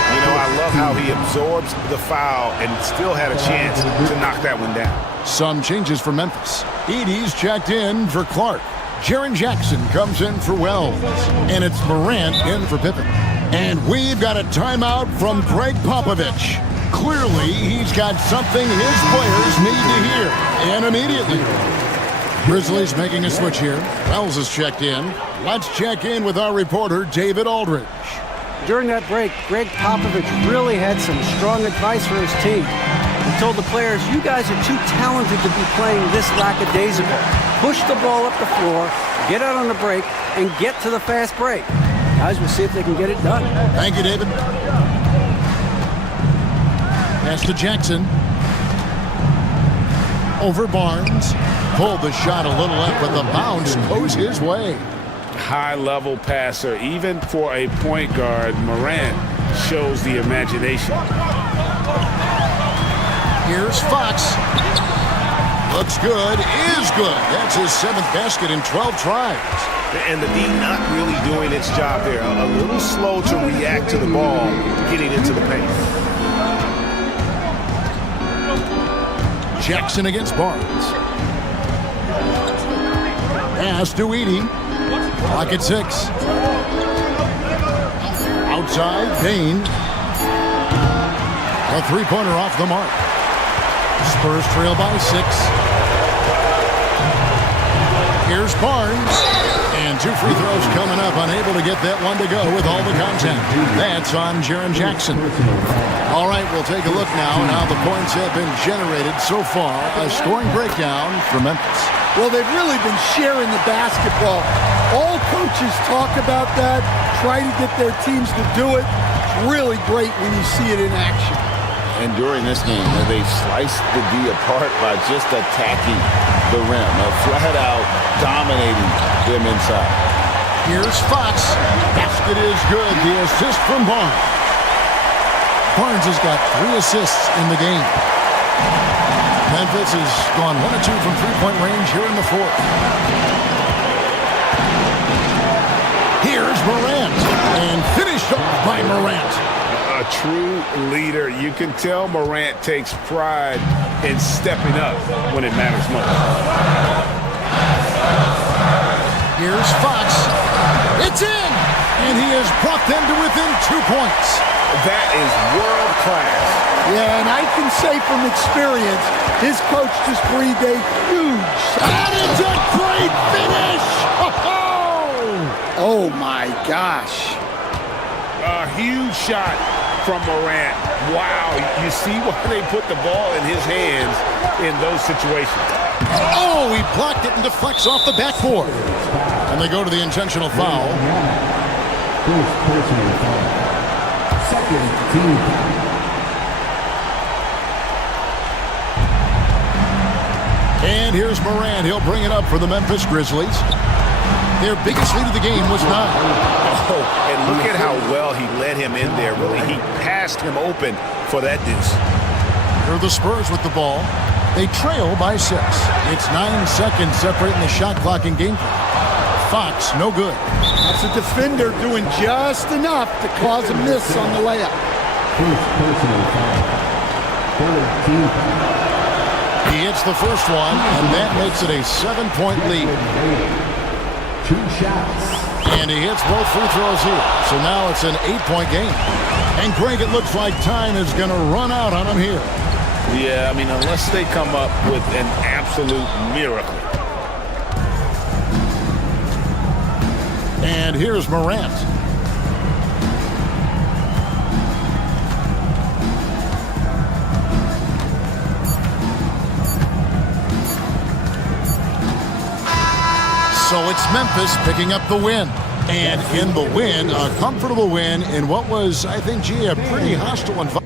You know, I love how he absorbs the foul and still had a chance to knock that one down. Some changes for Memphis. Edey's checked in for Clark. Jaren Jackson comes in for Wells. And it's Morant in for Pippen. And we've got a timeout from Greg Popovich. Clearly, he's got something his players need to hear. And immediately. Grizzlies making a switch here. Wells is checked in. Let's check in with our reporter, David Aldridge. During that break, Greg Popovich really had some strong advice for his team. He told the players, you guys are too talented to be playing this lackadaisical. Push the ball up the floor, get out on the break, and get to the fast break. Guys, we'll see if they can get it done. Thank you, David. Pass to Jackson. Over Barnes. Pulled the shot a little up, but the bounce goes his way. High-level passer. Even for a point guard, Morant shows the imagination. Here's Fox. Looks good, is good. That's his 7th basket in 12 tries. And the D not really doing its job there. A little slow to react to the ball getting into the paint. Jackson against Barnes. Pass to Edey. Clock at 6. Outside, Bain. A 3-pointer off the mark. Spurs trail by 6. Here's Barnes. And 2 free throws coming up. Unable to get that one to go with all the contact. That's on Jaren Jackson. All right, we'll take a look now at how the points have been generated so far. A scoring breakdown for Memphis. Well, they've really been sharing the basketball. All coaches talk about that, try to get their teams to do it. It's really great when you see it in action. And during this game, they've sliced the D apart by just attacking the rim, flat out dominating them inside. Here's Fox. Basket is good. The assist from Barnes. Barnes has got 3 assists in the game. Memphis has gone 1 of 2 from 3-point range here in the 4th. Here's Morant. And finished off by Morant. A true leader. You can tell Morant takes pride in stepping up when it matters most. Here's Fox. It's in! And he has brought them to within 2 points. That is world class. Yeah, and I can say from experience, his coach just breathed a huge sigh. That is a great finish! Oh my gosh. A huge shot from Morant. Wow, you see why they put the ball in his hands in those situations. Oh, he blocked it and deflects off the backboard. And they go to the intentional foul. First personal foul. Second team foul. And here's Morant. He'll bring it up for the Memphis Grizzlies. Their biggest lead of the game was 9. Oh, and look at how well he led him in there. Really, he passed him open for that deuce. Here are the Spurs with the ball. They trail by 6. It's 9 seconds separating the shot clock and game clock. Fox, no good. That's a defender doing just enough to cause a miss on the layup. He hits the first one, and that makes it a 7-point lead. 2 shots. And he hits both free throws here. So now it's an 8-point game. And Greg, it looks like time is going to run out on him here. Yeah, I mean, unless they come up with an absolute miracle. And here's Morant. So it's Memphis picking up the win. And in the win, a comfortable win in what was, I think, a pretty hostile environment.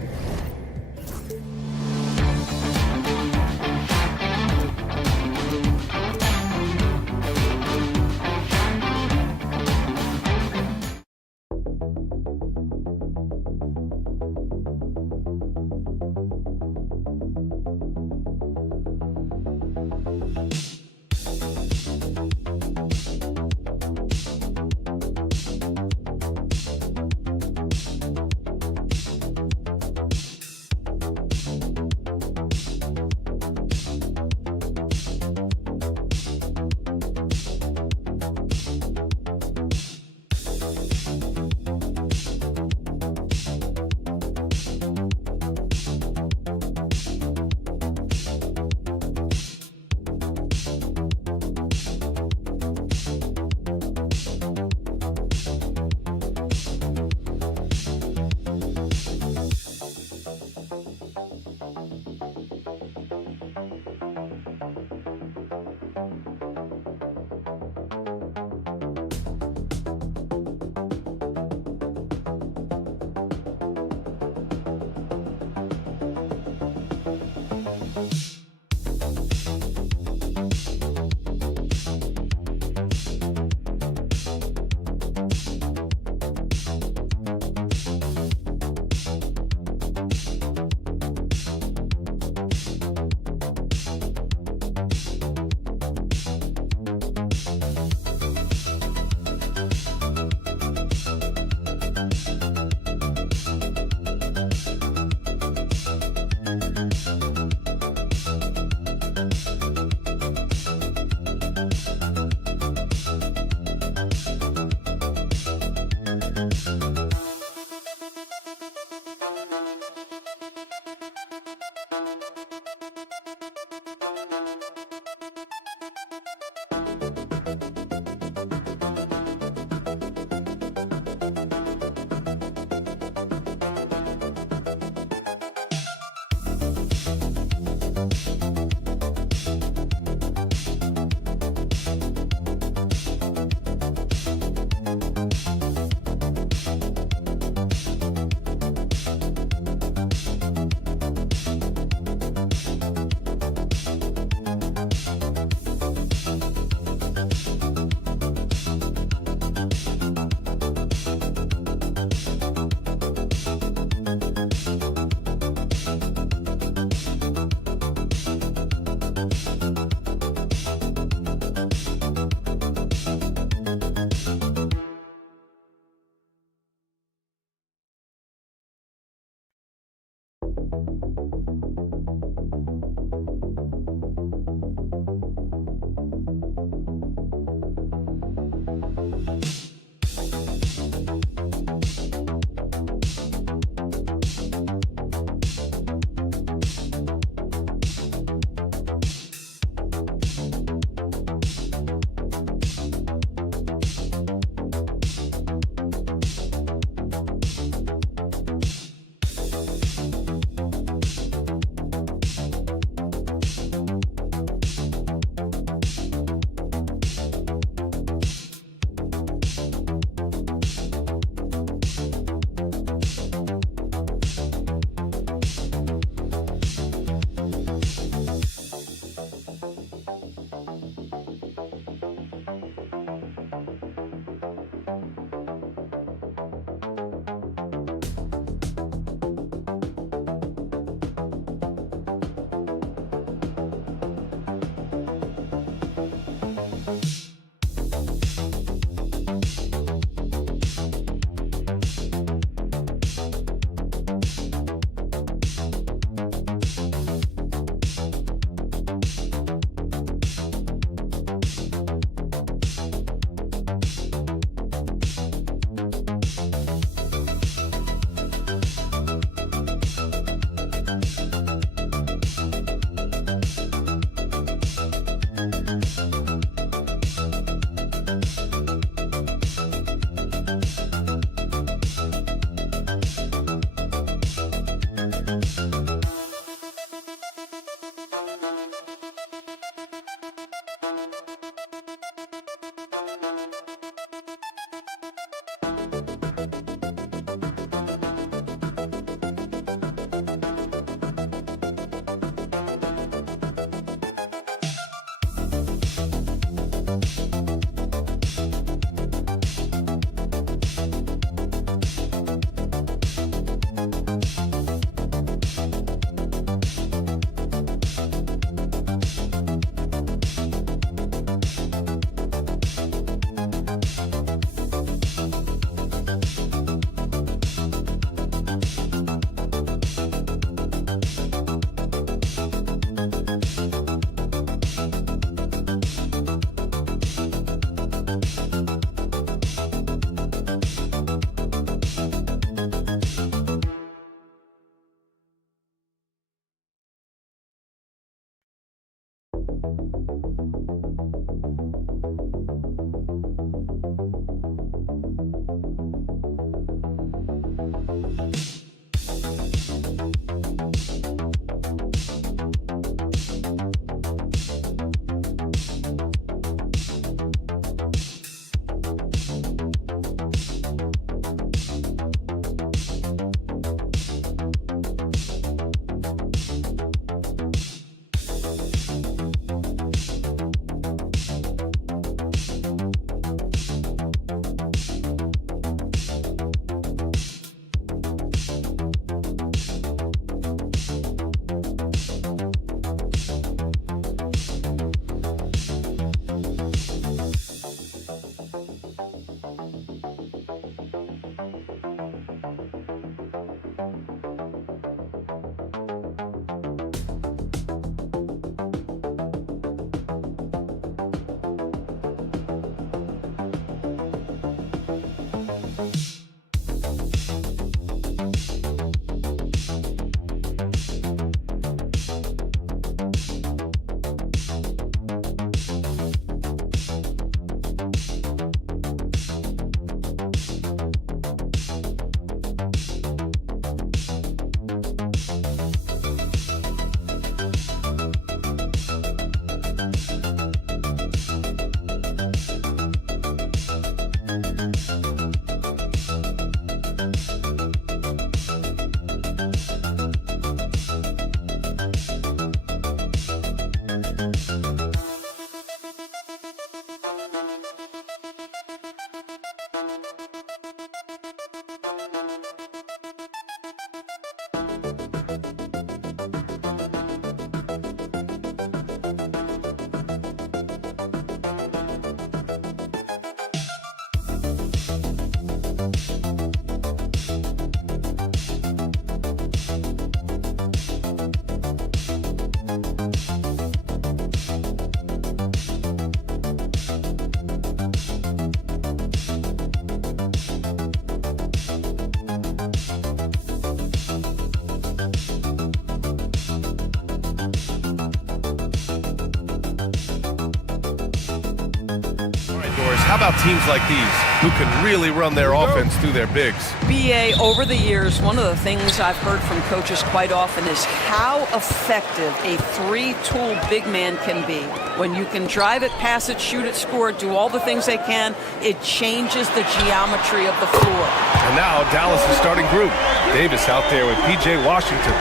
How about teams like these who can really run their offense through their bigs? BA, over the years, one of the things I've heard from coaches quite often is how effective a three-tool big man can be. When you can drive it, pass it, shoot it, score it, do all the things they can, it changes the geometry of the floor. And now Dallas' starting group. Davis out there with P.J. Washington.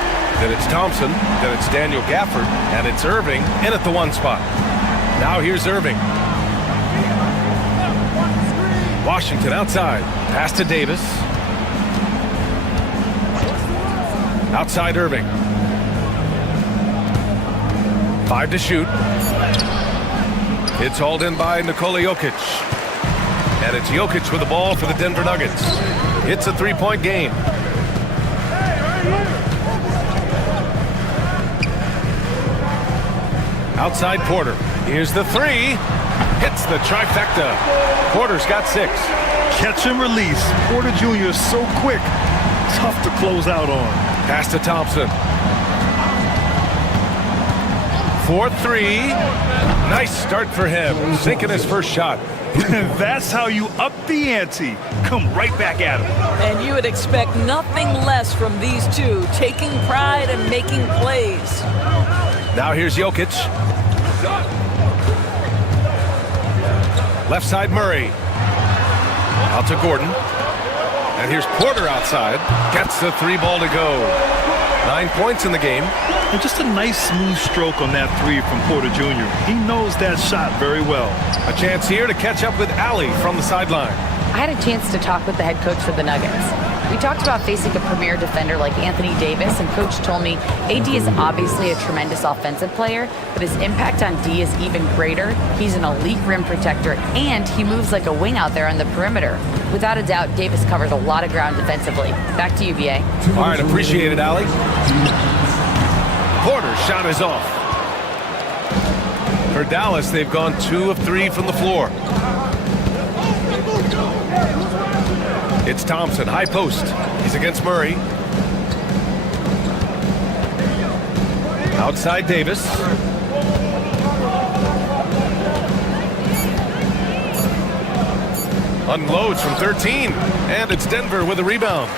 Then it's Thompson. Then it's Daniel Gafford. And it's Irving in at the one spot. Now here's Irving. Washington outside. Pass to Davis. Outside Irving. 5 to shoot. It's hauled in by Nikola Jokic. And it's Jokic with the ball for the Denver Nuggets. It's a 3-point game. Outside Porter. Here's the three. Hits the trifecta. Porter's got 6. Catch and release. Porter Jr. is so quick. Tough to close out on. Pass to Thompson. 4-3. Nice start for him. Sinking his first shot. That's how you up the ante. Come right back at him. And you would expect nothing less from these two, taking pride and making plays. Now here's Jokic. Left side Murray. Out to Gordon. And here's Porter outside. Gets the 3 ball to go. 9 points in the game. And just a nice smooth stroke on that 3 from Porter Jr. He knows that shot very well. A chance here to catch up with Ali from the sideline. I had a chance to talk with the head coach for the Nuggets. We talked about facing a premier defender like Anthony Davis, and Coach told me AD is obviously a tremendous offensive player, but his impact on D is even greater. He's an elite rim protector, and he moves like a wing out there on the perimeter. Without a doubt, Davis covers a lot of ground defensively. Back to you, BA. All right, appreciate it, Ali. Porter's shot is off. For Dallas, they've gone 2 of 3 from the floor. It's Thompson, high post. He's against Murray. Outside Davis. Unloads from 13. And it's Denver with a rebound.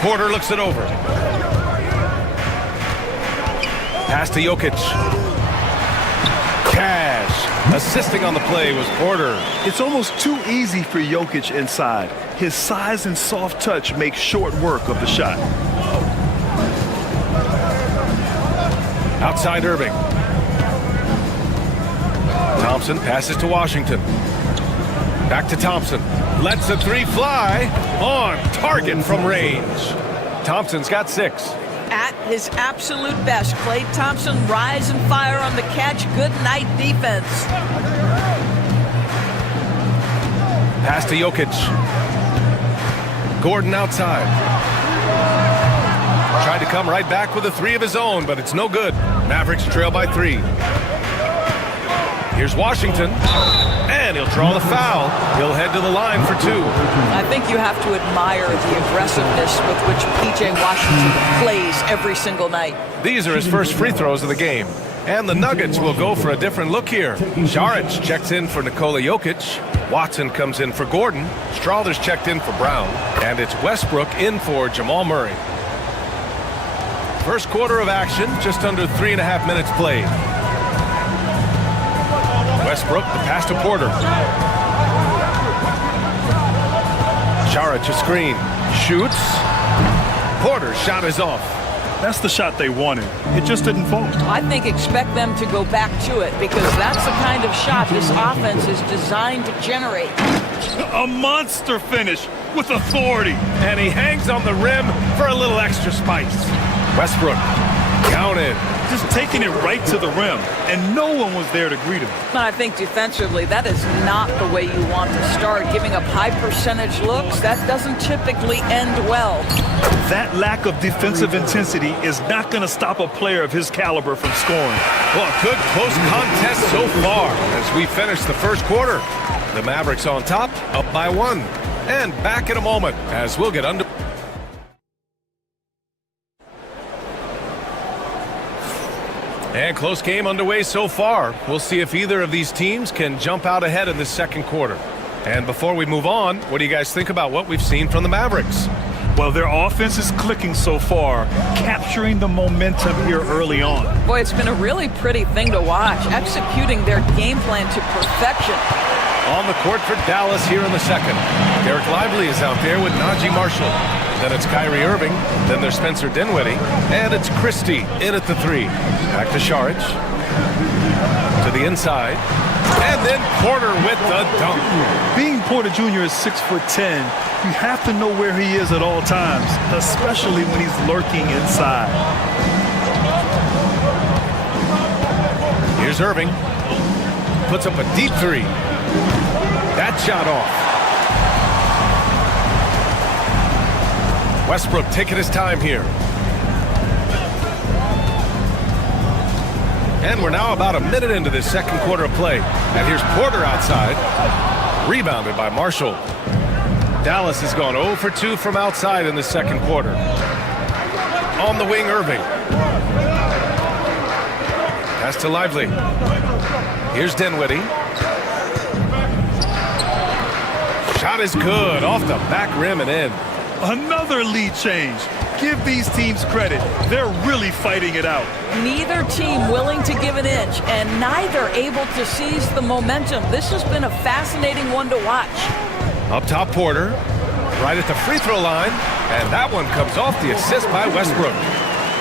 Porter looks it over. Pass to Jokic. Cash. Assisting on the play was Porter. It's almost too easy for Jokic inside. His size and soft touch make short work of the shot. Outside Irving. Thompson passes to Washington. Back to Thompson. Lets the 3 fly. On target from range. Thompson's got 6. At his absolute best, Klay Thompson rise and fire on the catch. Good night defense. Pass to Jokic. Gordon outside. Tried to come right back with a 3 of his own, but it's no good. Mavericks trail by 3. Here's Washington. And he'll draw the foul. He'll head to the line for 2. I think you have to admire the aggressiveness with which P.J. Washington plays every single night. These are his first free throws of the game. And the Nuggets will go for a different look here. Saric checks in for Nikola Jokic. Watson comes in for Gordon. Strawther's checked in for Brown. And it's Westbrook in for Jamal Murray. First quarter of action, just under 3.5 minutes played. Westbrook, the pass to Porter. Saric a screen. Shoots. Porter's shot is off. That's the shot they wanted. It just didn't fall. I think expect them to go back to it because that's the kind of shot this offense is designed to generate. A monster finish with authority. And he hangs on the rim for a little extra spice. Westbrook, counted. Just taking it right to the rim, and no one was there to greet him. I think defensively, that is not the way you want to start. Giving up high percentage looks, that doesn't typically end well. That lack of defensive intensity is not going to stop a player of his caliber from scoring. Well, a good close contest so far as we finish the first quarter. The Mavericks on top, up by 1. And back in a moment as we'll get under. And close game underway so far. We'll see if either of these teams can jump out ahead in this second quarter. And before we move on, what do you guys think about what we've seen from the Mavericks? Well, their offense is clicking so far, capturing the momentum here early on. Boy, it's been a really pretty thing to watch, executing their game plan to perfection. On the court for Dallas here in the second. Derek Lively is out there with Najee Marshall. Then it's Kyrie Irving. Then there's Spencer Dinwiddie. And it's Christie in at the 3. Back to Saric. To the inside. And then Porter with the dunk. Being Porter Jr. is 6'10", you have to know where he is at all times, especially when he's lurking inside. Here's Irving. Puts up a deep three. That shot off. Westbrook taking his time here. And we're now about a minute into this second quarter of play. And here's Porter outside. Rebounded by Marshall. Dallas has gone 0 for 2 from outside in the second quarter. On the wing, Irving. Pass to Lively. Here's Dinwiddie. Shot is good. Off the back rim and in. Another lead change. Give these teams credit. They're really fighting it out. Neither team willing to give an inch, and neither able to seize the momentum. This has been a fascinating one to watch. Up top, Porter. Right at the free throw line. And that one comes off the assist by Westbrook.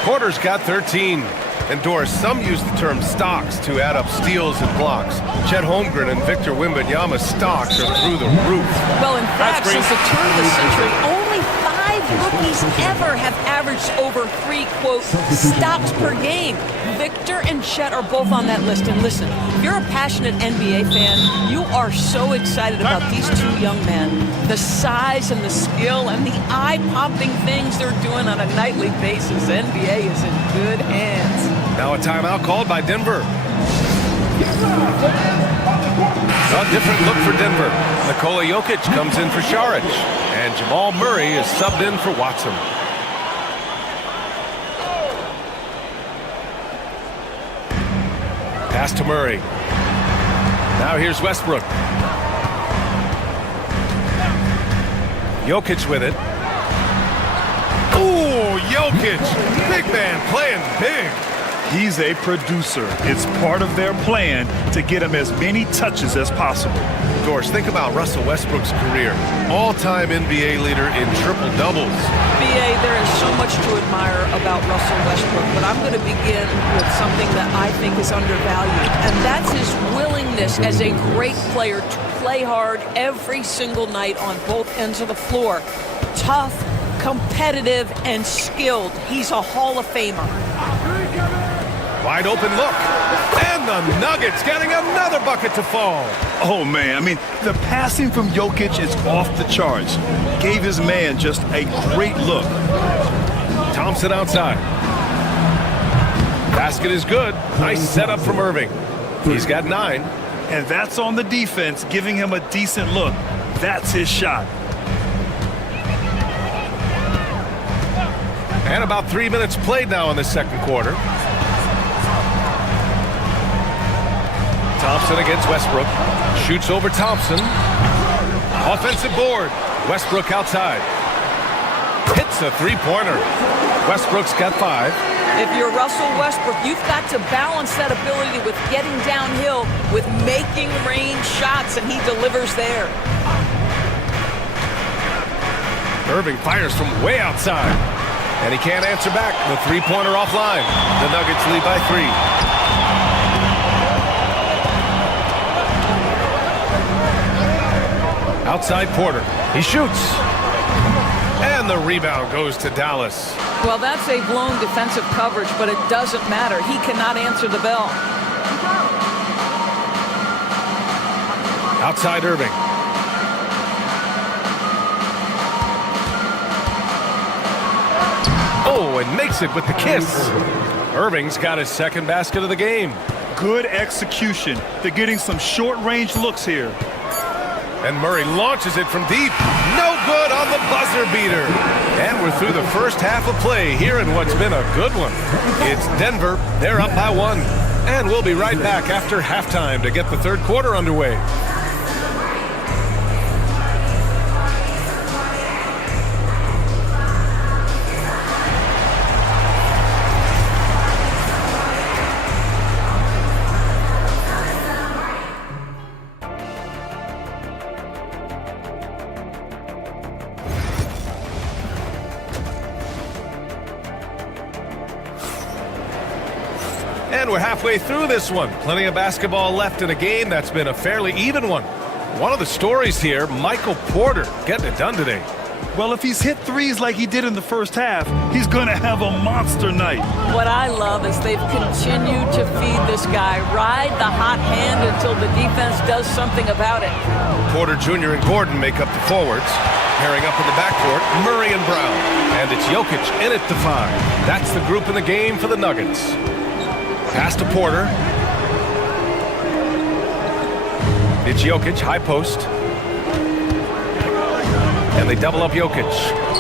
Porter's got 13. And Doris, some use the term stocks to add up steals and blocks. Chet Holmgren and Victor Wembanyama's stocks are through the roof. Well, in fact, since the turn of the century, only 5 rookies ever have averaged over 3, quote, stocks per game. Victor and Chet are both on that list. And listen, if you're a passionate NBA fan, you are so excited about these two young men. The size and the skill and the eye-popping things they're doing on a nightly basis. NBA is in good hands. Now a timeout called by Denver. A different look for Denver. Nikola Jokic comes in for Šarić. And Jamal Murray is subbed in for Watson. Pass to Murray. Now here's Westbrook. Jokic with it. Ooh, Jokic. Big man playing big. He's a producer. It's part of their plan to get him as many touches as possible. Doris, think about Russell Westbrook's career. All-time NBA leader in triple-doubles. B.A., there is so much to admire about Russell Westbrook, but I'm going to begin with something that I think is undervalued, and that's his willingness as a great player to play hard every single night on both ends of the floor. Tough, competitive, and skilled. He's a Hall of Famer. Wide open look. And the Nuggets getting another bucket to fall. Oh, man. I mean, the passing from Jokic is off the charts. Gave his man just a great look. Thompson outside. Basket is good. Nice setup from Irving. He's got 9. And that's on the defense, giving him a decent look. That's his shot. And about 3 minutes played now in the second quarter. Thompson against Westbrook. Shoots over Thompson. Offensive board. Westbrook outside. Hits a three-pointer. Westbrook's got 5. If you're Russell Westbrook, you've got to balance that ability with getting downhill, with making range shots, and he delivers there. Irving fires from way outside. And he can't answer back. The three-pointer offline. The Nuggets lead by 3. Outside Porter. He shoots. And the rebound goes to Dallas. Well, that's a blown defensive coverage, but it doesn't matter. He cannot answer the bell. Outside Irving. Oh, and makes it with the kiss. Irving's got his second basket of the game. Good execution. They're getting some short-range looks here. And Murray launches it from deep. No good on the buzzer beater. And we're through the first half of play here in what's been a good one. It's Denver. They're up by 1. And we'll be right back after halftime to get the third quarter underway. And we're halfway through this one. Plenty of basketball left in a game that's been a fairly even one. One of the stories here, Michael Porter getting it done today. Well, if he's hit threes like he did in the first half, he's going to have a monster night. What I love is they've continued to feed this guy, ride the hot hand until the defense does something about it. Porter Jr. and Gordon make up the forwards. Pairing up in the backcourt, Murray and Brown. And it's Jokic in at the 5. That's the group in the game for the Nuggets. Pass to Porter. It's Jokic, high post. And they double up Jokic.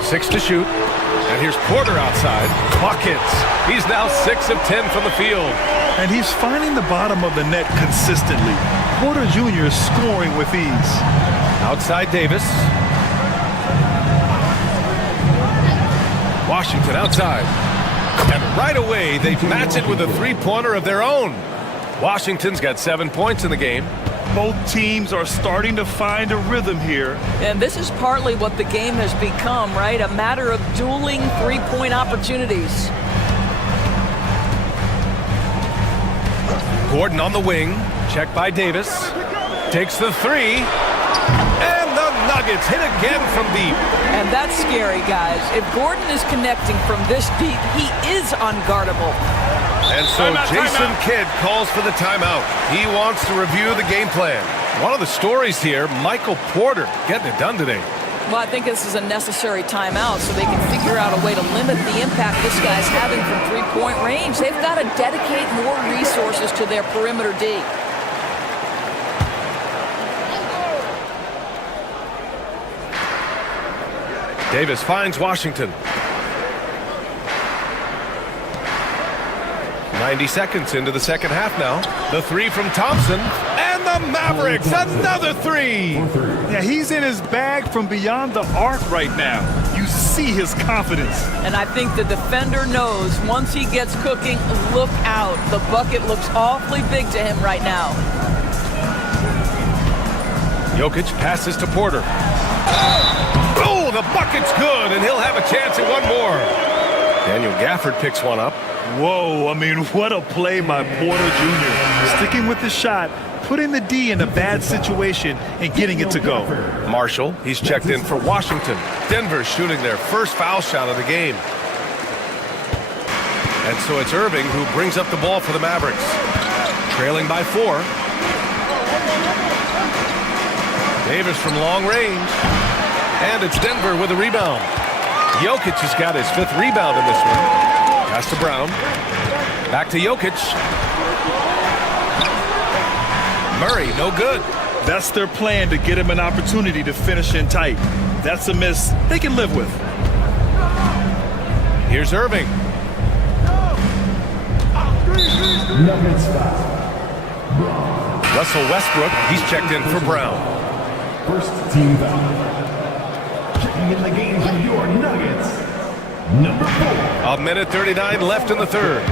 6 to shoot. And here's Porter outside. Buckets. He's now 6 of 10 from the field. And he's finding the bottom of the net consistently. Porter Jr. is scoring with ease. Outside Davis. Washington outside. And right away, they match it with a three-pointer of their own. Washington's got 7 points in the game. Both teams are starting to find a rhythm here. And this is partly what the game has become, right? A matter of dueling three-point opportunities. Gordon on the wing. Check by Davis. Takes the 3. And the Nuggets hit again from deep. And that's scary, guys. If Gordon is connecting from this deep, he is unguardable. And so Jason Kidd calls for the timeout. He wants to review the game plan. One of the stories here, Michael Porter getting it done today. Well, I think this is a necessary timeout so they can figure out a way to limit the impact this guy's having from three-point range. They've got to dedicate more resources to their perimeter D. Davis finds Washington. 90 seconds into the second half now. The 3 from Thompson. And the Mavericks, another 3. Yeah, he's in his bag from beyond the arc right now. You see his confidence. And I think the defender knows once he gets cooking, look out. The bucket looks awfully big to him right now. Jokic passes to Porter. Oh, the bucket's good, and he'll have a chance at one more. Daniel Gafford picks one up. Whoa, I mean, what a play by Porter Jr. Sticking with the shot, putting the D in a bad situation, and getting it to go. Marshall, he's checked in for Washington. Denver shooting their first foul shot of the game. And so it's Irving who brings up the ball for the Mavericks. Trailing by 4. Davis from long range. And it's Denver with a rebound. Jokic has got his 5th rebound in this one. Pass to Brown. Back to Jokic. Murray, no good. That's their plan, to get him an opportunity to finish in tight. That's a miss they can live with. Here's Irving. Russell Westbrook, he's checked in for Brown. First team foul. Checking in the game for your Nuggets, number 4. A minute 39 left in the third.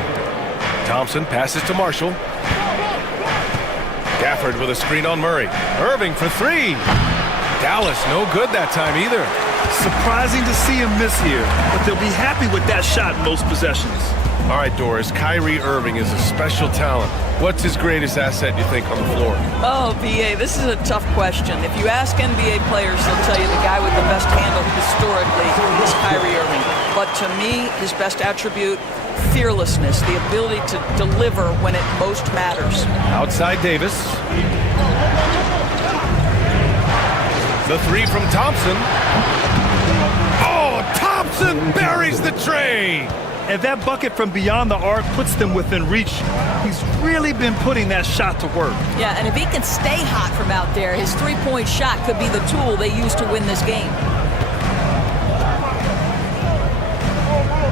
Thompson passes to Marshall. Gafford with a screen on Murray. Irving for 3. Dallas no good that time either. Surprising to see him miss here, but they'll be happy with that shot most possessions. All right, Doris, Kyrie Irving is a special talent. What's his greatest asset, you think, on the floor? Oh, B.A., this is a tough question. If you ask NBA players, they'll tell you the guy with the best handle historically is Kyrie Irving. But to me, his best attribute, fearlessness, the ability to deliver when it most matters. Outside Davis. The 3 from Thompson. Oh, Thompson buries the tray. And that bucket from beyond the arc puts them within reach. He's really been putting that shot to work. Yeah, and if he can stay hot from out there, his three-point shot could be the tool they use to win this game.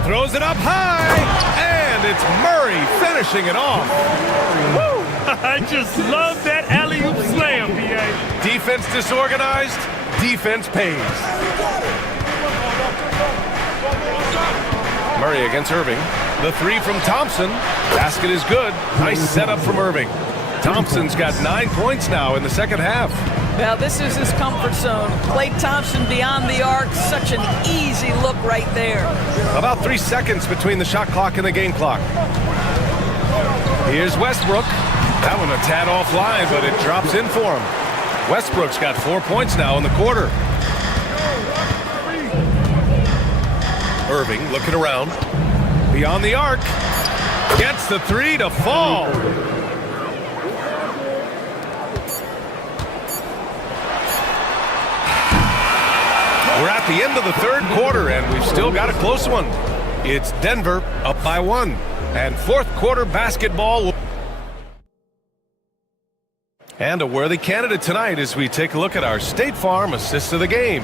Throws it up high, and it's Murray finishing it off. Woo! I just love that alley-oop slam, B.A. Defense disorganized, defense pays. Murray against Irving. The 3 from Thompson. Basket is good. Nice setup from Irving. Thompson's got 9 points now in the second half. Now this is his comfort zone. Klay Thompson beyond the arc. Such an easy look right there. About 3 seconds between the shot clock and the game clock. Here's Westbrook. That one a tad offline, but it drops in for him. Westbrook's got 4 points now in the quarter. Irving looking around. Beyond the arc. Gets the three to fall. We're at the end of the third quarter, and we've still got a close one. It's Denver up by 1. And fourth quarter basketball. And a worthy candidate tonight as we take a look at our State Farm assist of the game.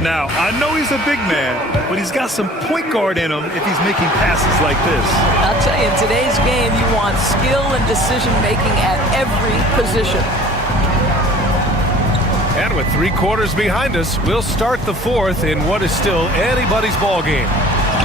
Now, I know he's a big man, but he's got some point guard in him if he's making passes like this. I'll tell you, in today's game, you want skill and decision-making at every position. And with 3 quarters behind us, we'll start the fourth in what is still anybody's ball game.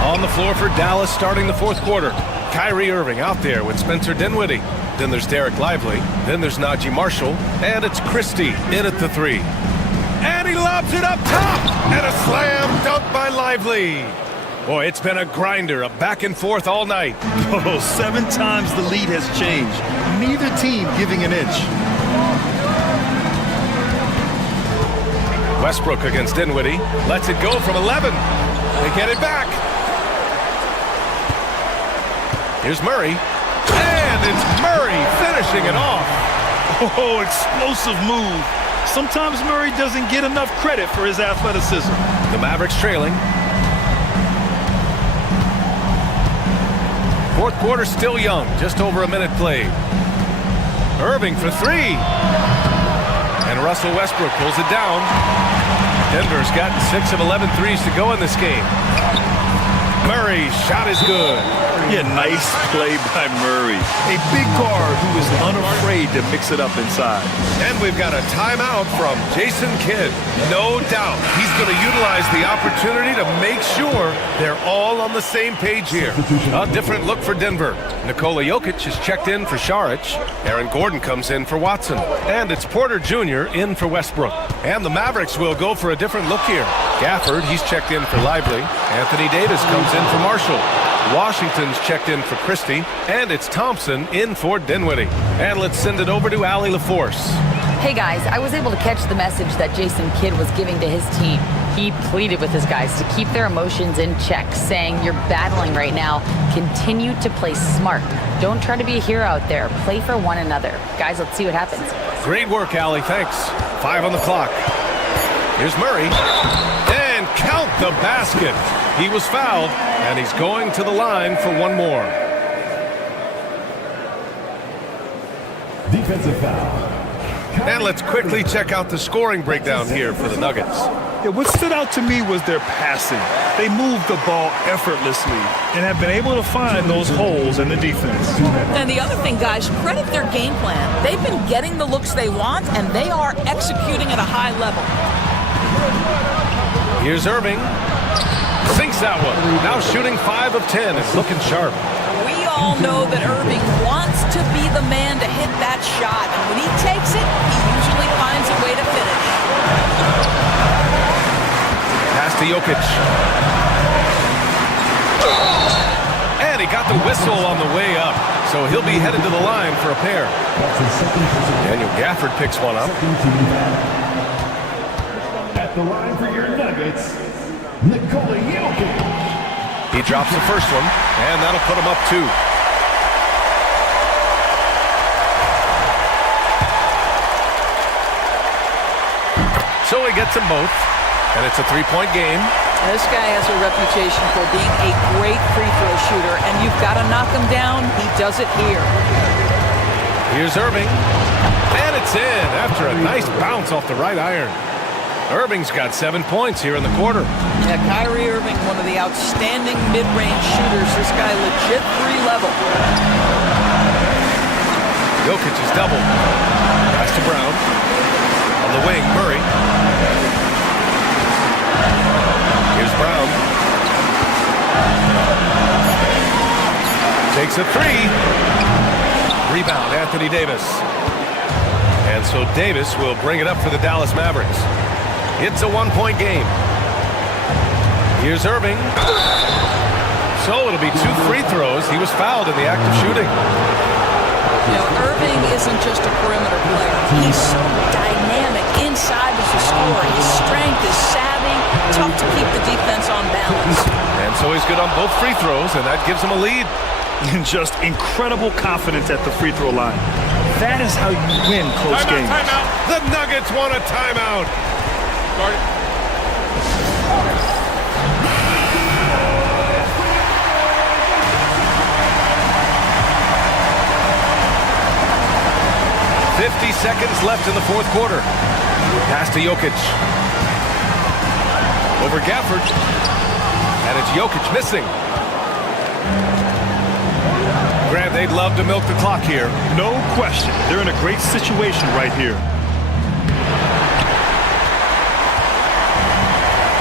On the floor for Dallas starting the fourth quarter. Kyrie Irving out there with Spencer Dinwiddie. Then there's Derek Lively. Then there's Najee Marshall. And it's Christie in at the 3. And he lobs it up top. And a slam dunk by Lively. Boy, it's been a grinder, a back and forth all night. Oh, 7 times the lead has changed. Neither team giving an inch. Westbrook against Dinwiddie. Lets it go from 11. They get it back. Here's Murray. And it's Murray finishing it off. Oh, explosive move. Sometimes Murray doesn't get enough credit for his athleticism. The Mavericks trailing. Fourth quarter still young. Just over a minute played. Irving for 3. And Russell Westbrook pulls it down. Denver's got 6 of 11 threes to go in this game. Murray's shot is good. Yeah, nice play by Murray. A big guard who is unafraid to mix it up inside. And we've got a timeout from Jason Kidd. No doubt he's going to utilize the opportunity to make sure they're all on the same page here. A different look for Denver. Nikola Jokic is checked in for Šarić. Aaron Gordon comes in for Watson. And it's Porter Jr. in for Westbrook. And the Mavericks will go for a different look here. Gafford, he's checked in for Lively. Anthony Davis comes in for Marshall. Washington's checked in for Christie, and it's Thompson in for Dinwiddie. And let's send it over to Allie LaForce. Hey guys, I was able to catch the message that Jason Kidd was giving to his team. He pleaded with his guys to keep their emotions in check, saying, you're battling right now. Continue to play smart. Don't try to be a hero out there. Play for one another. Guys, let's see what happens. Great work, Allie. Thanks. 5 on the clock. Here's Murray. And count the basket. He was fouled, and he's going to the line for one more. Defensive foul. And let's quickly check out the scoring breakdown here for the Nuggets. Yeah, what stood out to me was their passing. They moved the ball effortlessly and have been able to find those holes in the defense. And the other thing, guys, credit their game plan. They've been getting the looks they want, and they are executing at a high level. Here's Irving. Sinks that one. Now shooting 5 of 10. It's looking sharp. We all know that Irving wants to be the man to hit that shot. And when he takes it, he usually finds a way to finish. Pass to Jokic. And he got the whistle on the way up. So he'll be headed to the line for a pair. Daniel Gafford picks one up. At the line for your Nuggets, Nikola Jokic. He drops the first one, and that'll put him up 2. So he gets them both, and it's a 3-point game. This guy has a reputation for being a great free throw shooter, and you've got to knock him down. He does it here. Here's Irving, and it's in after a nice bounce off the right iron. Irving's got 7 points here in the quarter. Yeah, Kyrie Irving, one of the outstanding mid-range shooters. This guy legit 3-level. Jokic is doubled. Pass to Brown. On the wing, Murray. Here's Brown. Takes a 3. Rebound, Anthony Davis. And so Davis will bring it up for the Dallas Mavericks. It's a 1-point game. Here's Irving. So it'll be 2 free throws. He was fouled in the act of shooting. isn't just a perimeter player. He's so dynamic inside as a scorer. His strength, his savvy, tough to keep the defense on balance. And so he's good on both free throws, and that gives him a lead. And just incredible confidence at the free throw line. That is how you win close games. Timeout. The Nuggets want a timeout. Start it. 50 seconds left in the fourth quarter. Pass to Jokic. Over Gafford. And it's Jokic missing. Grant, they'd love to milk the clock here. No question. They're in a great situation right here.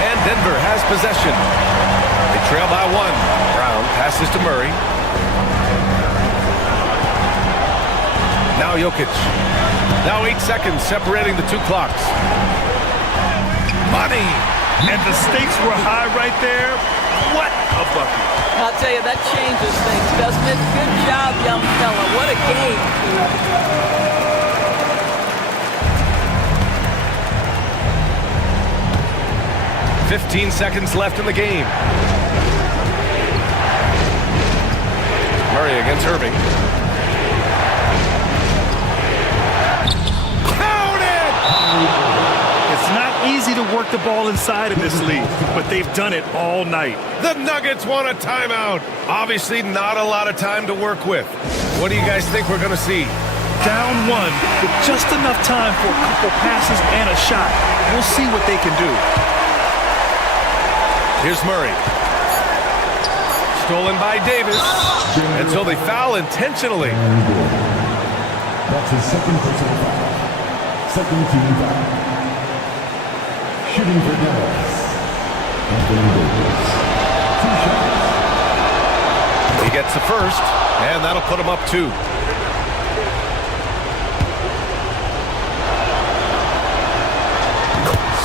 And Denver has possession. They trail by 1. Brown passes to Murray. Now Jokic. Now 8 seconds separating the two clocks. Money! And the stakes were high right there. What a bucket. I'll tell you, that changes things, doesn't it? Good job, young fella. What a game. 15 seconds left in the game. Murray against Irving. Count it! It's not easy to work the ball inside in this league, but they've done it all night. The Nuggets want a timeout. Obviously not a lot of time to work with. What do you guys think we're going to see? Down 1 with just enough time for a couple passes and a shot. We'll see what they can do. Here's Murray. Stolen by Davis. And so they foul intentionally. That's his second personal foul. Second team foul. Shooting for Dallas. Anthony Davis. 2 shots. He gets the first, and that'll put him up 2.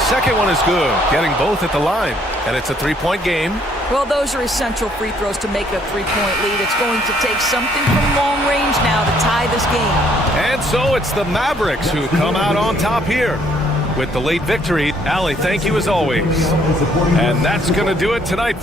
Second one is good, getting both at the line. And it's a 3-point game. Well, those are essential free throws to make a 3-point lead. It's going to take something from long range now to tie this game. And so it's the Mavericks who come out on top here with the late victory. Allie, thank you as always. And that's going to do it tonight.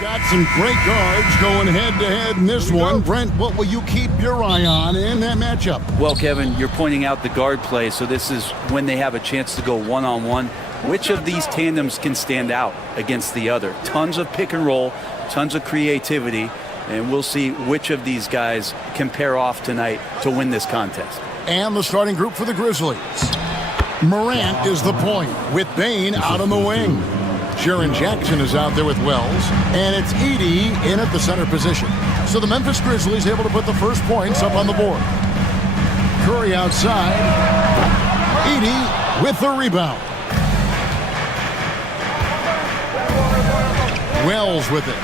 Got some great guards going head-to-head in this one. Brent, what will you keep your eye on in that matchup? Well, Kevin, you're pointing out the guard play, so this is when they have a chance to go one-on-one. Which of these tandems can stand out against the other? Tons of pick and roll, tons of creativity, and we'll see which of these guys can pair off tonight to win this contest. And the starting group for the Grizzlies. Morant is the point, with Bane out on the wing. Jaren Jackson is out there with Wells, and it's Edey in at the center position. So the Memphis Grizzlies able to put the first points up on the board. Curry outside. Edey with the rebound. Wells with it.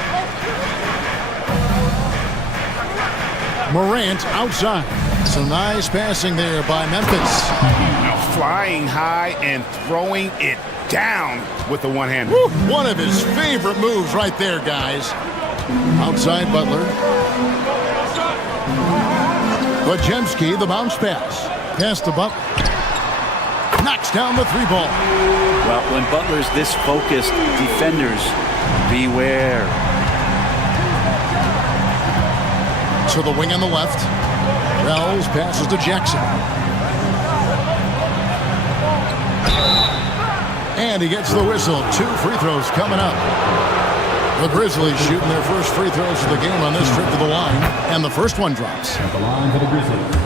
Morant outside. Some nice passing there by Memphis. Now flying high and throwing it down with the one-hander. One of his favorite moves right there, guys. Outside Butler. Bajemski, the bounce pass. Pass to Butler. Knocks down the three ball. Well, when Butler's this focused, defenders, beware. to the wing on the left. Wells passes to Jackson. And he gets the whistle. 2 free throws coming up. The Grizzlies shooting their first free throws of the game on this trip to the line. And the first one drops. At the line for the Grizzlies,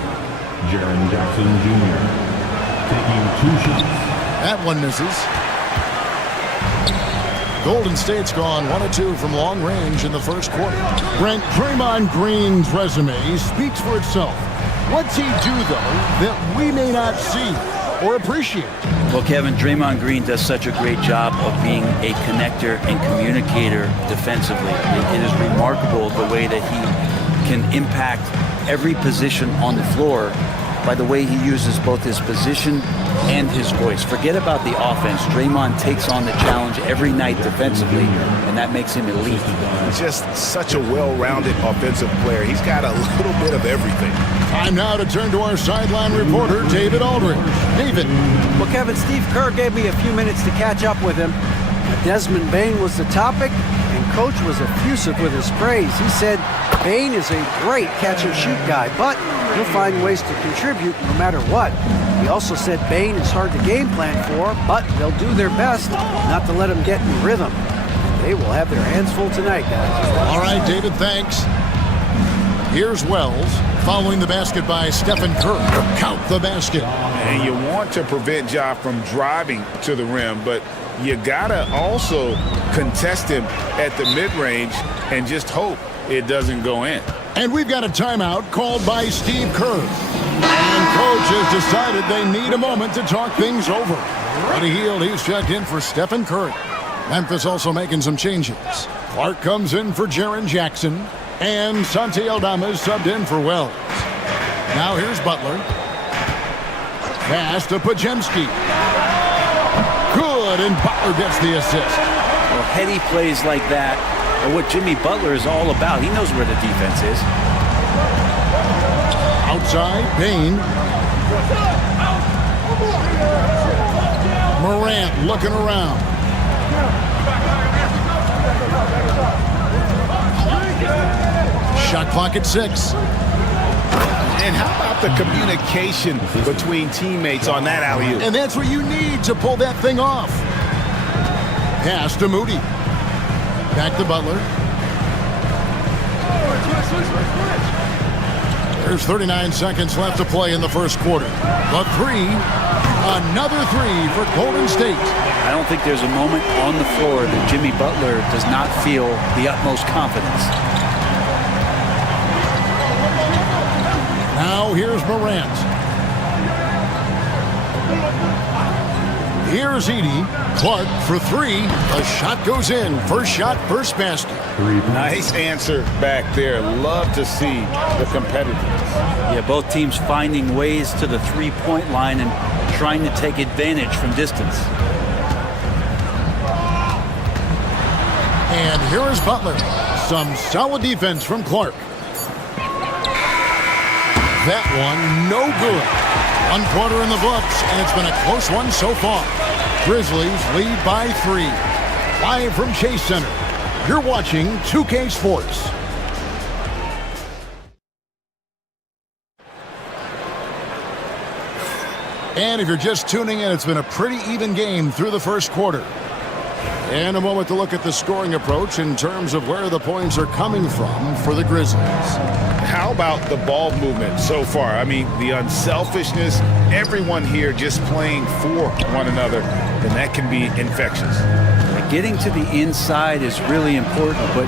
Jaren Jackson Jr. taking 2 shots. That one misses. Golden State's gone 1 of 2 from long range in the first quarter. Brent, Draymond Green's resume speaks for itself. What's he do, though, that we may not see or appreciate? Well, Kevin, Draymond Green does such a great job of being a connector and communicator defensively. It is remarkable the way that he can impact every position on the floor by the way he uses both his position and his voice. Forget about the offense. Draymond takes on the challenge every night defensively, and that makes him elite. Just such a well-rounded offensive player. He's got a little bit of everything. Time now to turn to our sideline reporter, David Aldridge. David. Well, Kevin, Steve Kerr gave me a few minutes to catch up with him. Desmond Bane was the topic, and Coach was effusive with his praise. He said Bane is a great catch-and-shoot guy, but he'll find ways to contribute no matter what. He also said Bane is hard to game plan for, but they'll do their best not to let him get in rhythm. They will have their hands full tonight, guys. All right, David, thanks. Here's Wells, following the basket by Stephen Curry. Count the basket. And you want to prevent Ja from driving to the rim, but you gotta also contest him at the mid-range and just hope it doesn't go in. And we've got a timeout called by Steve Kerr. And Coach has decided they need a moment to talk things over. Buddy Hield, he's checked in for Stephen Curry. Memphis also making some changes. Clark comes in for Jaren Jackson. And Santi Aldama is subbed in for Wells. Now here's Butler. Pass to Pajemski. Good, and Butler gets the assist. Well, heady plays like that are what Jimmy Butler is all about. He knows where the defense is. Outside, Bane. Morant looking around. Shot clock at 6. And how about the communication between teammates on that alley-oop? And that's what you need to pull that thing off. Pass to Moody. Back to Butler. There's 39 seconds left to play in the first quarter. The 3, another 3 for Golden State. I don't think there's a moment on the floor that Jimmy Butler does not feel the utmost confidence. Now here's Morant. Here's Edey. Clark for 3. The shot goes in. First shot, first basket. Nice answer back there. Love to see the competitiveness. Yeah, both teams finding ways to the three-point line and trying to take advantage from distance. And here is Butler. Some solid defense from Clark. That one, no good. 1 quarter in the books, and it's been a close one so far. Grizzlies lead by 3. Live from Chase Center, you're watching 2K Sports. And if you're just tuning in, it's been a pretty even game through the first quarter. And a moment to look at the scoring approach in terms of where the points are coming from for the Grizzlies. How about the ball movement so far? I mean, the unselfishness, everyone here just playing for one another, and that can be infectious. Getting to the inside is really important, but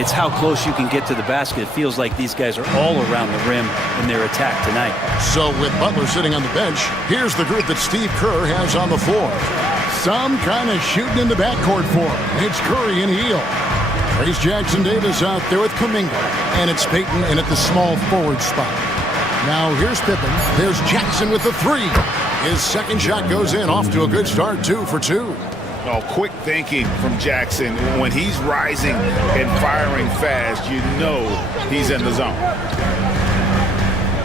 it's how close you can get to the basket. It feels like these guys are all around the rim in their attack tonight. So with Butler sitting on the bench, here's the group that Steve Kerr has on the floor. Some kind of shooting in the backcourt for him. It's Curry and Hield. Trace Jackson-Davis out there with Kuminga. And it's Payton in at the small forward spot. Now here's Pippen. There's Jackson with the 3. His second shot goes in, off to a good start, 2 for 2. Oh, quick thinking from Jackson. When he's rising and firing fast, you know he's in the zone.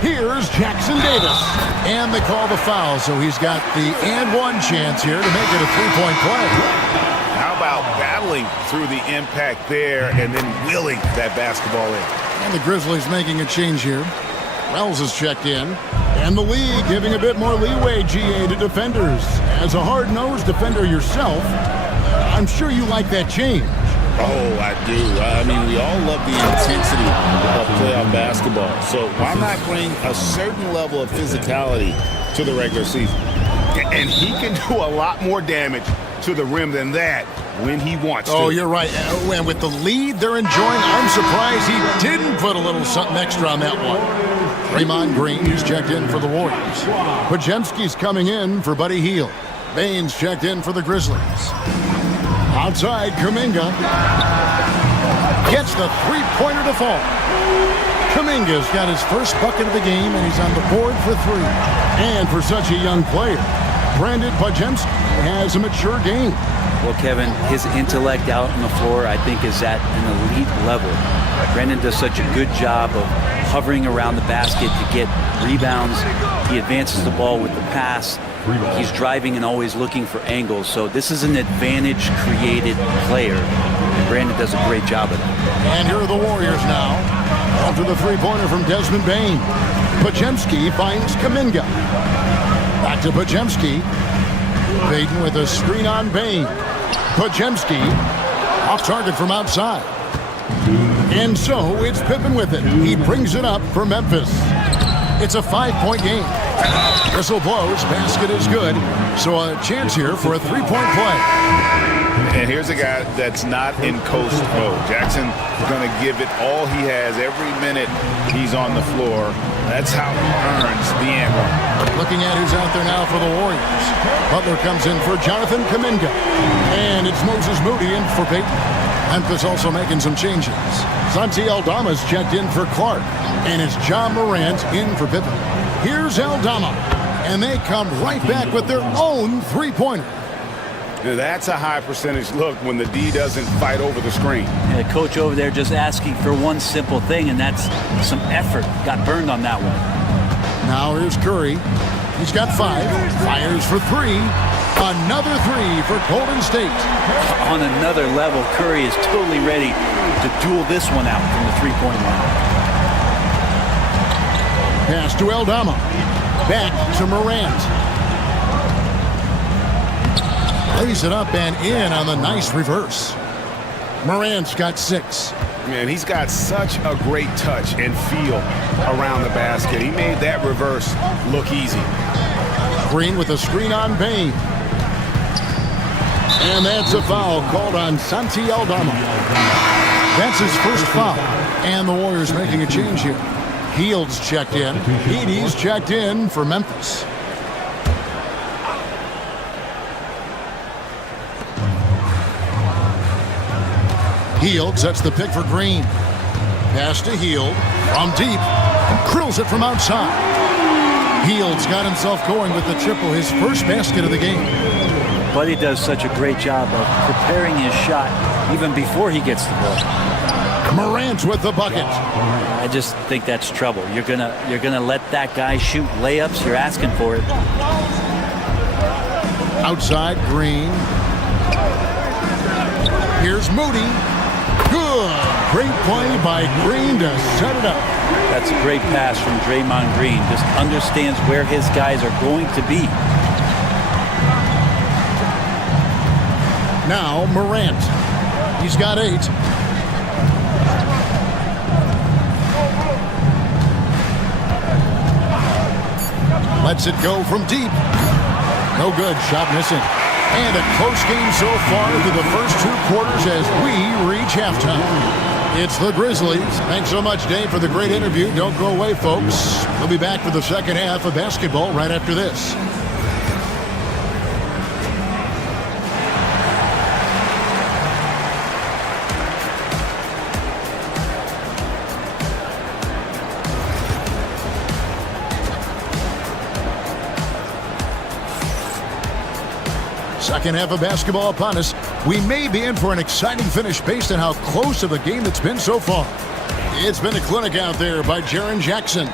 Here's Jackson-Davis. And they call the foul, so he's got the and one chance here to make it a 3-point play. How about battling through the impact there and then wheeling that basketball in. And the Grizzlies making a change here. Wells is checked in. And the league giving a bit more leeway, GA, to defenders. As a hard-nosed defender yourself, I'm sure you like that change. Oh, I do. I mean, we all love the intensity of playoff basketball. So why not bring a certain level of physicality to the regular season? And he can do a lot more damage to the rim than that when he wants to. Oh, you're right. And with the lead they're enjoying, I'm surprised he didn't put a little something extra on that one. Draymond Green is checked in for the Warriors. Podziemski's coming in for Buddy Hield. Baines checked in for the Grizzlies. Outside, Kuminga gets the three-pointer to fall. Kuminga's got his first bucket of the game, and he's on the board for three. And for such a young player, Brandon Podziemski has a mature game. Well, Kevin, his intellect out on the floor, I think, is at an elite level. Brandon does such a good job of hovering around the basket to get rebounds. He advances the ball with the pass. He's driving and always looking for angles. So this is an advantage-created player. And Brandon does a great job of that. And here are the Warriors now. After the three-pointer from Desmond Bane, Podziemski finds Kuminga. Back to Podziemski. Payton with a screen on Bane. Podziemski off target from outside. And so it's Pippen with it. He brings it up for Memphis. It's a 5-point game. Whistle blows. Basket is good. So a chance here for a three-point play. And here's a guy that's not in coast mode. Jackson is going to give it all he has every minute he's on the floor. That's how he earns the and one. Looking at who's out there now for the Warriors. Butler comes in for Jonathan Kuminga. And it's Moses Moody in for Payton. Memphis also making some changes. Santi Aldama's checked in for Clark. And it's John Morant in for Pippen. Here's Aldama. And they come right back with their own three-pointer. That's a high percentage look when the D doesn't fight over the screen. And the coach over there just asking for one simple thing, and that's some effort. Got burned on that one. Now here's Curry. He's got 5. Fires for 3. Another 3 for Golden State. On another level, Curry is totally ready to duel this one out from the three-point line. Pass to Aldama. Back to Morant. Lays it up and in on the nice reverse. Morant's got 6. Man, he's got such a great touch and feel around the basket. He made that reverse look easy. Green with a screen on Bane. And that's a foul called on Santi Aldama. That's his first foul. And the Warriors making a change here. Hield's checked in. Edey's checked in for Memphis. Hield sets the pick for Green. Pass to Hield from deep. Krills it from outside. Hield's got himself going with the triple, his first basket of the game. Buddy does such a great job of preparing his shot even before he gets the ball. Morant with the bucket. I just think that's trouble. You're gonna let that guy shoot layups. You're asking for it. Outside, Green. Here's Moody. Good. Great play by Green to set it up. That's a great pass from Draymond Green. Just understands where his guys are going to be. Now Morant. He's got 8. Lets it go from deep. No good. Shot missing. And a close game so far through the first 2 quarters as we reach halftime. It's the Grizzlies. Thanks so much, Dave, for the great interview. Don't go away, folks. We'll be back for the second half of basketball right after this. Second half of basketball upon us. We may be in for an exciting finish based on how close of a game it's been so far. It's been a clinic out there by Jaren Jackson.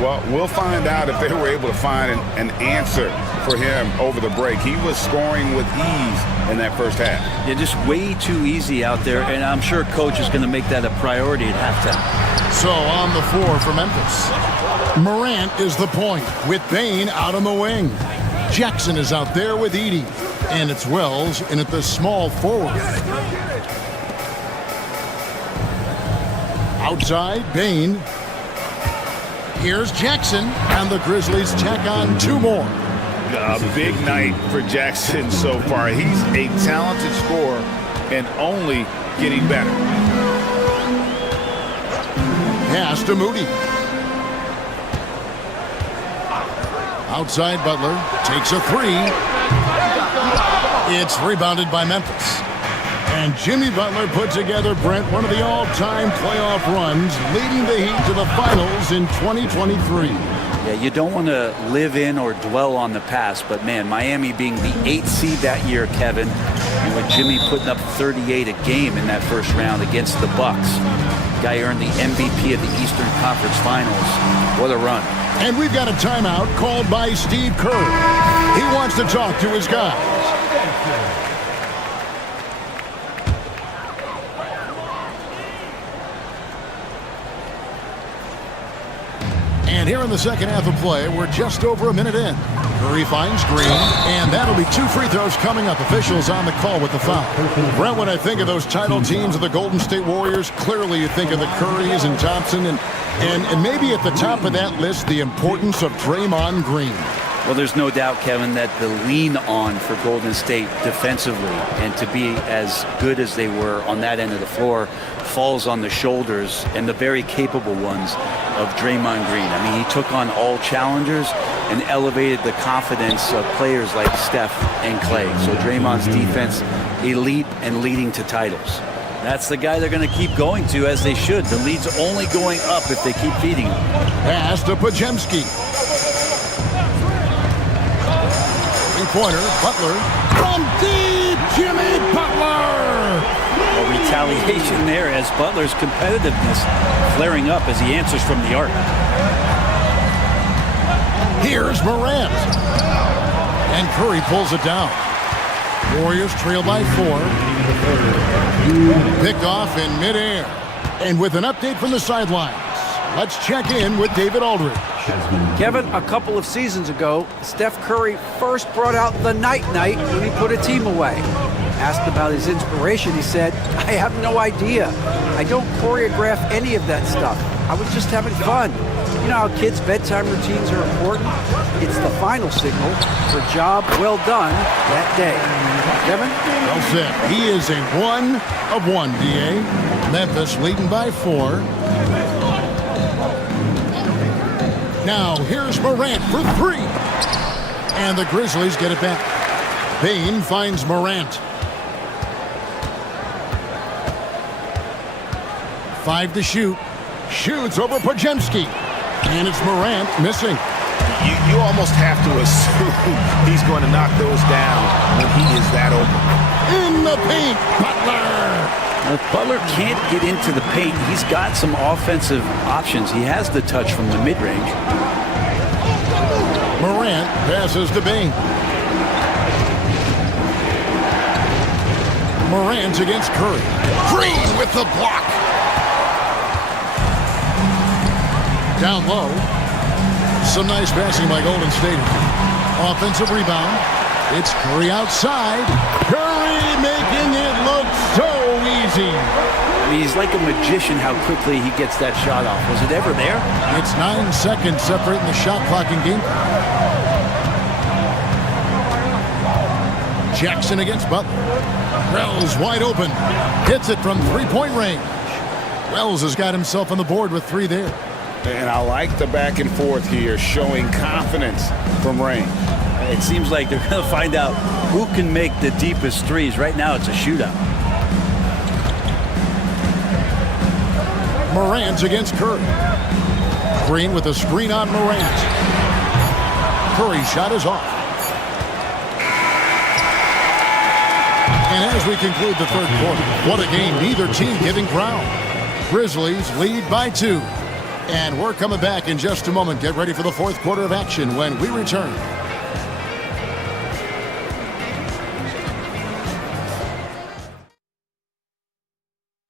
Well, we'll find out if they were able to find an answer for him over the break. He was scoring with ease in that first half. Yeah, just way too easy out there, and I'm sure coach is going to make that a priority at halftime. So on the floor for Memphis, Morant is the point with Bane out on the wing. Jackson is out there with Edey, and it's Wells in at the small forward. Outside, Bane. Here's Jackson, and the Grizzlies tack on 2 more. A big night for Jackson so far. He's a talented scorer and only getting better. Pass to Moody. Outside, Butler takes a 3. It's rebounded by Memphis. And Jimmy Butler put together, Brent, one of the all-time playoff runs, leading the Heat to the finals in 2023. Yeah, you don't want to live in or dwell on the past, but man, Miami being the 8th seed that year, Kevin, and with Jimmy putting up 38 a game in that first round against the Bucks. Guy earned the MVP of the Eastern Conference Finals. What a run. And we've got a timeout called by Steve Kerr. He wants to talk to his guys. And here in the second half of play, we're just over a minute in. Curry finds Green, and that'll be 2 free throws coming up. Officials on the call with the foul. Brent, when I think of those title teams of the Golden State Warriors, clearly you think of the Currys and Thompson, and maybe at the top of that list, the importance of Draymond Green. Well, there's no doubt, Kevin, that the lean on for Golden State defensively and to be as good as they were on that end of the floor falls on the shoulders, and the very capable ones, of Draymond Green. I mean, he took on all challengers and elevated the confidence of players like Steph and Clay. So Draymond's defense, elite and leading to titles. That's the guy they're going to keep going to, as they should. The lead's only going up if they keep feeding him. Pass to Pajemski. Three-pointer, Butler. From deep, Jimmy Butler! A retaliation there as Butler's competitiveness flaring up as he answers from the arc. Here's Morant. And Curry pulls it down. Warriors trail by 4. Picked off in midair. And with an update from the sidelines, let's check in with David Aldridge. Kevin, a couple of seasons ago, Steph Curry first brought out the night-night when he put a team away. Asked about his inspiration, he said, "I have no idea. I don't choreograph any of that stuff. I was just having fun." You know how kids' bedtime routines are important? It's the final signal for job well done that day. Kevin? Well said. He is a 1 of 1, D.A. Memphis leading by 4. Now here's Morant for 3. And the Grizzlies get it back. Bane finds Morant. 5 to shoot. Shoots over Pajemski. And it's Morant missing. You almost have to assume he's going to knock those down when he is that open. In the paint, Butler. If Butler can't get into the paint, he's got some offensive options. He has the touch from the mid-range. Morant passes to Bane. Morant against Curry. Green with the block. Down low. Some nice passing by Golden State. Offensive rebound. It's Curry outside. Curry making it look so easy. I mean, he's like a magician how quickly he gets that shot off. Was it ever there? It's 9 seconds separating the shot clock and game. Jackson against Butler. Wells wide open. Hits it from three-point range. Wells has got himself on the board with 3 there. And I like the back and forth here, showing confidence from range. It seems like they're going to find out who can make the deepest threes. Right now, it's a shootout. Morant against Curry. Green with a screen on Morant. Curry's shot is off. And as we conclude the third quarter, what a game, neither team giving ground. Grizzlies lead by 2. And we're coming back in just a moment. Get ready for the fourth quarter of action when we return.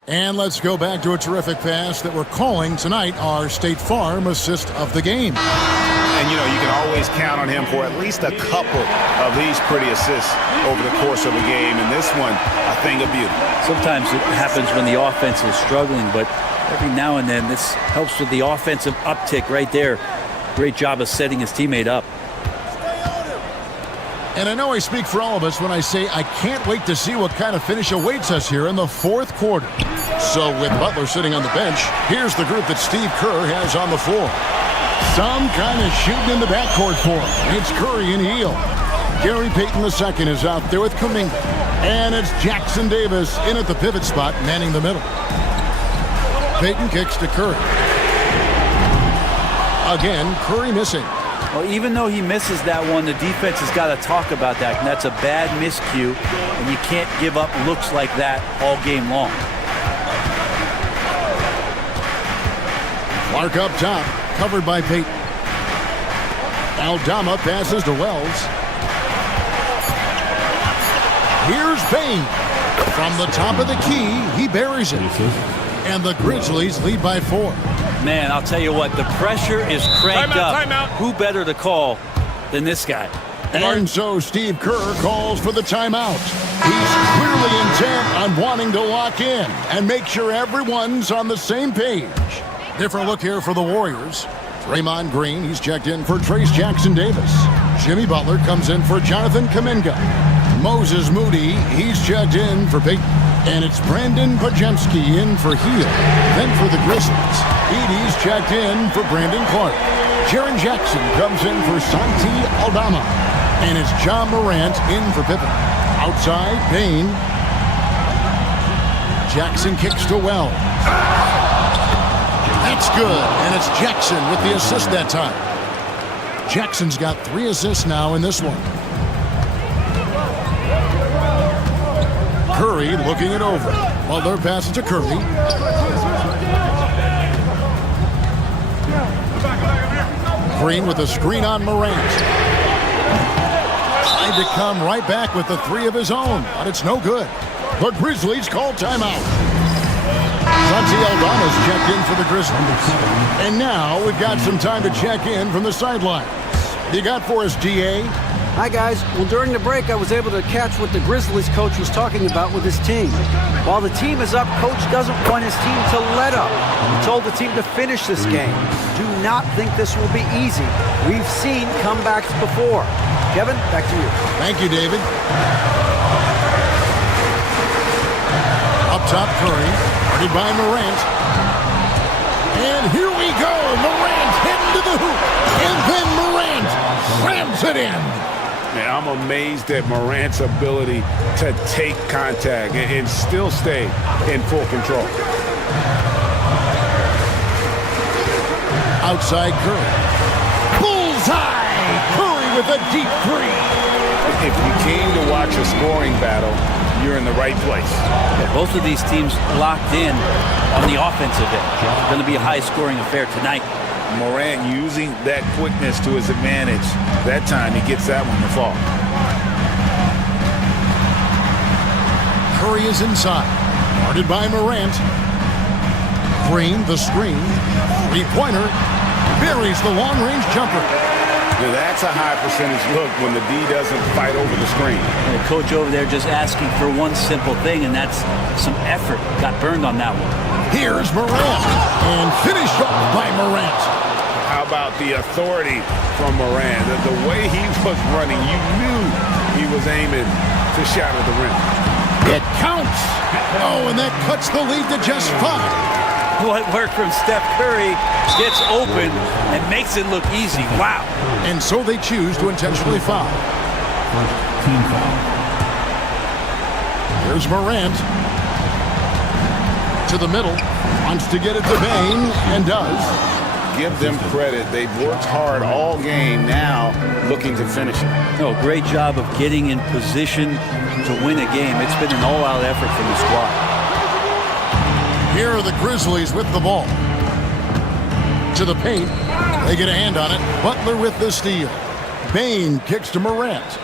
And let's go back to a terrific pass that we're calling tonight our State Farm assist of the game. And, you know, you can always count on him for at least a couple of these pretty assists over the course of a game. And this one, a thing of beauty. Sometimes it happens when the offense is struggling, but every now and then this helps with the offensive uptick right there. Great job of setting his teammate up. And I know I speak for all of us when I say I can't wait to see what kind of finish awaits us here in the fourth quarter. So with Butler sitting on the bench, here's the group that Steve Kerr has on the floor. Some kind of shooting in the backcourt for him. It's Curry and Heel. Gary Payton II is out there with Kuminga. And it's Jackson Davis in at the pivot spot, manning the middle. Payton kicks to Curry. Again, Curry missing. Well, even though he misses that one, the defense has got to talk about that. And that's a bad miscue, and you can't give up looks like that all game long. Clark up top, covered by Payton. Aldama passes to Wells. Here's Bain. From the top of the key, he buries it. And the Grizzlies lead by 4. Man, I'll tell you what, the pressure is cranked up. Timeout. Who better to call than this guy? And so Steve Kerr calls for the timeout. He's clearly intent on wanting to lock in and make sure everyone's on the same page. Different look here for the Warriors. Draymond Green, he's checked in for Trace Jackson Davis. Jimmy Butler comes in for Jonathan Kuminga. Moses Moody, he's checked in for Payton. And it's Brandon Pajemski in for Heel. Then for the Grizzlies, Edey's checked in for Brandon Clark. Jaren Jackson comes in for Santi Aldama. And it's John Morant in for Pippen. Outside, Bain. Jackson kicks to Wells. That's good, and it's Jackson with the assist that time. Jackson's got 3 assists now in this one. Curry looking it over. Butler passes to Curry. Green with a screen on Morant. Tried to come right back with the 3 of his own, but it's no good. The Grizzlies call timeout. Santi Aldama's checked in for the Grizzlies. And now we've got some time to check in from the sidelines. You got for us, DA? Hi, guys. Well, during the break, I was able to catch what the Grizzlies coach was talking about with his team. While the team is up, coach doesn't want his team to let up. He told the team to finish this game. Do not think this will be easy. We've seen comebacks before. Kevin, back to you. Thank you, David. Up top, Curry, guarded by Morant. And here we go. Morant heading to the hoop. And then Morant slams it in. Man, I'm amazed at Morant's ability to take contact and still stay in full control. Outside Curry. Bullseye! Curry with a deep 3. If you came to watch a scoring battle, you're in the right place. Yeah, both of these teams locked in on the offensive end. It's going to be a high-scoring affair tonight. Morant using that quickness to his advantage. That time he gets that one to fall. Curry is inside. Guarded by Morant. Green, the screen. 3-pointer. Buries the long-range jumper. Now that's a high percentage look when the D doesn't fight over the screen. And the coach over there just asking for one simple thing, and that's some effort. Got burned on that one. Here's Morant. And finished off by Morant. How about the authority from Morant? The way he was running, you knew he was aiming to shatter the rim. It counts. Oh, and that cuts the lead to just 5. What work from Steph Curry gets open and makes it look easy. Wow. And so they choose to intentionally foul. Team foul. Here's Morant. To the middle. Wants to get it to Bain, and does. Give them credit. They've worked hard all game, now looking to finish it. No, great job of getting in position to win a game. It's been an all-out effort from the squad. Here are the Grizzlies with the ball. To the paint. They get a hand on it. Butler with the steal. Bain kicks to Morant.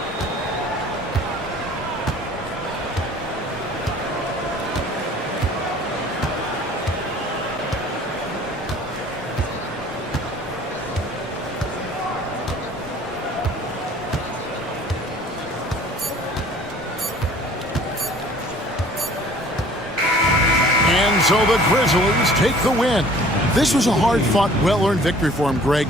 And so the Grizzlies take the win. This was a hard-fought, well-earned victory for him, Greg.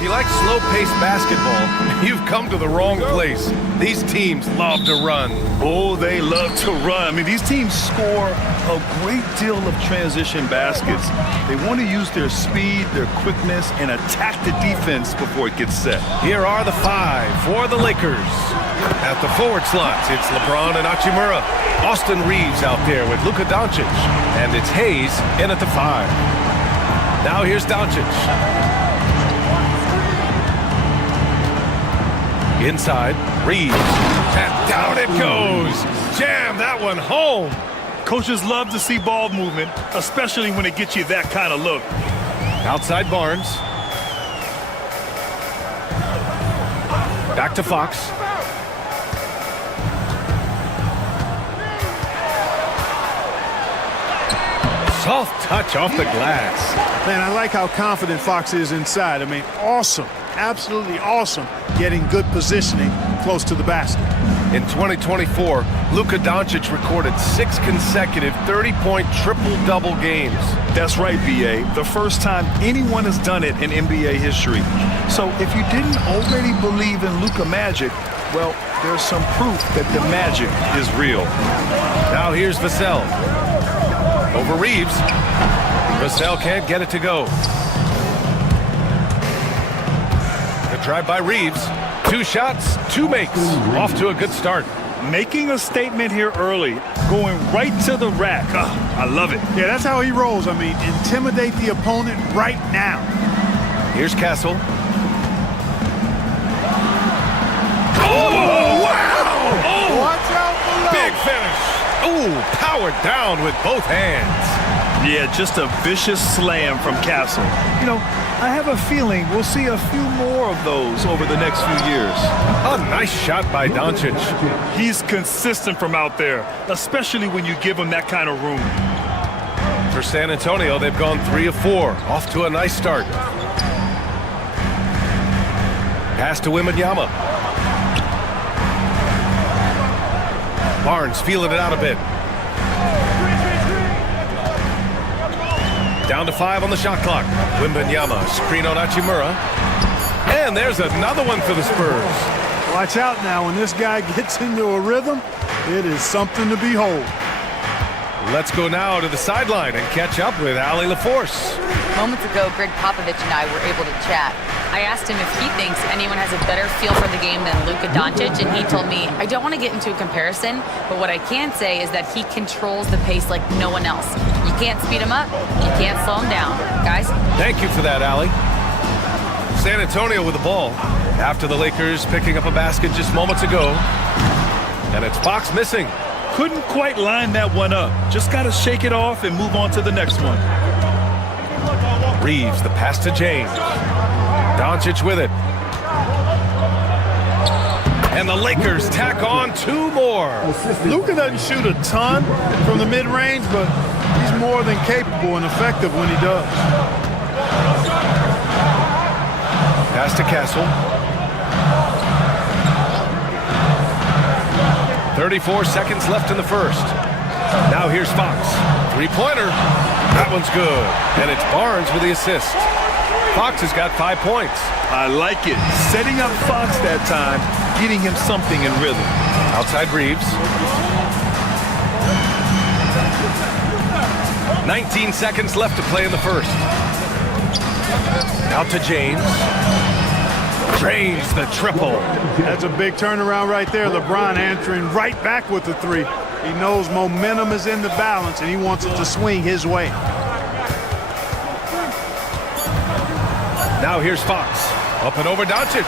If you like slow-paced basketball, you've come to the wrong place. These teams love to run. Oh, they love to run. I mean, these teams score a great deal of transition baskets. They want to use their speed, their quickness, and attack the defense before it gets set. Here are the five for the Lakers. At the forward slots, it's LeBron and Hachimura. Austin Reeves out there with Luka Doncic. And it's Hayes in at the five. Now here's Doncic. Inside, Reeves. And down it goes. Jam that one home. Coaches love to see ball movement, especially when it gets you that kind of look. Outside Barnes. Back to Fox. Soft touch off the glass. Man, I like how confident Fox is inside. I mean, awesome. Absolutely awesome getting good positioning close to the basket. In 2024, Luka Doncic recorded 6 consecutive 30-point triple-double games. That's right, B.A. The first time anyone has done it in NBA history. So if you didn't already believe in Luka magic, well, there's some proof that the magic is real. Now here's Vassell. Over Reeves. Vassell can't get it to go. The drive by Reeves. 2 shots, 2 makes. Off to a good start. Making a statement here early, going right to the rack. I love it. Yeah, that's how he rolls. I mean, intimidate the opponent right now. Here's Castle. Oh, wow! Oh, watch out below. Big finish. Ooh, powered down with both hands. Yeah, just a vicious slam from Castle. You know, I have a feeling we'll see a few more of those over the next few years. A nice shot by Doncic. He's consistent from out there, especially when you give him that kind of room. For San Antonio, they've gone 3 of 4. Off to a nice start. Pass to Wembanyama. Barnes feeling it out a bit. Down to 5 on the shot clock. Wembanyama, screen on Hachimura. And there's another one for the Spurs. Watch out now. When this guy gets into a rhythm, it is something to behold. Let's go now to the sideline and catch up with Allie LaForce. Moments ago, Greg Popovich and I were able to chat. I asked him if he thinks anyone has a better feel for the game than Luka Doncic, and he told me, I don't want to get into a comparison, but what I can say is that he controls the pace like no one else. You can't speed him up, you can't slow him down. Guys? Thank you for that, Allie. San Antonio with the ball after the Lakers picking up a basket just moments ago. And it's Fox missing. Couldn't quite line that one up. Just got to shake it off and move on to the next one. Reeves, the pass to James. Doncic with it. And the Lakers tack on 2 more. Luka doesn't shoot a ton from the mid-range, but he's more than capable and effective when he does. Pass to Castle. 34 seconds left in the first. Now here's Fox. 3-pointer. That one's good. And it's Barnes with the assist. Fox has got 5 points. I like it. Setting up Fox that time, getting him something in rhythm. Outside Reeves. 19 seconds left to play in the first. Out to James. Drains the triple. That's a big turnaround right there. LeBron answering right back with the 3. He knows momentum is in the balance, and he wants it to swing his way. Now here's Fox. Up and over Doncic.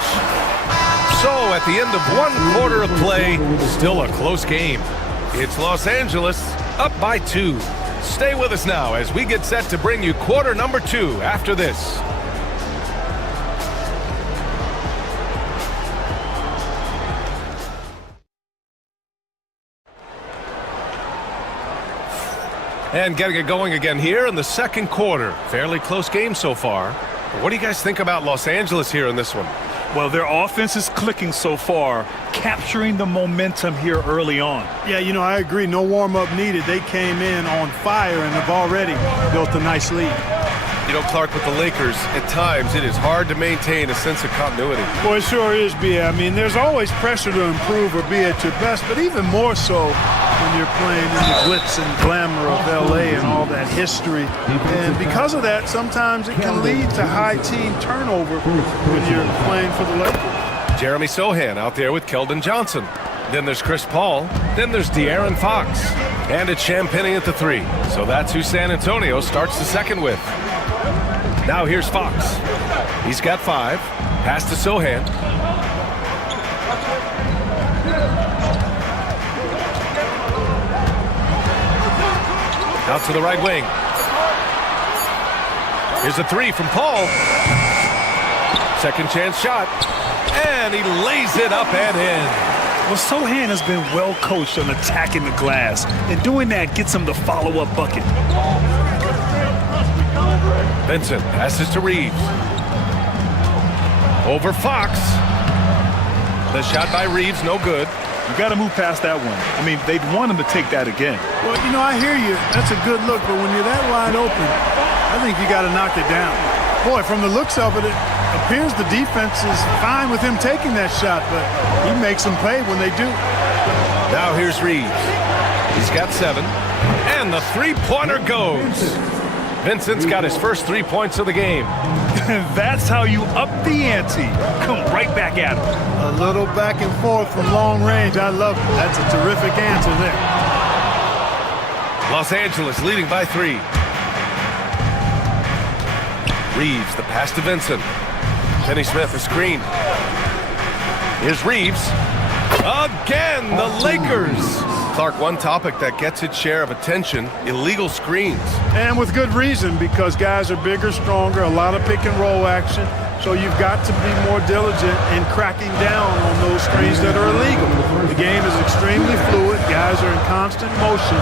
So at the end of 1 quarter of play, still a close game. It's Los Angeles up by 2. Stay with us now as we get set to bring you quarter number 2 after this. And getting it going again here in the second quarter. Fairly close game so far. What do you guys think about Los Angeles here in this one? Well, their offense is clicking so far, capturing the momentum here early on. Yeah, you know, I agree. No warm-up needed. They came in on fire and have already built a nice lead. You know, Clark, with the Lakers, at times it is hard to maintain a sense of continuity. Well, it sure is, B.A. I mean, there's always pressure to improve or be at your best, but even more so when you're playing in the glitz and glamour of L.A. and all that history. And because of that, sometimes it can lead to high team turnover when you're playing for the Lakers. Jeremy Sohan out there with Keldon Johnson. Then there's Chris Paul. Then there's De'Aaron Fox. And it's Champagnie at the 3. So that's who San Antonio starts the second with. Now here's Fox. He's got 5. Pass to Sohan. Out to the right wing. Here's a 3 from Paul. Second chance shot. And he lays it up and in. Well, Sohan has been well coached on attacking the glass, and doing that gets him the follow-up bucket. Vincent passes to Reeves. Over Fox. The shot by Reeves, no good. You got to move past that one. I mean, they'd want him to take that again. Well, you know, I hear you. That's a good look, but when you're that wide open, I think you got to knock it down. Boy, from the looks of it, it appears the defense is fine with him taking that shot, but he makes them pay when they do. Now here's Reeves. He's got 7. And the 3-pointer goes. Vincent's got his first 3 points of the game. That's how you up the ante. Come right back at him. A little back and forth from long range. I love it. That's a terrific answer there. Los Angeles leading by 3. Reeves, the pass to Vincent. Finney Smith, a screen. Here's Reeves. Again, the Lakers. Clark, one topic that gets its share of attention, illegal screens. And with good reason, because guys are bigger, stronger, a lot of pick and roll action. So you've got to be more diligent in cracking down on those screens that are illegal. The game is extremely fluid. Guys are in constant motion.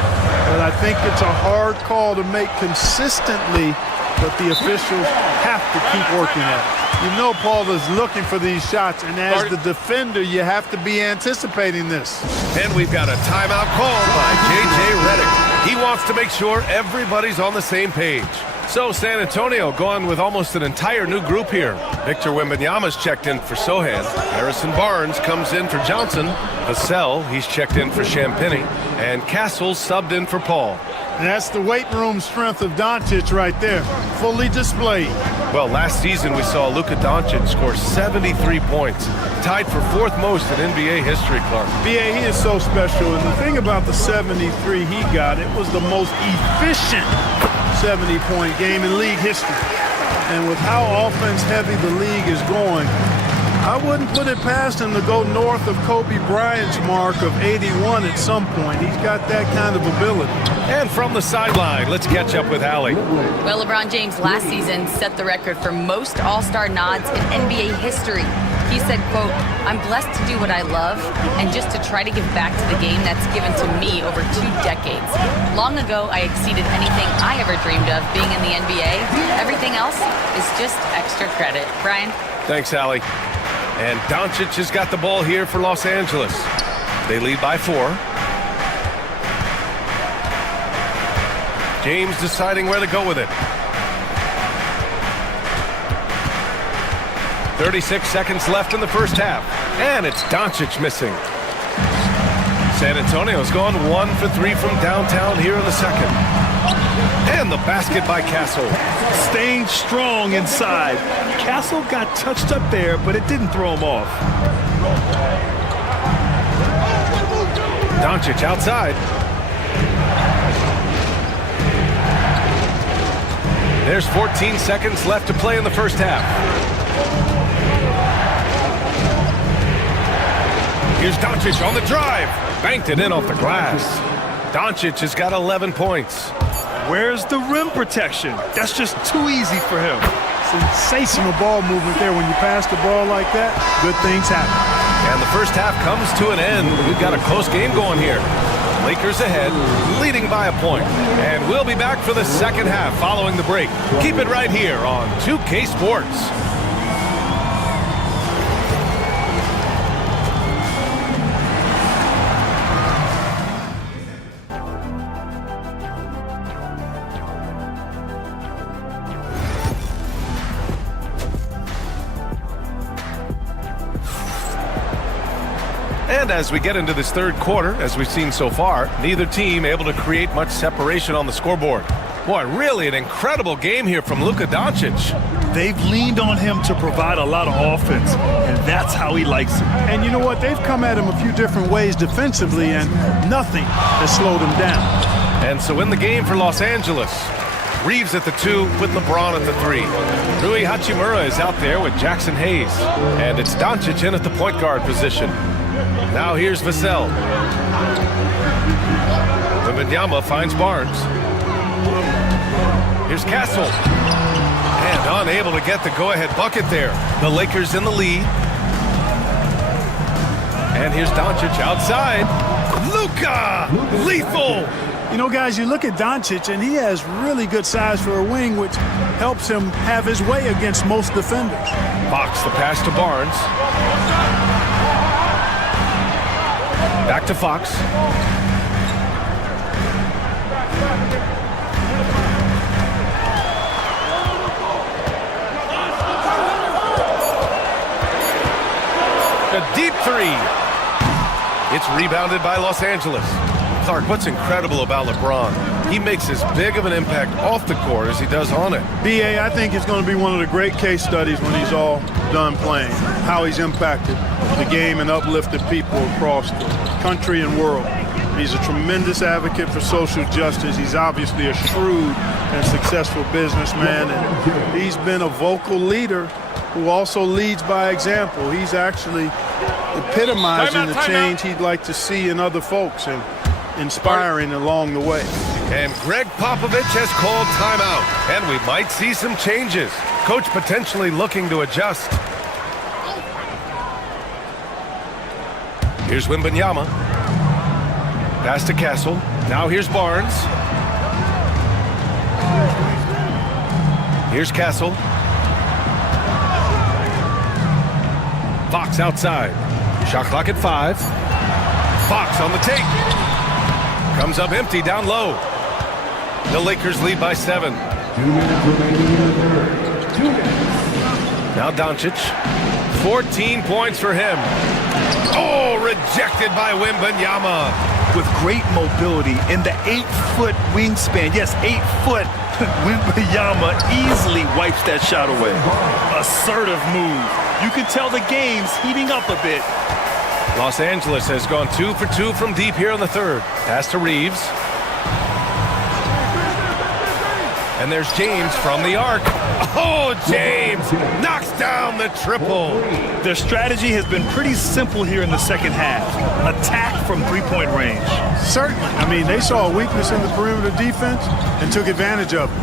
But I think it's a hard call to make consistently, but the officials have to keep working at it. You know Paul is looking for these shots, and as the defender, you have to be anticipating this. And we've got a timeout called by J.J. Redick. He wants to make sure everybody's on the same page. So San Antonio going with almost an entire new group here. Victor Wembanyama's checked in for Sohan. Harrison Barnes comes in for Johnson. Vassell, he's checked in for Champagny. And Castle subbed in for Paul. And that's the weight room strength of Doncic right there, fully displayed. Well, last season we saw Luka Doncic score 73 points, tied for 4th most in NBA history, Clark. B.A., he is so special, and the thing about the 73 he got, it was the most efficient 70-point game in league history. And with how offense-heavy the league is going, I wouldn't put it past him to go north of Kobe Bryant's mark of 81 at some point. He's got that kind of ability. And from the sideline, let's catch up with Allie. Well, LeBron James last season set the record for most All-Star nods in NBA history. He said, quote, "I'm blessed to do what I love and just to try to give back to the game that's given to me over 2 decades. Long ago, I exceeded anything I ever dreamed of being in the NBA. Everything else is just extra credit." Brian? Thanks, Allie. And Doncic has got the ball here for Los Angeles. They lead by 4. James deciding where to go with it. 36 seconds left in the first half. And it's Doncic missing. San Antonio's gone 1 for 3 from downtown here in the second. And the basket by Castle. Staying strong inside. Castle got touched up there, but it didn't throw him off. Doncic outside. There's 14 seconds left to play in the first half. Here's Doncic on the drive. Banked it in off the glass. Doncic has got 11 points. Where's the rim protection? That's just too easy for him. Sensational ball movement there. When you pass the ball like that, good things happen. And the first half comes to an end. We've got a close game going here. Lakers ahead, leading by a point. And we'll be back for the second half following the break. Keep it right here on 2K Sports. And as we get into this third quarter, as we've seen so far, neither team able to create much separation on the scoreboard. Boy, really an incredible game here from Luka Doncic. They've leaned on him to provide a lot of offense, and that's how he likes it. And you know what? They've come at him a few different ways defensively, and nothing has slowed him down. And so in the game for Los Angeles, Reeves at the 2 with LeBron at the 3. Rui Hachimura is out there with Jackson Hayes. And it's Doncic in at the point guard position. Now here's Vassell. Wembanyama finds Barnes. Here's Castle. And unable to get the go-ahead bucket there. The Lakers in the lead. And here's Doncic outside. Luka! Lethal! You know, guys, you look at Doncic, and he has really good size for a wing, which helps him have his way against most defenders. Fox the pass to Barnes. Back to Fox. A deep 3. It's rebounded by Los Angeles. Clark, what's incredible about LeBron? He makes as big of an impact off the court as he does on it. B.A., I think it's going to be one of the great case studies when he's all done playing, how he's impacted the game and uplifted people across the country and world. He's a tremendous advocate for social justice. He's obviously a shrewd and successful businessman, and he's been a vocal leader who also leads by example. He's actually epitomizing the change he'd like to see in other folks and inspiring along the way. And Greg Popovich has called timeout, and we might see some changes. Coach potentially looking to adjust. Here's Wembanyama. Pass to Castle. Now here's Barnes. Here's Castle. Fox outside. Shot clock at 5. Fox on the take. Comes up empty down low. The Lakers lead by 7. 2 minutes remaining in the third. 2 minutes. Now Doncic. 14 points for him. Oh, rejected by Wembanyama. With great mobility in the 8-foot wingspan. Yes, 8 foot. Wembanyama easily wipes that shot away. Assertive move. You can tell the game's heating up a bit. Los Angeles has gone 2 for 2 from deep here in the third. Pass to Reeves. And there's James from the arc. Oh, James knocks down the triple. Their strategy has been pretty simple here in the second half. Attack from three-point range. Certainly. I mean, they saw a weakness in the perimeter defense and took advantage of it.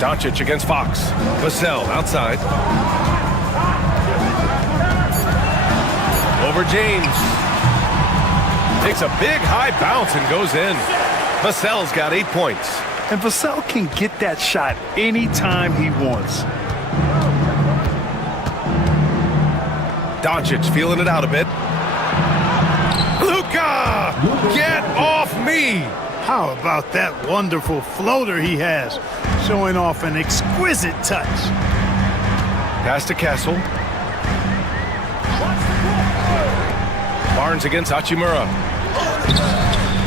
Doncic against Fox. Vassell outside. Over James. Takes a big high bounce and goes in. Vassell's got 8 points. And Vassell can get that shot anytime he wants. Doncic feeling it out a bit. Luka! Get off me! How about that wonderful floater he has, showing off an exquisite touch. Pass to Castle. Barnes against Hachimura.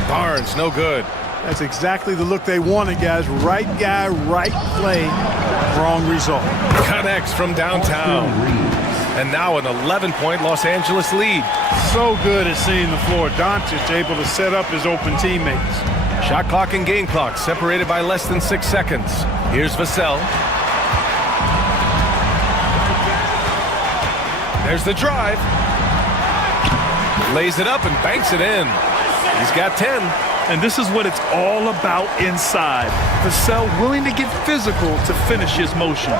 Barnes, no good. That's exactly the look they wanted, guys. Right guy, right play, wrong result. Connects from downtown. And now an 11-point Los Angeles lead. So good at seeing the floor. Doncic able to set up his open teammates. Shot clock and game clock separated by less than 6 seconds. Here's Vassell. There's the drive. Lays it up and banks it in. He's got 10. And this is what it's all about inside. Vassell willing to get physical to finish his motion.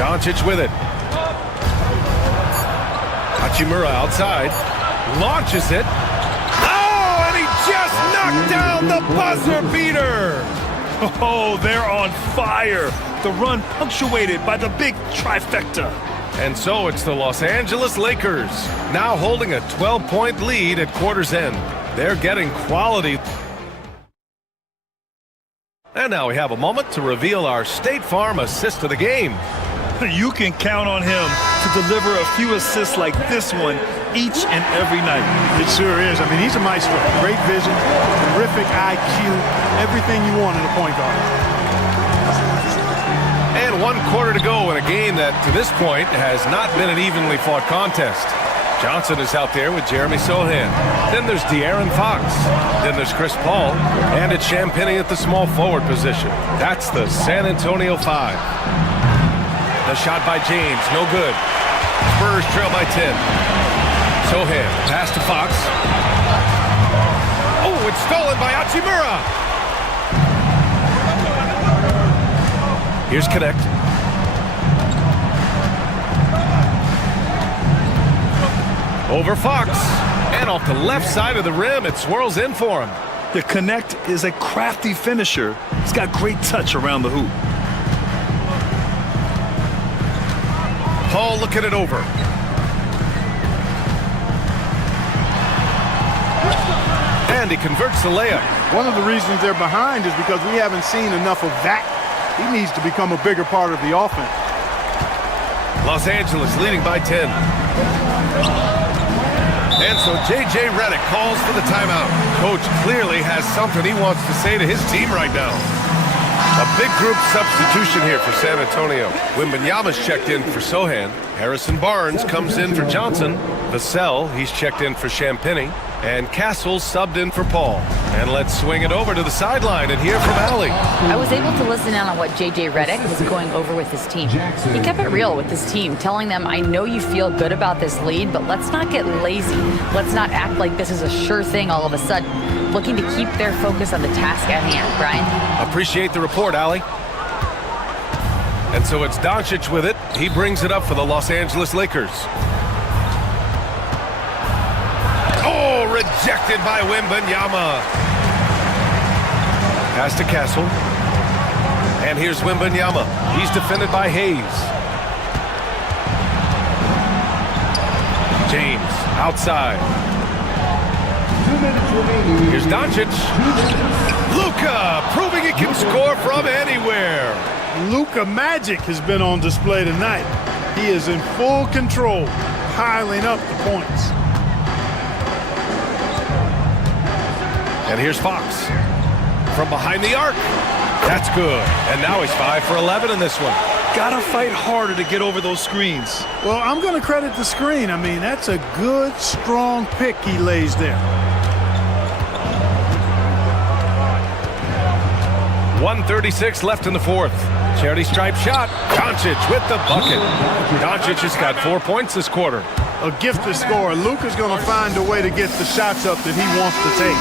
Doncic with it. Hachimura outside. Launches it. Oh, and he just knocked down the buzzer beater. Oh, they're on fire. The run punctuated by the big trifecta. And so it's the Los Angeles Lakers, now holding a 12-point lead at quarter's end. They're getting quality. And now we have a moment to reveal our State Farm assist of the game. You can count on him to deliver a few assists like this one each and every night. It sure is. I mean, he's a maestro. Great vision, terrific IQ, everything you want in a point guard. And 1 quarter to go in a game that, to this point, has not been an evenly fought contest. Johnson is out there with Jeremy Sohan. Then there's De'Aaron Fox. Then there's Chris Paul. And it's Champagnie at the small forward position. That's the San Antonio 5. The shot by James, no good. Spurs trail by 10. Sohan, pass to Fox. Oh, it's stolen by Hachimura. Here's Connect. Over Fox. And off the left side of the rim, it swirls in for him. The Connect is a crafty finisher. He's got great touch around the hoop. Paul looking it over. And he converts the layup. One of the reasons they're behind is because we haven't seen enough of that. He needs to become a bigger part of the offense. Los Angeles leading by 10. And so J.J. Redick calls for the timeout. Coach clearly has something he wants to say to his team right now. A big group substitution here for San Antonio. Wembanyama's checked in for Sohan. Harrison Barnes comes in for Johnson. Vassell, he's checked in for Champagnie. And Castle subbed in for Paul. And let's swing it over to the sideline and hear from Allie. I was able to listen in on what J.J. Redick was going over with his team. He kept it real with his team, telling them, I know you feel good about this lead, but let's not get lazy. Let's not act like this is a sure thing all of a sudden. Looking to keep their focus on the task at hand. Brian? Appreciate the report, Allie. And so it's Doncic with it. He brings it up for the Los Angeles Lakers. Oh, rejected by Wembanyama. Pass to Castle. And here's Wembanyama. He's defended by Hayes. James outside. 2 minutes remaining. Here's Doncic. Luka proving he can score from anywhere. Luka Magic has been on display tonight. He is in full control, piling up the points. And here's Fox from behind the arc. That's good. And now he's 5 for 11 in this one. Gotta fight harder to get over those screens. Well, I'm going to credit the screen. I mean, that's a good, strong pick he lays there. 1:36 left in the fourth. Charity stripe shot. Doncic with the bucket. Doncic has got 4 points this quarter. A gifted scorer. Luka's going to find a way to get the shots up that he wants to take.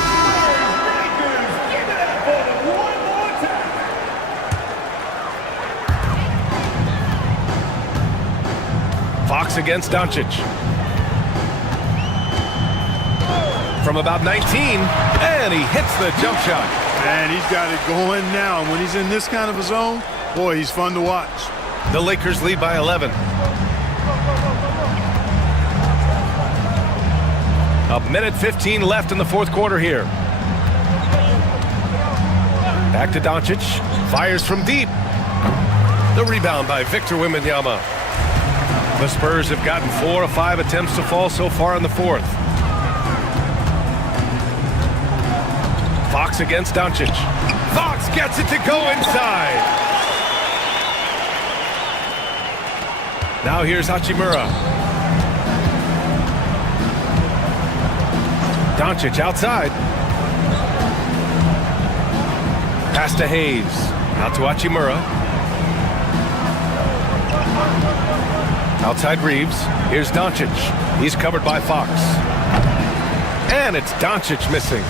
Fox against Doncic. From about 19, and he hits the jump shot. And he's got it going now. When he's in this kind of a zone, boy, he's fun to watch. The Lakers lead by 11. A minute 15 left in the fourth quarter here. Back to Doncic. Fires from deep. The rebound by Victor Wembanyama. The Spurs have gotten 4 of 5 attempts to fall so far in the fourth. Fox against Doncic. Fox gets it to go inside. Now here's Hachimura. Doncic outside. Pass to Hayes. Out to Hachimura. Outside Reeves. Here's Doncic. He's covered by Fox. And it's Doncic missing.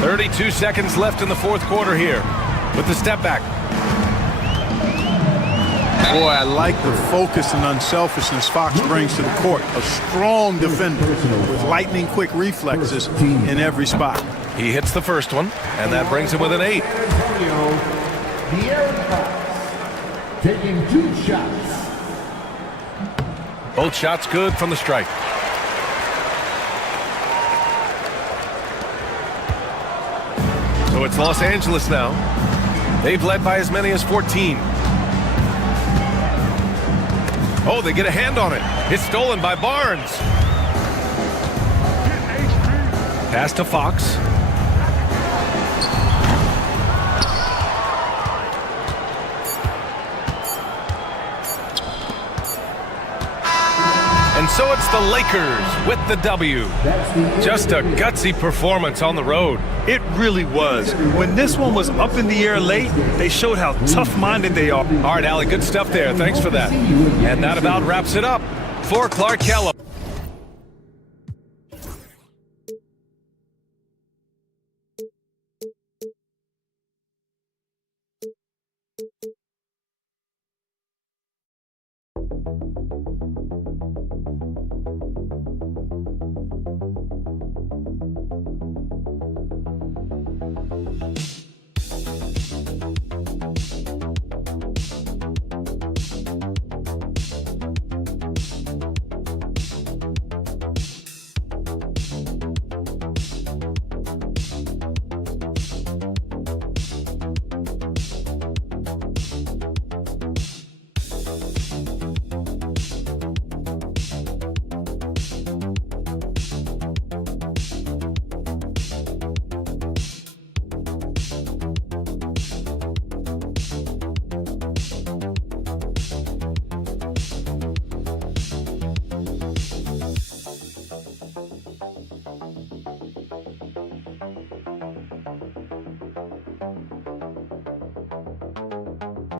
32 seconds left in the fourth quarter here with the step back. Boy, I like the focus and unselfishness Fox brings to the court. A strong defender with lightning-quick reflexes in every spot. He hits the first one, and that brings him within 8. Taking 2 shots. Both shots good from the stripe. So it's Los Angeles now. They've led by as many as 14. Oh, they get a hand on it. It's stolen by Barnes. Pass to Fox. And so it's the Lakers with the W. Just a gutsy performance on the road. It really was. When this one was up in the air late, they showed how tough-minded they are. All right, Allie, good stuff there. Thanks for that. And that about wraps it up for Clark Kellogg.